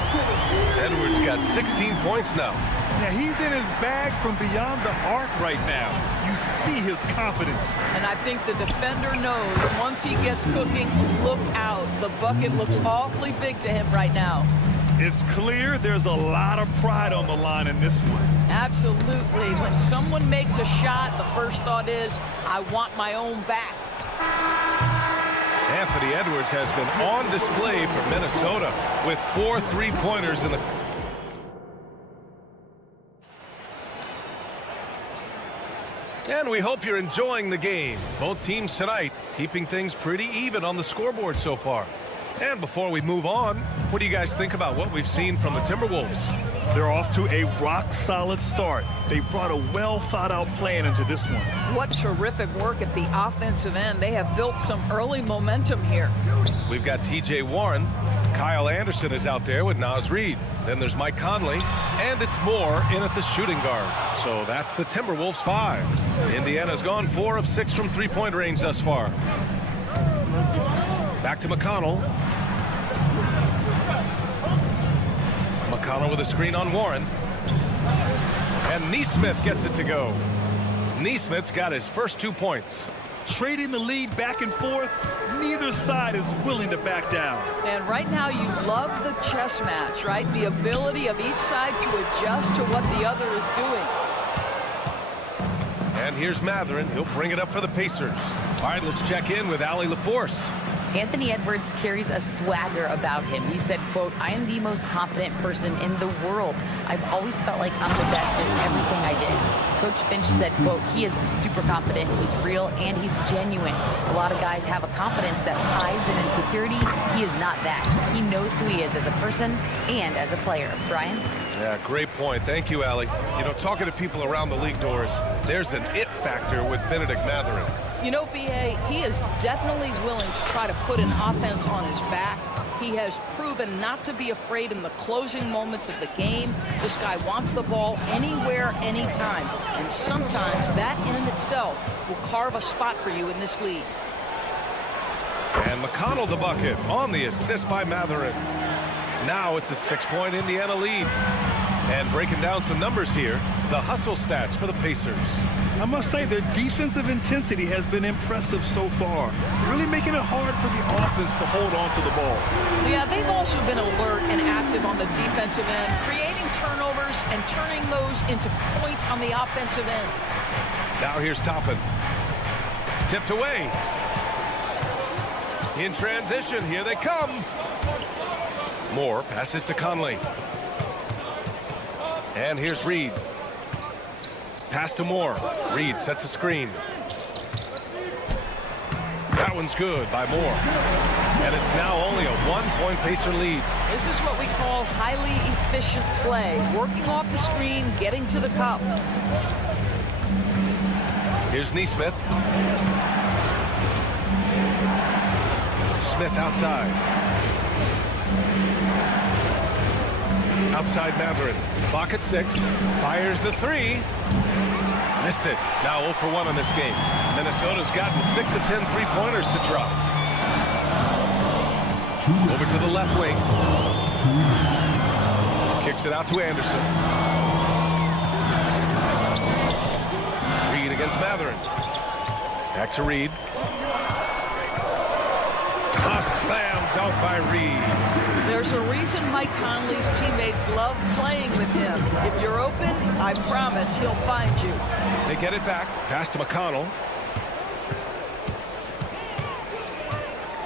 Edwards got 16 points now. Yeah, he's in his bag from beyond the arc right now. You see his confidence. And I think the defender knows once he gets cooking, look out. The bucket looks awfully big to him right now. It's clear there's a lot of pride on the line in this one. Absolutely. When someone makes a shot, the first thought is, I want my own back. Anthony Edwards has been on display for Minnesota with 4 3-pointers in the... And we hope you're enjoying the game. Both teams tonight keeping things pretty even on the scoreboard so far. And before we move on, what do you guys think about what we've seen from the Timberwolves? They're off to a rock-solid start. They brought a well-thought-out plan into this one. What terrific work at the offensive end. They have built some early momentum here. We've got T.J. Warren. Kyle Anderson is out there with Naz Reid. Then there's Mike Conley. And it's Moore in at the shooting guard. So that's the Timberwolves 5. Indiana's gone 4 of 6 from three-point range thus far. Back to McConnell. McConnell with a screen on Warren. And Nesmith gets it to go. Nesmith's got his first 2 points. Trading the lead back and forth, neither side is willing to back down. And right now you love the chess match, right? The ability of each side to adjust to what the other is doing. And here's Mathurin. He'll bring it up for the Pacers. All right, let's check in with Allie LaForce. Anthony Edwards carries a swagger about him. He said, quote, I am the most confident person in the world. I've always felt like I'm the best in everything I did. Coach Finch said, quote, he is super confident, he's real, and he's genuine. A lot of guys have a confidence that hides an insecurity. He is not that. He knows who he is as a person and as a player. Brian? Yeah, great point. Thank you, Allie. You know, talking to people around the league, Doris, there's an it factor with Benedict Mathurin. You know, B.A., he is definitely willing to try to put an offense on his back. He has proven not to be afraid in the closing moments of the game. This guy wants the ball anywhere, anytime. And sometimes that in and itself will carve a spot for you in this league. And McConnell the bucket on the assist by Mathurin. Now it's a 6-point Indiana lead. And breaking down some numbers here, the hustle stats for the Pacers. I must say their defensive intensity has been impressive so far, really making it hard for the offense to hold on to the ball. Yeah, they've also been alert and active on the defensive end, creating turnovers and turning those into points on the offensive end. Now here's Toppin. Tipped away. In transition, here they come. Moore passes to Conley. And here's Reid. Pass to Moore. Reid sets a screen. That one's good by Moore. And it's now only a 1-point Pacer lead. This is what we call highly efficient play. Working off the screen, getting to the cup. Here's Nesmith. Smith outside. Outside Mathurin. Clock at 6. Fires the 3. Missed it. Now 0 for 1 in this game. Minnesota's gotten 6 of 10 3-pointers to drop. Over to the left wing. Kicks it out to Anderson. Reid against Mathurin. Back to Reid. A Slam dunk by Reed. There's a reason Mike Conley's teammates love playing with him. If you're open, I promise he'll find you. They get it back. Pass to McConnell.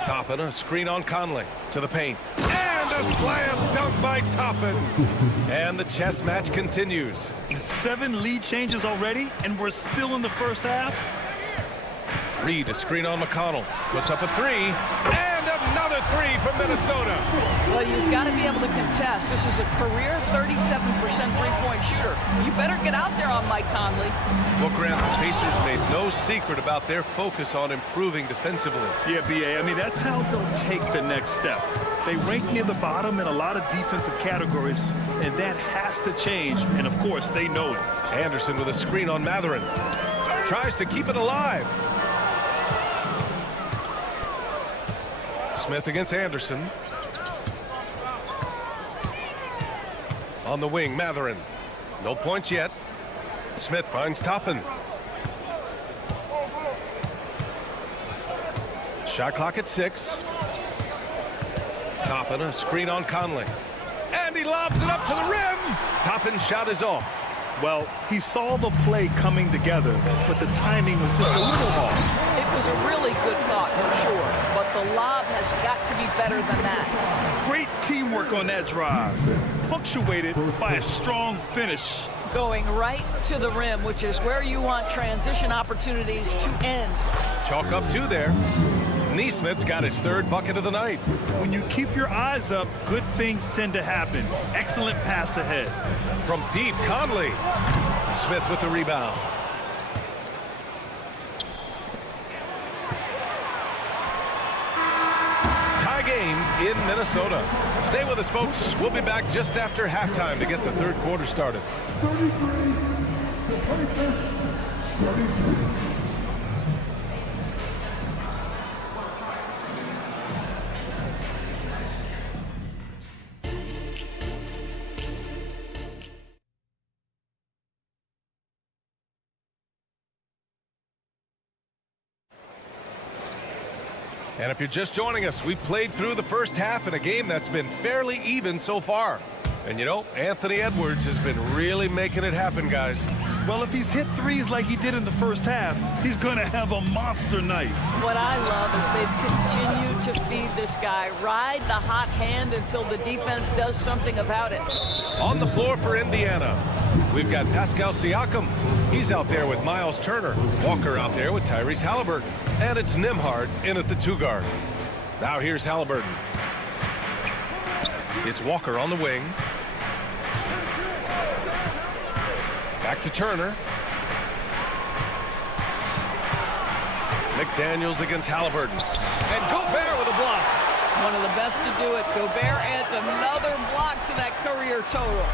Toppin, a screen on Conley. To the paint. And a slam dunk by Toppin. And the chess match continues. 7 lead changes already, and we're still in the first half. Reed, a screen on McConnell. Puts up a 3. And another 3 from Minnesota. Well, you've got to be able to contest. This is a career 37% three-point shooter. You better get out there on Mike Conley. Well, Grant, the Pacers made no secret about their focus on improving defensively. Yeah, B.A., I mean, that's how they'll take the next step. They rank near the bottom in a lot of defensive categories, and that has to change, and of course, they know it. Anderson with a screen on Matherin. Tries to keep it alive. Smith against Anderson. On the wing, Matherin. No points yet. Smith finds Toppin. Shot clock at 6. Toppin, a screen on Conley. And he lobs it up to the rim. Toppin's shot is off. Well, he saw the play coming together, but the timing was just a little off. It was a really good thought, for sure, but the lob has got to be better than that. Great teamwork on that drive, punctuated by a strong finish. Going right to the rim, which is where you want transition opportunities to end. Chalk up 2 there. Neesmith's got his 3rd bucket of the night. When you keep your eyes up, good things tend to happen. Excellent pass ahead. From deep, Conley. Smith with the rebound. Tie game in Minnesota. Stay with us, folks. We'll be back just after halftime to get the 3rd quarter started. 33. And if you're just joining us, we've played through the first half in a game that's been fairly even so far. And you know, Anthony Edwards has been really making it happen, guys. Well, if he's hit threes like he did in the first half, he's going to have a monster night. What I love is they've continued to feed this guy, ride the hot hand until the defense does something about it. On the floor for Indiana, we've got Pascal Siakam. He's out there with Miles Turner. Walker out there with Tyrese Halliburton. And it's Nembhard in at the 2 guard. Now here's Halliburton. It's Walker on the wing. Back to Turner. McDaniels against Halliburton. And Gobert with a block. One of the best to do it. Gobert adds another block to that career total.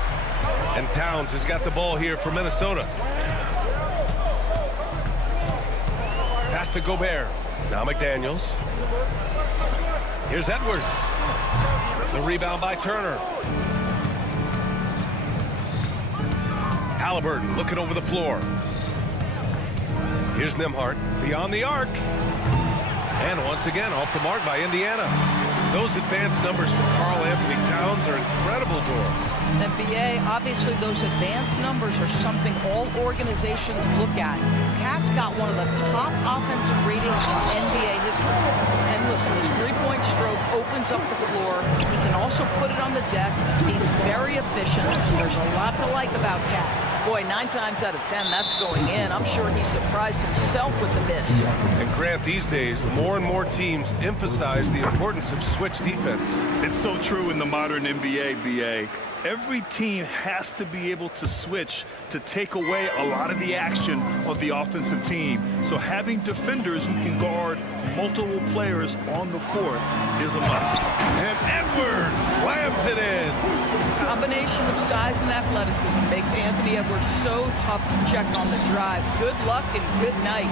And Towns has got the ball here for Minnesota. Pass to Gobert. Now McDaniels. Here's Edwards. The rebound by Turner. Halliburton looking over the floor. Here's Nembhard beyond the arc. And once again off the mark by Indiana. Those advanced numbers from Karl Anthony Towns are incredible doors. And BA, obviously those advanced numbers are something all organizations look at. Cat's got one of the top offensive ratings in NBA history. And listen, his three-point stroke opens up the floor. He can also put it on the deck. He's very efficient. There's a lot to like about Cat. Boy, 9 times out of 10, that's going in. I'm sure he surprised himself with the miss. And Grant, these days, more and more teams emphasize the importance of switch defense. It's so true in the modern NBA, BA. Every team has to be able to switch to take away a lot of the action of the offensive team. So having defenders who can guard multiple players on the court is a must. And Edwards slams it in. Combination of size and athleticism makes Anthony Edwards so tough to check on the drive. Good luck and good night.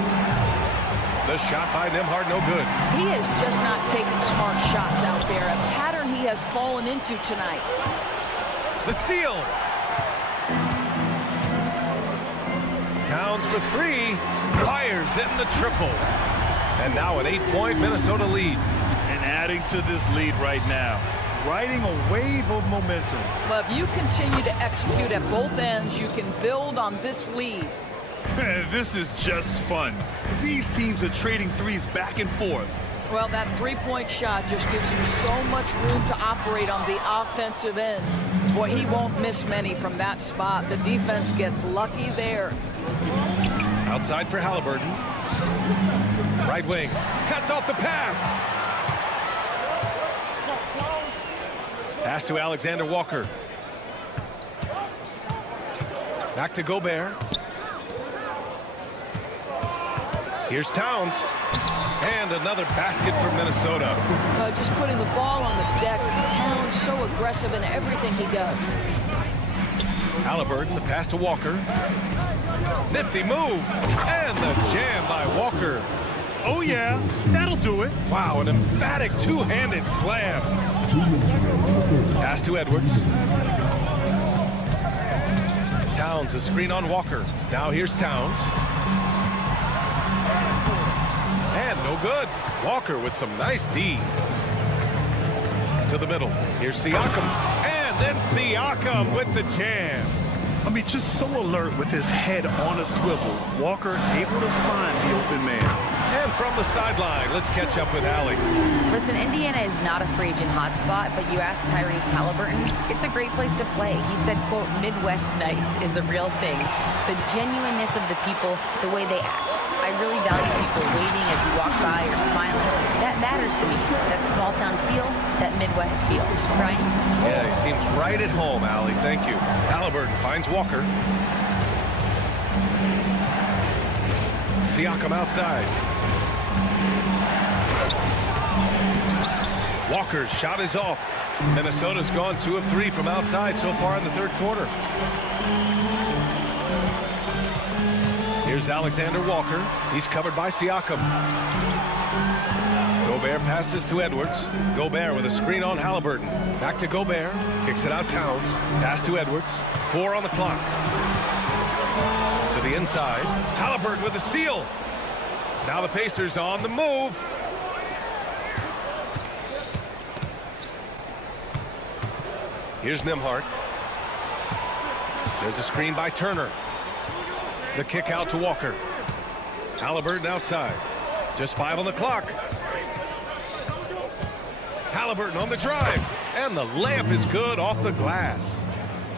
The shot by Nembhard, no good. He is just not taking smart shots out there, a pattern he has fallen into tonight. The steal. Towns for 3. Fires in the triple. And now an 8-point Minnesota lead. And adding to this lead right now, riding a wave of momentum. Well, if you continue to execute at both ends, you can build on this lead. This is just fun. These teams are trading threes back and forth. Well, that three-point shot just gives you so much room to operate on the offensive end. Boy, he won't miss many from that spot. The defense gets lucky there. Outside for Halliburton. Right wing. Cuts off the pass. Pass to Alexander Walker. Back to Gobert. Here's Towns. And another basket for Minnesota. Just putting the ball on the deck. Towns so aggressive in everything he does. Halliburton, the pass to Walker. Nifty move. And the jam by Walker. Oh, yeah. That'll do it. Wow, an emphatic two-handed slam. Pass to Edwards. Towns, a screen on Walker. Now here's Towns. And no good. Walker with some nice D. To the middle. Here's Siakam. And then Siakam with the jam. I mean, just so alert with his head on a swivel. Walker able to find the open man. And from the sideline, let's catch up with Allie. Listen, Indiana is not a free agent hotspot, but you ask Tyrese Halliburton, it's a great place to play. He said, quote, Midwest nice is a real thing. The genuineness of the people, the way they act. I really value people waving as you walk by or smiling. That matters to me. That small town feel, that Midwest feel. Brian? Yeah, he seems right at home, Allie. Thank you. Halliburton finds Walker. Siakam outside. Walker's shot is off. Minnesota's gone 2 of 3 from outside so far in the third quarter. Here's Alexander Walker. He's covered by Siakam. Gobert passes to Edwards. Gobert with a screen on Halliburton. Back to Gobert. Kicks it out Towns. Pass to Edwards. 4 on the clock. To the inside. Halliburton with a steal. Now the Pacers on the move. Here's Nembhard. There's a screen by Turner. The kick out to Walker. Halliburton outside. Just 5 on the clock. Halliburton on the drive. And the layup is good off the glass.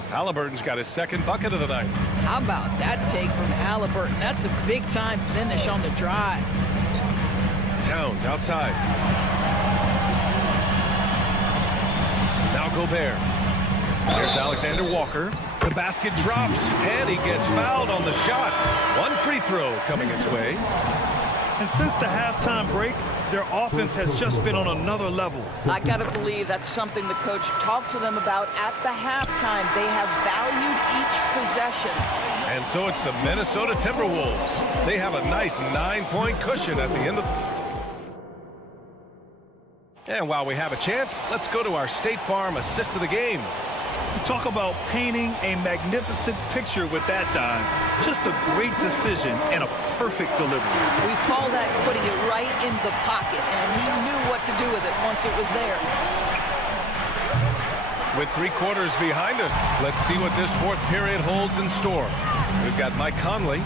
Halliburton's got his second bucket of the night. How about that take from Halliburton? That's a big-time finish on the drive. Towns outside. Now Gobert. There's Alexander Walker. The basket drops, and he gets fouled on the shot. One free throw coming his way. And since the halftime break, their offense has just been on another level. I got to believe that's something the coach talked to them about at the halftime. They have valued each possession. And so it's the Minnesota Timberwolves. They have a nice 9-point cushion at the end of... And while we have a chance, let's go to our State Farm assist of the game. You talk about painting a magnificent picture with that dime. Just a great decision and a perfect delivery. We call that putting it right in the pocket, and he knew what to do with it once it was there. With 3 quarters behind us, let's see what this fourth period holds in store. We've got Mike Conley,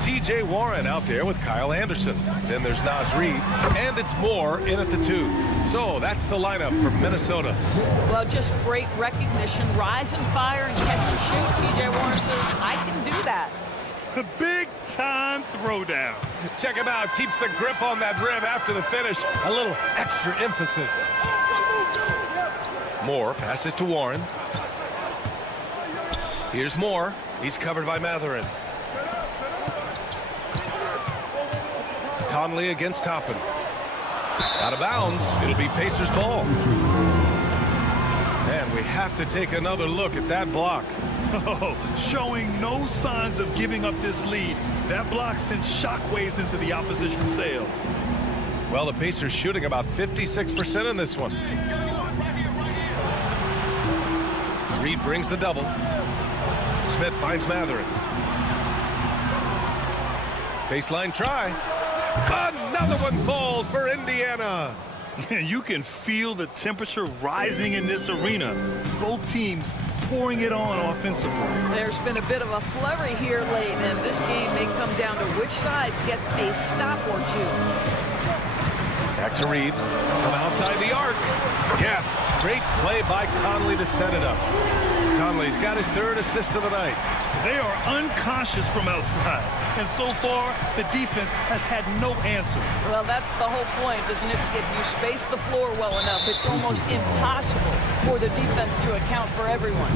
T.J. Warren out there with Kyle Anderson. Then there's Naz Reid, and it's Moore in at the 2. So that's the lineup for Minnesota. Well, just great recognition. Rise and fire and catch and shoot. T.J. Warren says, I can do that. The big-time throwdown. Check him out. Keeps the grip on that rim after the finish. A little extra emphasis. Moore passes to Warren. Here's Moore. He's covered by Matherin. Conley against Toppin. Out of bounds. It'll be Pacers ball. And we have to take another look at that block. Oh, showing no signs of giving up this lead. That block sent shockwaves into the opposition's sails. Well, the Pacers shooting about 56% in this one. Reed brings the double. Smith finds Matherin. Baseline try. Another one falls for Indiana. You can feel the temperature rising in this arena. Both teams pouring it on offensively. There's been a bit of a flurry here late, and this game may come down to which side gets a stop or two. Back to Reed from outside the arc. Yes, great play by Conley to set it up. Conley's got his third assist of the night. They are unconscious from outside, and so far the defense has had no answer. Well, that's the whole point, isn't it? If you space the floor well enough, it's almost impossible for the defense to account for everyone.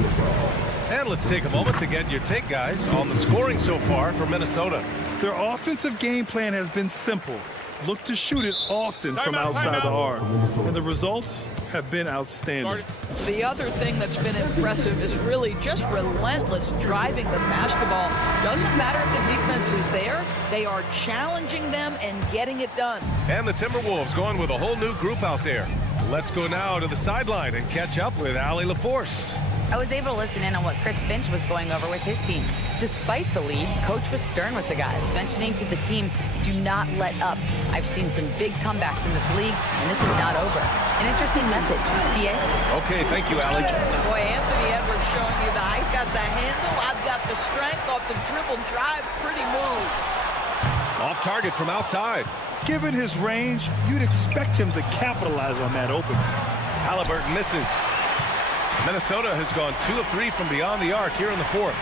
And let's take a moment to get your take, guys, on the scoring so far for Minnesota. Their offensive game plan has been simple. Look to shoot it often from outside the arc, and the results have been outstanding. The other thing that's been impressive is really just relentless driving the basketball. Doesn't matter if the defense is there, they are challenging them and getting it done. And the Timberwolves going with a whole new group out there. Let's go now to the sideline and catch up with Allie LaForce. I was able to listen in on what Chris Finch was going over with his team. Despite the lead, Coach was stern with the guys, mentioning to the team, do not let up. I've seen some big comebacks in this league, and this is not over. An interesting message. BA? Okay, thank you, Allie. Boy, Anthony Edwards showing you that I've got the handle, I've got the strength off the dribble drive. Pretty move. Off target from outside. Given his range, you'd expect him to capitalize on that opening. Halliburton misses. Minnesota has gone 2 of 3 from beyond the arc here in the fourth.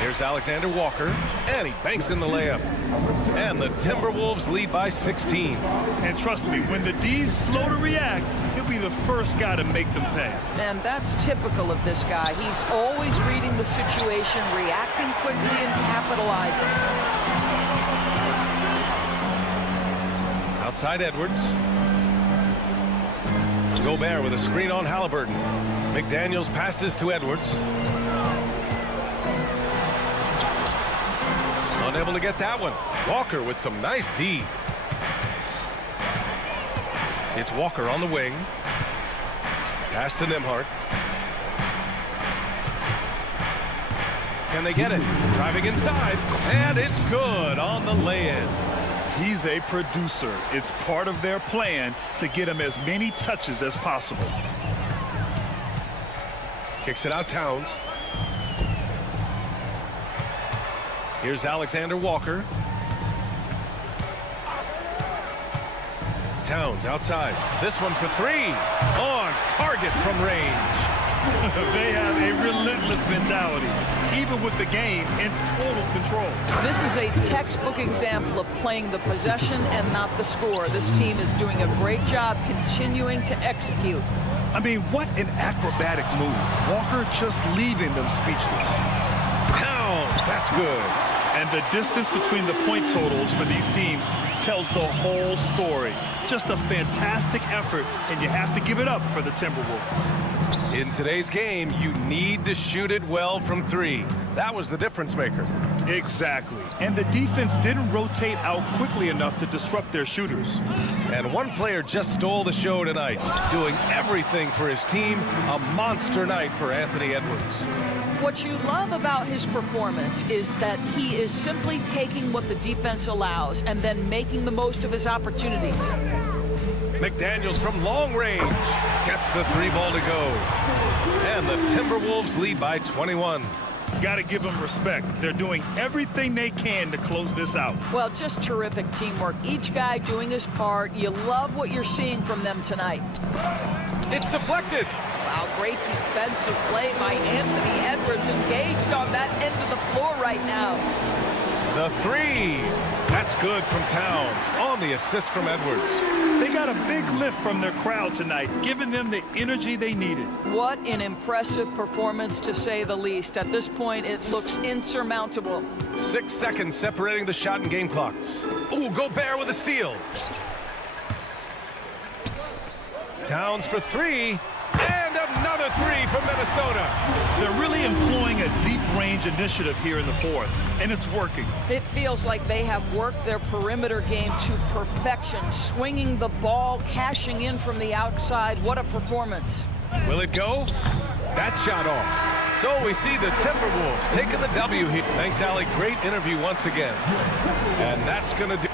Here's Alexander Walker, and he banks in the layup. And the Timberwolves lead by 16. And trust me, when the D's slow to react, he'll be the first guy to make them pay. And that's typical of this guy. He's always reading the situation, reacting quickly, and capitalizing. Outside Edwards. Gobert with a screen on Halliburton. McDaniels passes to Edwards. Unable to get that one. Walker with some nice D. It's Walker on the wing. Pass to Nembhard. Can they get it? Driving inside. And it's good on the lay-in. He's a producer. It's part of their plan to get him as many touches as possible. Kicks it out Towns. Here's Alexander Walker. Towns outside. This one for 3. On target from range. They have a relentless mentality, even with the game in total control. This is a textbook example of playing the possession and not the score. This team is doing a great job continuing to execute. I mean, what an acrobatic move. Walker just leaving them speechless. Towns, that's good. And the distance between the point totals for these teams tells the whole story. Just a fantastic effort, and you have to give it up for the Timberwolves. In today's game, you need to shoot it well from 3. That was the difference maker. Exactly. And the defense didn't rotate out quickly enough to disrupt their shooters. And one player just stole the show tonight, doing everything for his team. A monster night for Anthony Edwards. What you love about his performance is that he is simply taking what the defense allows and then making the most of his opportunities. McDaniels from long range gets the 3 ball to go. And the Timberwolves lead by 21. Got to give them respect. They're doing everything they can to close this out. Well, just terrific teamwork. Each guy doing his part. You love what you're seeing from them tonight. It's deflected. Wow, great defensive play by Anthony Edwards, engaged on that end of the floor right now. The 3. That's good from Towns on the assist from Edwards. They got a big lift from their crowd tonight, giving them the energy they needed. What an impressive performance, to say the least. At this point, it looks insurmountable. 6 seconds separating the shot and game clocks. Ooh, Gobert with a steal. Towns for 3. And another 3 for Minnesota. They're really employing a deep range initiative here in the fourth, and it's working. It feels like they have worked their perimeter game to perfection, swinging the ball, cashing in from the outside. What a performance. Will it go? That shot off. So we see the Timberwolves taking the W here. Thanks, Allie. Great interview once again. And that's going to do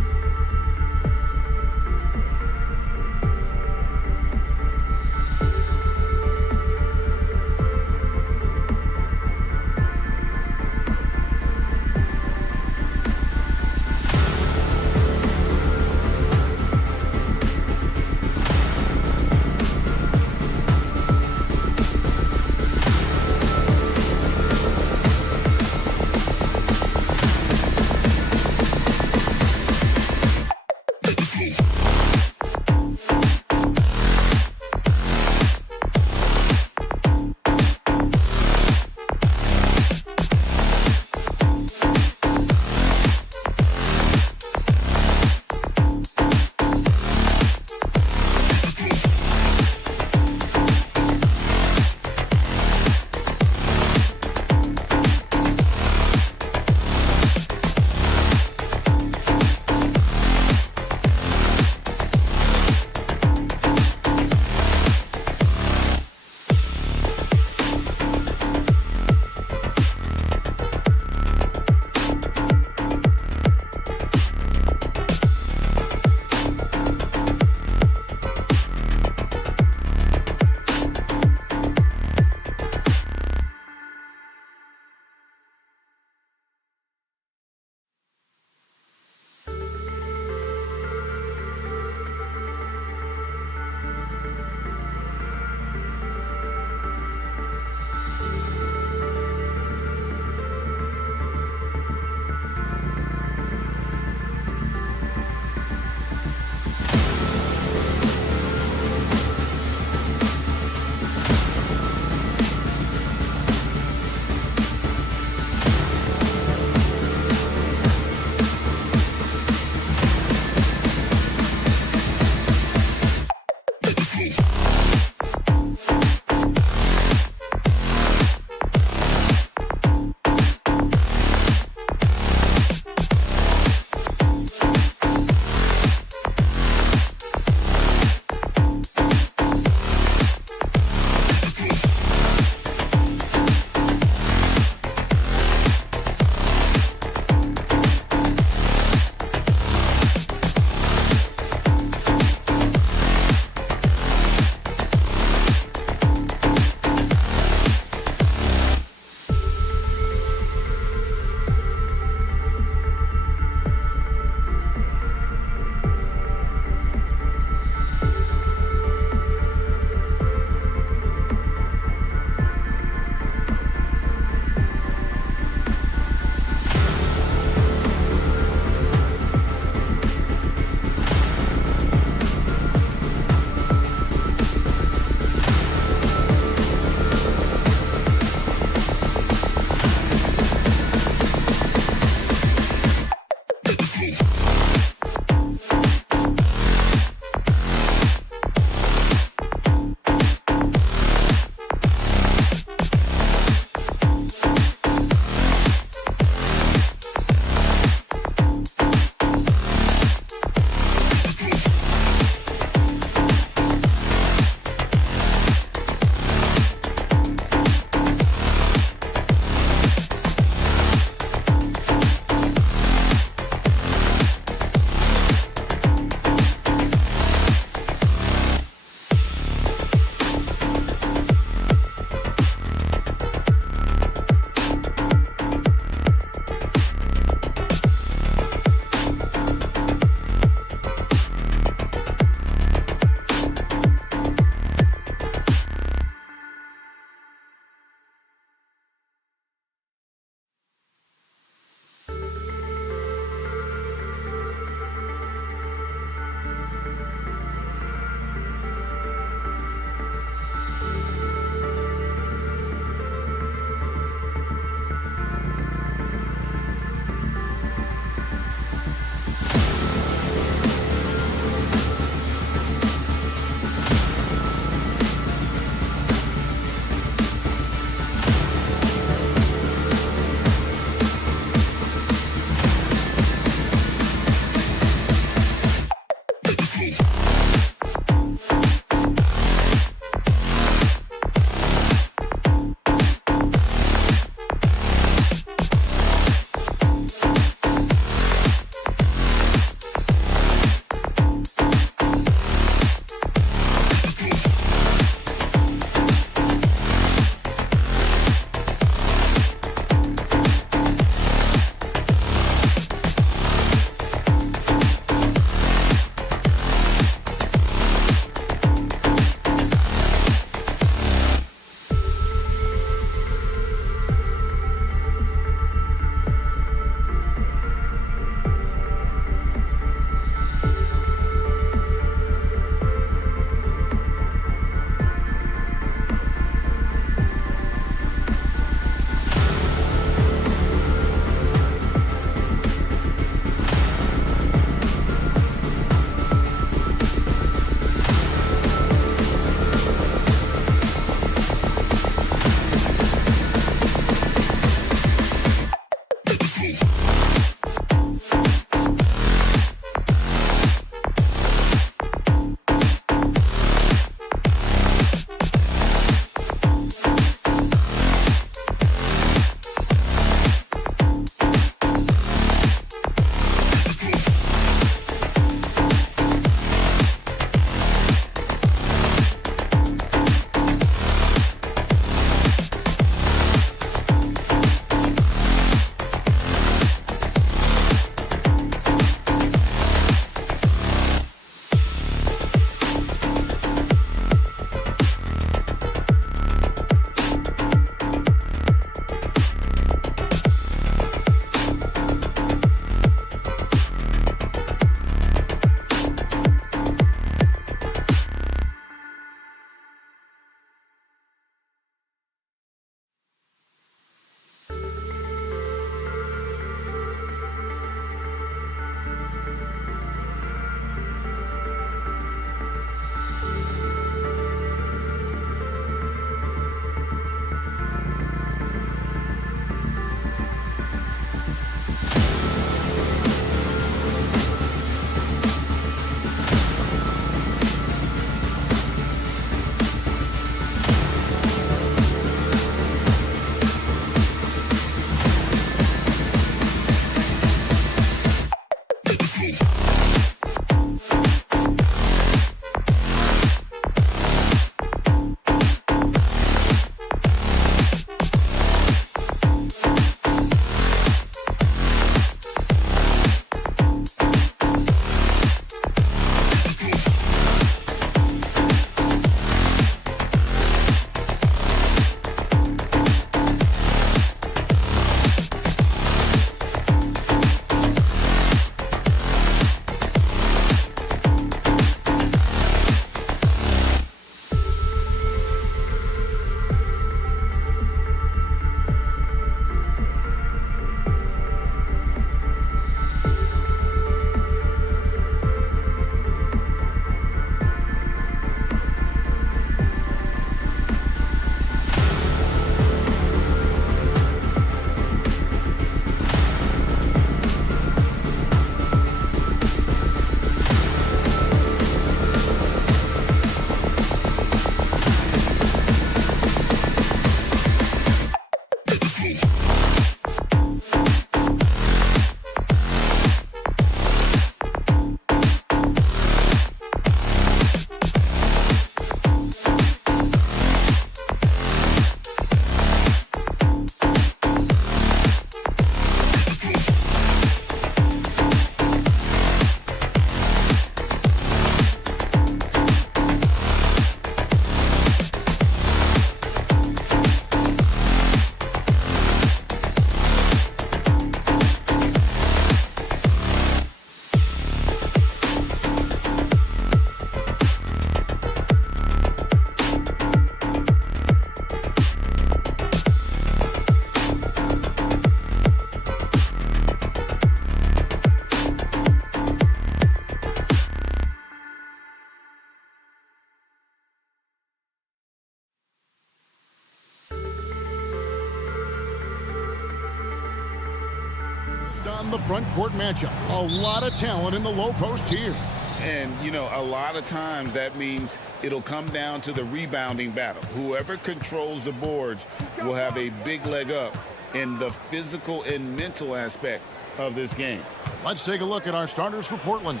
on the front court matchup. A lot of talent in the low post here. And, you know, a lot of times that means it'll come down to the rebounding battle. Whoever controls the boards will have a big leg up in the physical and mental aspect of this game. Let's take a look at our starters for Portland.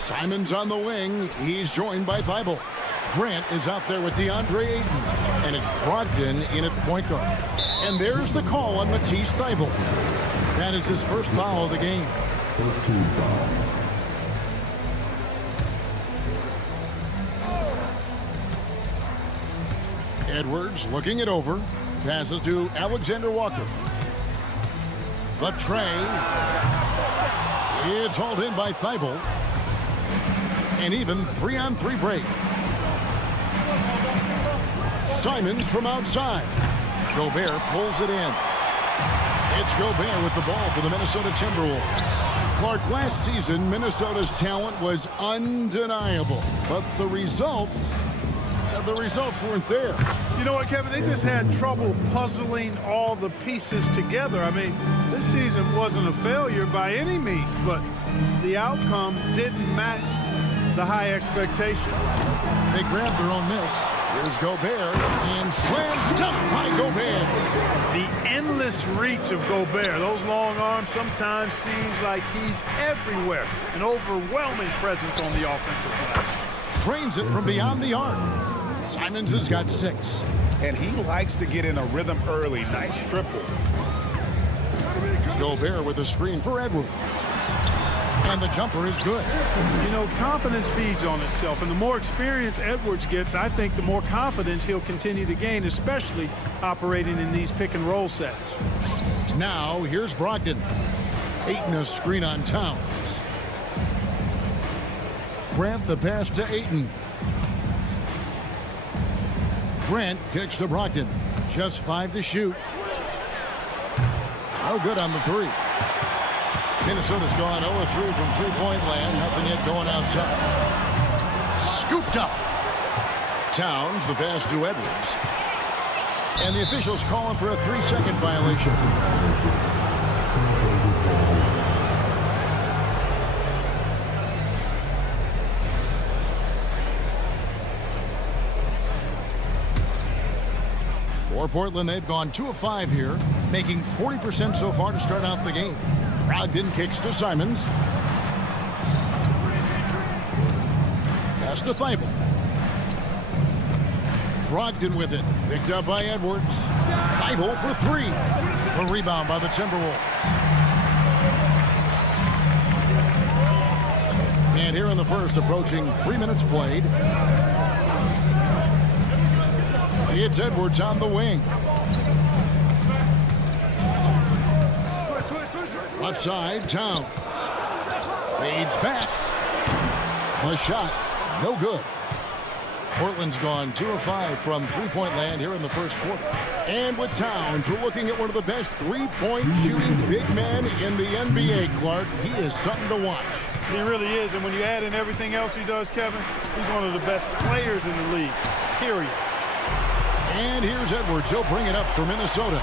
Simons on the wing. He's joined by Thibault. Grant is out there with DeAndre Ayton. And it's Brogdon in at the point guard. And there's the call on Matisse Thibault. That is his first foul of the game. First team foul. Edwards looking it over. Passes to Alexander Walker. The tray. It's hauled in by Thibault. An even 3-on-3 break. Simons from outside. Gobert pulls it in. It's Gobert with the ball for the Minnesota Timberwolves. Clark, last season, Minnesota's talent was undeniable. But the results weren't there. You know what, Kevin? They just had trouble puzzling all the pieces together. I mean, this season wasn't a failure by any means, but the outcome didn't match the high expectations. They grabbed their own miss. Here's Gobert and slam dunk by Gobert. The endless reach of Gobert. Those long arms sometimes seems like he's everywhere. An overwhelming presence on the offensive glass. Trains it from beyond the arc. Simons has got 6. And he likes to get in a rhythm early. Nice triple. Gobert with a screen for Edwards. And the jumper is good. You know, confidence feeds on itself, and the more experience Edwards gets, I think the more confidence he'll continue to gain, especially operating in these pick-and-roll sets. Now, here's Brogdon. Ayton a screen on Towns. Grant the pass to Ayton. Grant kicks to Brogdon. Just 5 to shoot. No good on the 3. Minnesota's gone 0-3 from three-point land. Nothing yet going outside. Scooped up. Towns, the pass to Edwards. And the officials calling for a 3-second violation. For Portland, they've gone 2 of 5 here, making 40% so far to start out the game. Brogdon kicks to Simons. Pass to Thibault. Brogdon with it. Picked up by Edwards. Thibault for 3. A rebound by the Timberwolves. And here in the first, approaching 3 minutes played. It's Edwards on the wing. Left side, Towns. Fades back. The shot, no good. Portland's gone 2 of 5 from three-point land here in the first quarter. And with Towns, we're looking at one of the best three-point shooting big men in the NBA, Clark. He is something to watch. He really is, and when you add in everything else he does, Kevin, he's one of the best players in the league, period. And here's Edwards. He'll bring it up for Minnesota.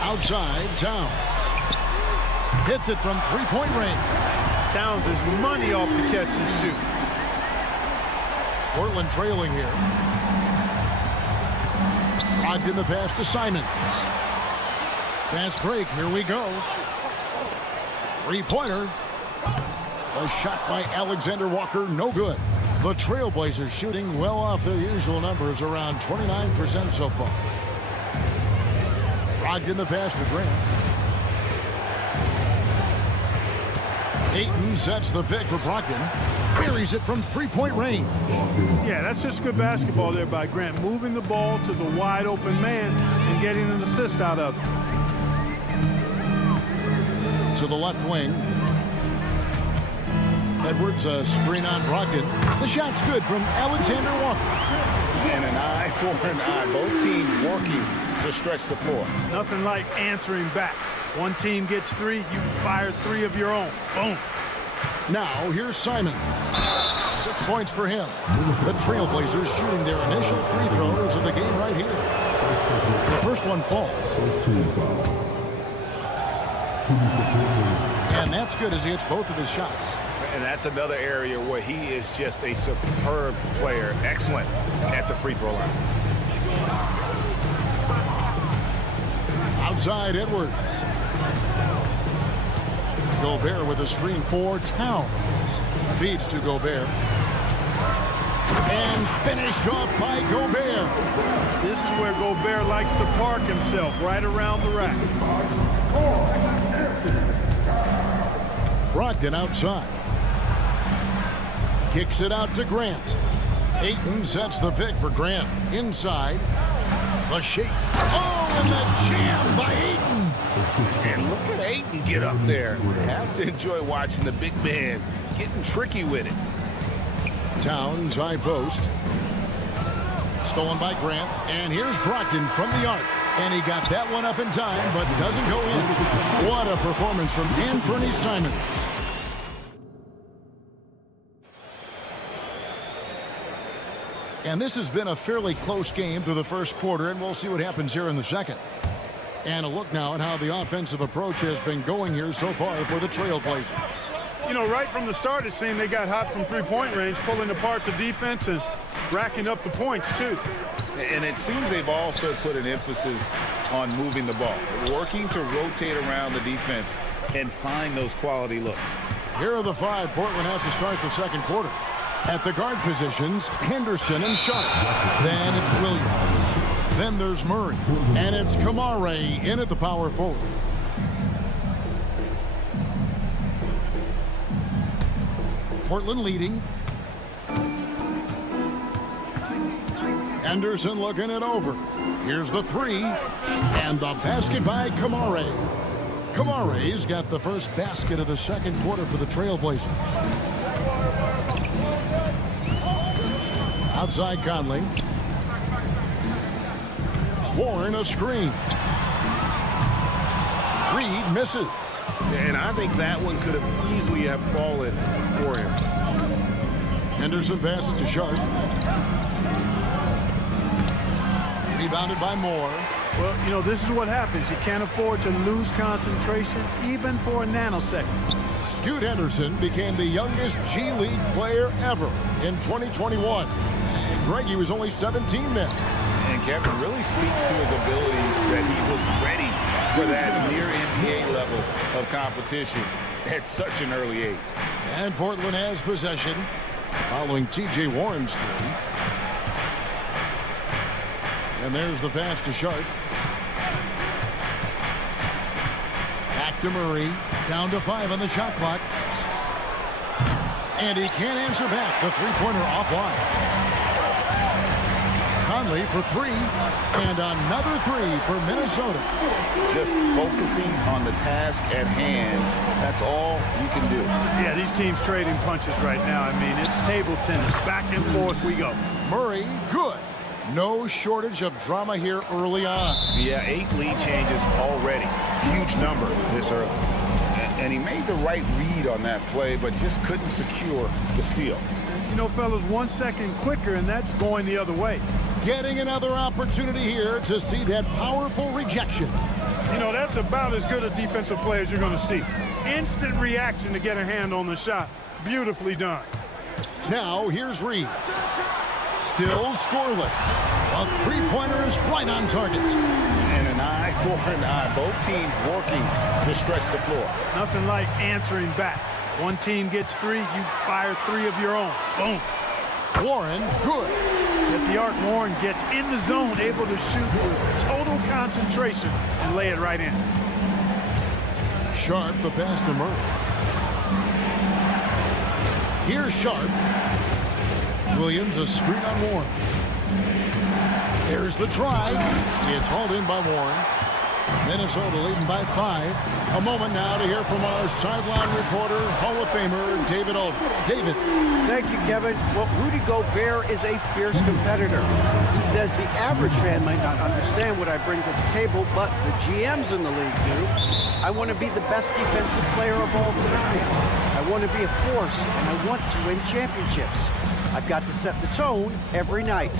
Outside, Towns. Hits it from three-point range. Towns is money off the catch and shoot. Portland trailing here. Brogdon the pass to Simons. Fast break. Here we go. Three-pointer. A shot by Alexander Walker. No good. The Trailblazers shooting well off their usual numbers, around 29% so far. Brogdon the pass to Grant. Ayton sets the pick for Brogdon. Buries it from three-point range. Yeah, that's just good basketball there by Grant. Moving the ball to the wide open man and getting an assist out of it. To the left wing. Edwards, a screen on Brogdon. The shot's good from Alexander Walker. And an eye for an eye. Both teams working to stretch the floor. Nothing like answering back. One team gets 3, you fire 3 of your own. Boom. Now, here's Simon. 6 points for him. The Trailblazers shooting their initial free throws of the game right here. The first one falls. And that's good as he hits both of his shots. And that's another area where he is just a superb player. Excellent at the free throw line. Outside Edwards. Gobert with a screen for Towns. Feeds to Gobert. And finished off by Gobert. This is where Gobert likes to park himself, right around the rack. Brogdon outside. Kicks it out to Grant. Ayton sets the pick for Grant. Inside. The shake. Oh, and the jam by Ayton. And look at Ayton get up there. Have to enjoy watching the big man getting tricky with it. Towns high post. Stolen by Grant. And here's Brogdon from the arc. And he got that one up in time, but doesn't go in. What a performance from Anthony Simons. And this has been a fairly close game through the first quarter, and we'll see what happens here in the second. And a look now at how the offensive approach has been going here so far for the Trailblazers. You know, right from the start, it seemed they got hot from three-point range, pulling apart the defense and racking up the points, too. And it seems they've also put an emphasis on moving the ball, working to rotate around the defense and find those quality looks. Here are the five Portland has to start the second quarter. At the guard positions, Henderson and Sharp. Then it's Williams. Then there's Murray. And it's Kamare in at the power forward. Portland leading. Henderson looking it over. Here's the three. And the basket by Kamare. Kamare's got the first basket of the second quarter for the Trailblazers. Outside Conley. Warren a screen. Reed misses. And I think that one could have easily have fallen for him. Henderson passes to Sharp. Rebounded by Moore. Well, you know, this is what happens. You can't afford to lose concentration, even for a nanosecond. Scoot Henderson became the youngest G League player ever in 2021. Greg, he was only 17 then. And Kevin really speaks to his abilities that he was ready for that near NBA level of competition at such an early age. And Portland has possession following T.J. Warren's three. And there's the pass to Sharp. Back to Murray. Down to 5 on the shot clock. And he can't answer back. The three-pointer offline. Conley for three, and another three for Minnesota. Just focusing on the task at hand, that's all you can do. Yeah, these teams trading punches right now. I mean, it's table tennis. Back and forth we go. Murray, good. No shortage of drama here early on. Yeah, 8 lead changes already. Huge number this early. And he made the right read on that play, but just couldn't secure the steal. You know, fellas, 1 second quicker, and that's going the other way. Getting another opportunity here to see that powerful rejection. You know, that's about as good a defensive play as you're going to see. Instant reaction to get a hand on the shot. Beautifully done. Now, here's Reed. Still scoreless. A three-pointer is right on target. And an eye for an eye. Both teams working to stretch the floor. Nothing like answering back. One team gets 3, you fire 3 of your own. Boom. Warren, good. At the arc, Warren gets in the zone, able to shoot with total concentration and lay it right in. Sharp, the pass to Murray. Here's Sharp. Williams, a screen on Warren. There's the try. It's hauled in by Warren. Minnesota leading by 5. A moment now to hear from our sideline reporter, Hall of Famer David Aldridge. David. Thank you, Kevin. Well, Rudy Gobert is a fierce competitor. He says the average fan might not understand what I bring to the table, but the GMs in the league do. I want to be the best defensive player of all time. I want to be a force, and I want to win championships. I've got to set the tone every night.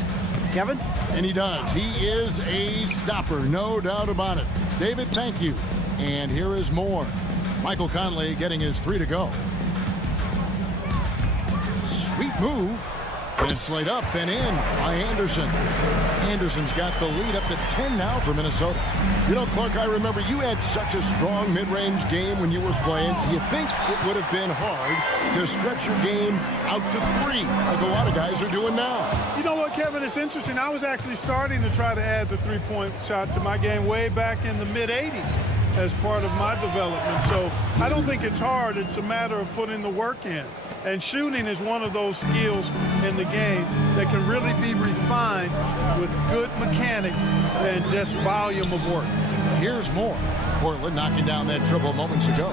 Kevin? And he does. He is a stopper, no doubt about it. David, thank you. And here is Moore. Michael Conley getting his 3 to go. Sweet move. And it's laid up and in by Anderson. Anderson's got the lead up to 10 now for Minnesota. You know, Clark, I remember you had such a strong mid-range game when you were playing. Do you think it would have been hard to stretch your game out to 3 like a lot of guys are doing now? You know what, Kevin? It's interesting. I was actually starting to try to add the three-point shot to my game way back in the mid-'80s as part of my development. So I don't think it's hard. It's a matter of putting the work in. And shooting is one of those skills in the game that can really be refined with good mechanics and just volume of work. Here's Moore. Portland knocking down that triple moments ago.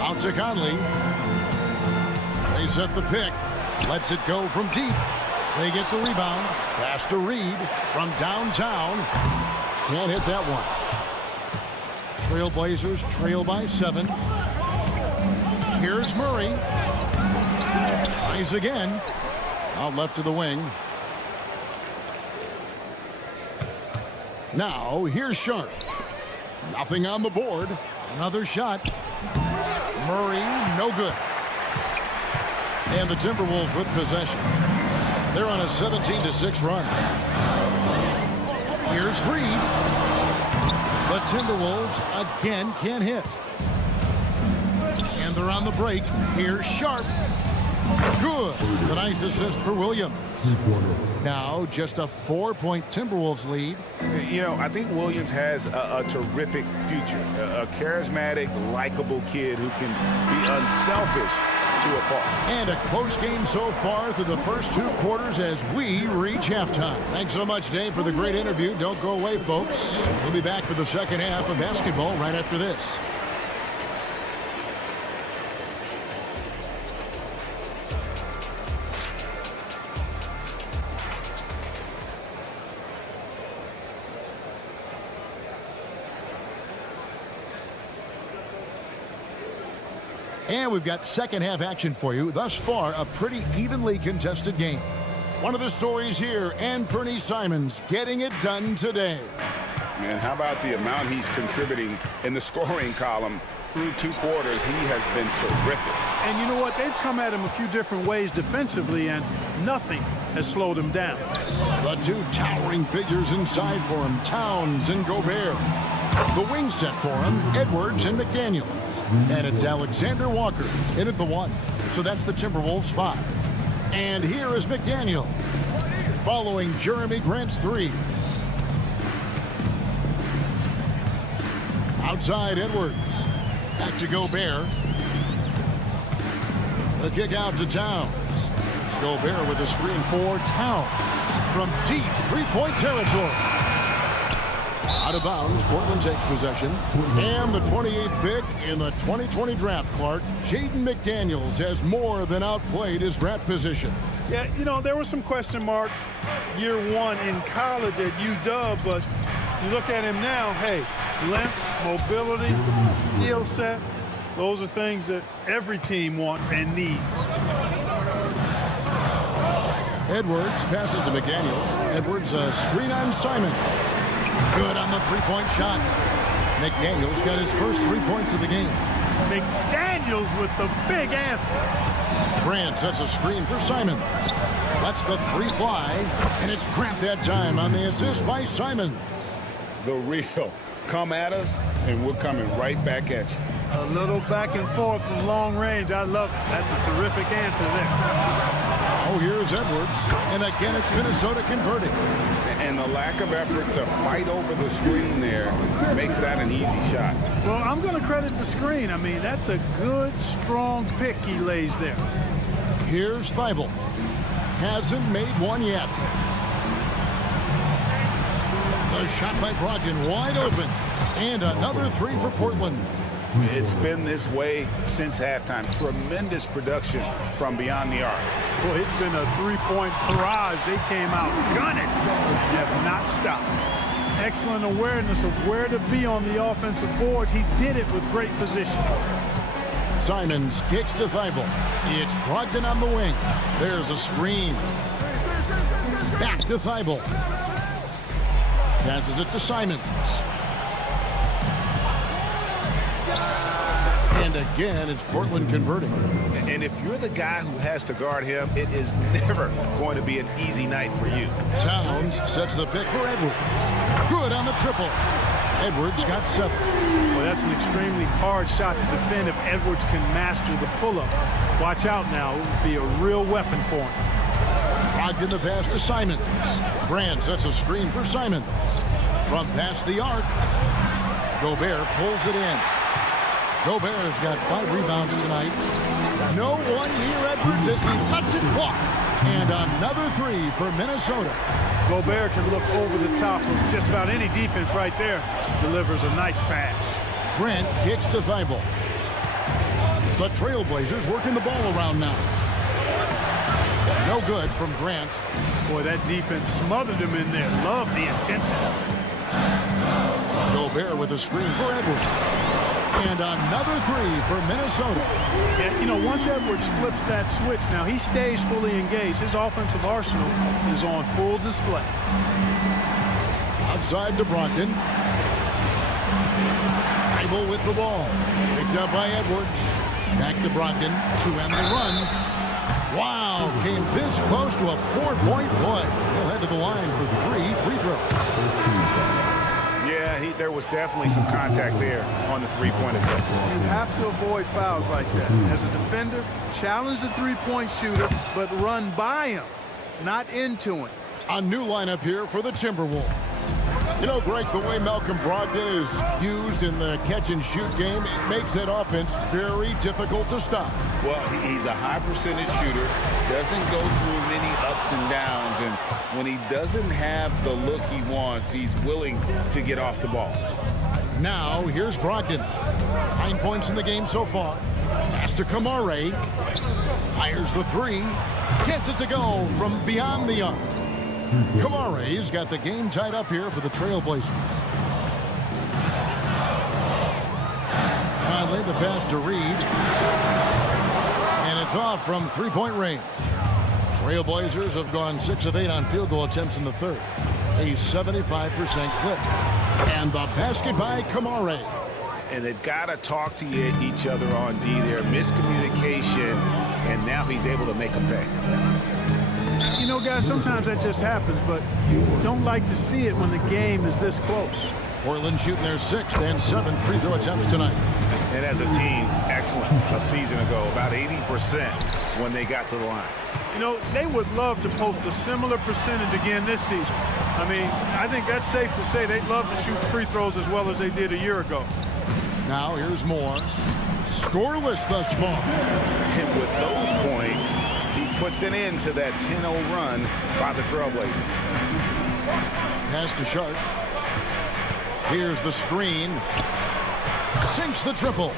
Out to Conley. They set the pick. Lets it go from deep. They get the rebound. Pass to Reed from downtown. Can't hit that one. Trailblazers trail by 7. Here's Murray. Tries again. Out left to the wing. Now here's Sharp. Nothing on the board. Another shot. Murray, no good. And the Timberwolves with possession. They're on a 17-6 run. Here's Reed. The Timberwolves again can't hit. And they're on the break. Here's Sharp. Good. The nice assist for Williams. Now just a 4-point Timberwolves lead. You know, I think Williams has a terrific future. A charismatic, likable kid who can be unselfish to a fault. And a close game so far through the first 2 quarters as we reach halftime. Thanks so much, Dave, for the great interview. Don't go away, folks. We'll be back for the second half of basketball right after this. And we've got second half action for you. Thus far, a pretty evenly contested game. One of the stories here, Anthony Simons getting it done today. And how about the amount he's contributing in the scoring column through 2 quarters? He has been terrific. And you know what? They've come at him a few different ways defensively, and nothing has slowed him down. The 2 towering figures inside for him, Towns and Gobert. The wing set for him, Edwards and McDaniels. And it's Alexander Walker in at the 1. So that's the Timberwolves 5. And here is McDaniel following Jeremy Grant's 3. Outside Edwards. Back to Gobert. The kick out to Towns. Gobert with a screen for Towns from deep 3-point territory. Out of bounds, Portland takes possession. And the 28th pick in the 2020 draft, Clark, Jaden McDaniels has more than outplayed his draft position. Yeah, you know, there were some question marks year 1 in college at UW, but you look at him now, hey, length, mobility, skill set, those are things that every team wants and needs. Edwards passes to McDaniels. Edwards a screen on Simon. Good on the 3-point shot. McDaniels got his first 3 points of the game. McDaniels with the big answer. Grant sets a screen for Simon. Lets the 3 fly, and it's Grant that time on the assist by Simon. The real. Come at us, and we're coming right back at you. A little back and forth from long range. I love it. That's a terrific answer there. Oh, here's Edwards. And again, it's Minnesota converting. And the lack of effort to fight over the screen there makes that an easy shot. Well, I'm going to credit the screen. I mean, that's a good, strong pick he lays there. Here's Thibault. Hasn't made one yet. The shot by Brogdon wide open. And another 3 for Portland. It's been this way since halftime. Tremendous production from beyond the arc. Well, it's been a 3-point barrage. They came out gunning. They have not stopped. Excellent awareness of where to be on the offensive boards. He did it with great position. Simons kicks to Thibault. It's Brogdon on the wing. There's a screen. Back to Thibault. Passes it to Simons. And again, it's Portland converting. And if you're the guy who has to guard him, it is never going to be an easy night for you. Towns sets the pick for Edwards. Good on the triple. Edwards got 7. Well, that's an extremely hard shot to defend if Edwards can master the pull-up. Watch out now. It would be a real weapon for him. Brogdon the pass to Simons. Brand sets a screen for Simons. From past the arc. Gobert pulls it in. Gobert has got 5 rebounds tonight. No one near Edwards as he lets it walk. And another 3 for Minnesota. Gobert can look over the top of just about any defense right there. Delivers a nice pass. Grant kicks to Thibault. The Trailblazers working the ball around now. No good from Grant. Boy, that defense smothered him in there. Love the intensity. Gobert with a screen for Edwards. And another 3 for Minnesota. Yeah, you know, once Edwards flips that switch, now he stays fully engaged. His offensive arsenal is on full display. Outside to Brogdon. Thibault with the ball. Picked up by Edwards. Back to Brogdon to end the run. Wow, came this close to a 4-point play. He'll head to the line for 3 free throws. Yeah, there was definitely some contact there on the three-point attempt. You have to avoid fouls like that. As a defender, challenge the three-point shooter, but run by him, not into him. A new lineup here for the Timberwolves. You know, Greg, the way Malcolm Brogdon is used in the catch-and-shoot game, it makes that offense very difficult to stop. Well, he's a high-percentage shooter, doesn't go through many ups and downs, and when he doesn't have the look he wants, he's willing to get off the ball. Now, here's Brogdon. 9 points in the game so far. Pass to Kamare. Fires the 3. Gets it to go from beyond the arc. Kamare's got the game tied up here for the Trailblazers. Conley the pass to Reed. And it's off from 3-point range. Trailblazers have gone 6 of 8 on field goal attempts in the third. A 75% clip. And the basket by Kamare. And they've got to talk to each other on D there. Miscommunication. And now he's able to make a pay. You know, guys, sometimes that just happens, but you don't like to see it when the game is this close. Portland shooting their 6th and 7th free throw attempts tonight. And as a team, excellent a season ago, about 80% when they got to the line. You know, they would love to post a similar percentage again this season. I mean, I think that's safe to say they'd love to shoot free throws as well as they did a year ago. Now here's Moore. Scoreless thus far. And with those points, he puts an end to that 10-0 run by the Trailblazers. Pass to Sharp. Here's the screen. Sinks the triple.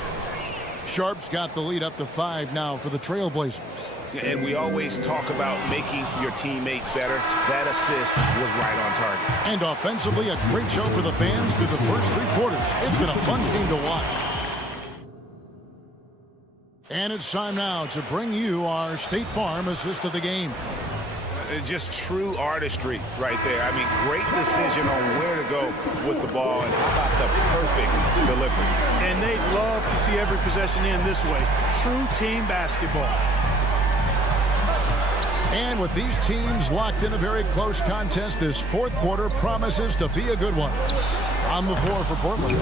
Sharp's got the lead up to 5 now for the Trailblazers. And we always talk about making your teammate better. That assist was right on target. And offensively, a great show for the fans through the first 3 quarters. It's been a fun game to watch. And it's time now to bring you our State Farm assist of the game. Just true artistry right there. I mean, great decision on where to go with the ball, and how about the perfect delivery. And they'd love to see every possession end this way. True team basketball. And with these teams locked in a very close contest, this 4th quarter promises to be a good one. On the floor for Portland,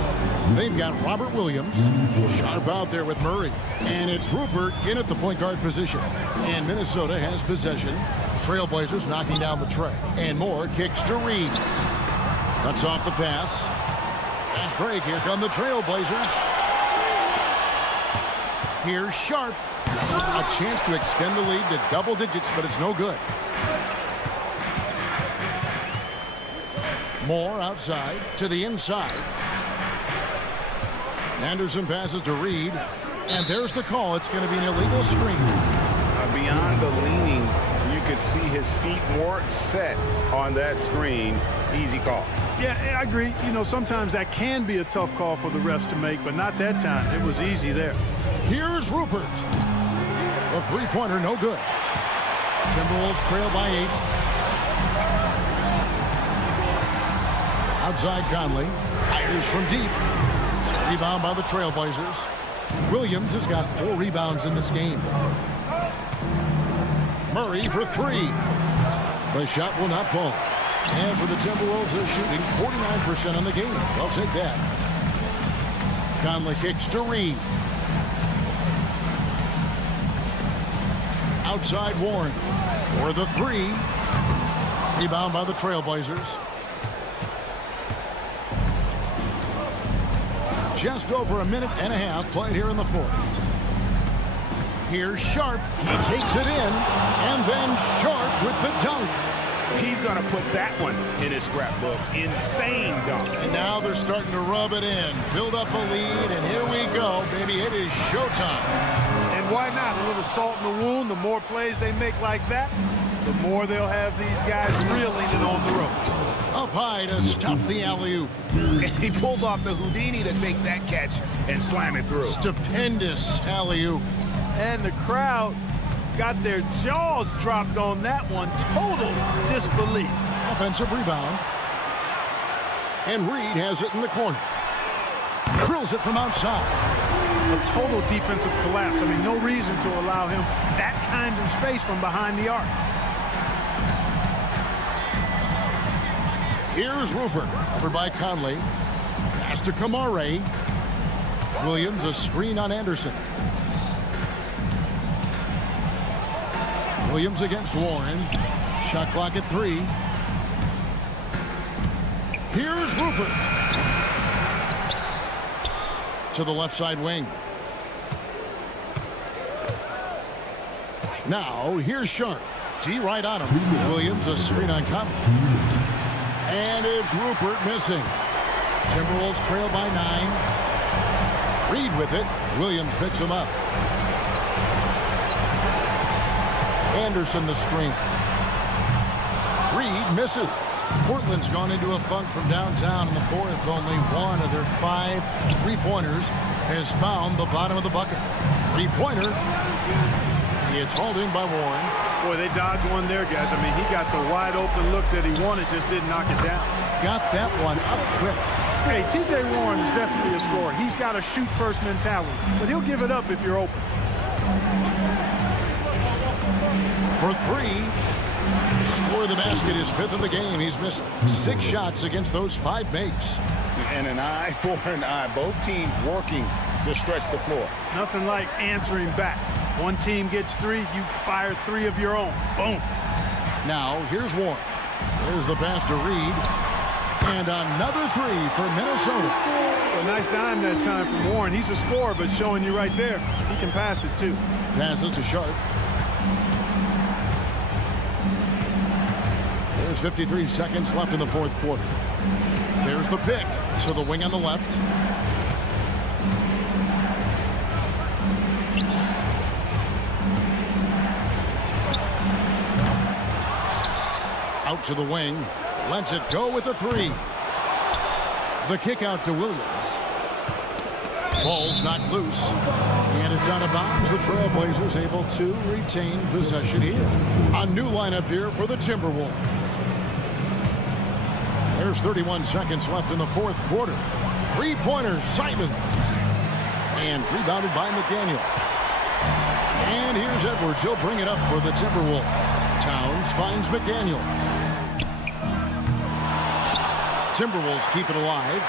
they've got Robert Williams, Sharp out there with Murray, and it's Rupert in at the point guard position. And Minnesota has possession. Trailblazers knocking down the tray. And Moore kicks to Reed. Cuts off the pass. Fast break. Here come the Trailblazers. Here's Sharp. A chance to extend the lead to double digits, but it's no good. Moore outside to the inside. Anderson passes to Reed. And there's the call. It's going to be an illegal screen. Beyond the leaning, you could see his feet more set on that screen. Easy call. Yeah, I agree. You know, sometimes that can be a tough call for the refs to make, but not that time. It was easy there. Here's Rupert. The three-pointer, no good. Timberwolves trail by 8. Outside Conley. Fires from deep. Rebound by the Trailblazers. Williams has got 4 rebounds in this game. Murray for 3. The shot will not fall. And for the Timberwolves, they're shooting 49% on the game. I'll take that. Conley kicks to Reed. Outside Warren for the 3. Rebound by the Trailblazers. Just over a minute and a half played here in the fourth. Here's Sharp. He takes it in, and then Sharp with the dunk. He's going to put that one in his scrapbook. Insane dunk. And now they're starting to rub it in, build up a lead, and here we go, baby. It is showtime. And why not? A little salt in the wound. The more plays they make like that, the more they'll have these guys reeling and on the ropes. Up high to stuff the alley-oop. He pulls off the Houdini to make that catch and slam it through. Stupendous alley-oop. And the crowd got their jaws dropped on that one. Total disbelief. Offensive rebound. And Reed has it in the corner. Drills it from outside. A total defensive collapse. I mean, no reason to allow him that kind of space from behind the arc. Here's Rupert, covered by Conley. Pass to Kamare. Williams, a screen on Anderson. Williams against Warren. Shot clock at 3. Here's Rupert. To the left side wing. Now, here's Sharp. D right on him. Williams, a screen on Conley. And it's Rupert missing. Timberwolves trail by 9. Reed with it. Williams picks him up. Anderson the screen. Reed misses. Portland's gone into a funk from downtown in the fourth. Only one of their 5 3-pointers has found the bottom of the bucket. 3-pointer. It's hauled in by Warren. Boy, they dodged one there, guys. I mean, he got the wide open look that he wanted, just didn't knock it down. Got that one up quick. Hey, T.J. Warren is definitely a scorer. He's got a shoot-first mentality, but he'll give it up if you're open. For 3. Score the basket, his 5th of the game. He's missed 6 shots against those 5 makes. And an eye for an eye. Both teams working to stretch the floor. Nothing like answering back. One team gets 3, you fire 3 of your own. Boom. Now, here's Warren. There's the pass to Reed. And another 3 for Minnesota. A nice dime that time from Warren. He's a scorer, but showing you right there, he can pass it too. Passes to Sharp. There's 53 seconds left in the fourth quarter. There's the pick to the wing on the left. Out to the wing. Lets it go with the 3. The kick out to Williams. Ball's knocked loose. And it's out of bounds. The Trailblazers able to retain possession here. A new lineup here for the Timberwolves. There's 31 seconds left in the fourth quarter. 3-pointer, Simon. And rebounded by McDaniels. And here's Edwards. He'll bring it up for the Timberwolves. Towns finds McDaniel. Timberwolves keep it alive.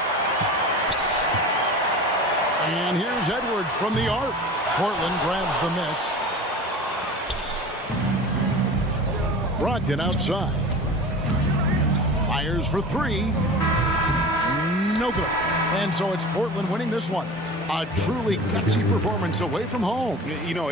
And here's Edwards from the arc. Portland grabs the miss. Brogdon outside. Fires for 3. No good. And so it's Portland winning this one. A truly gutsy performance away from home. You know,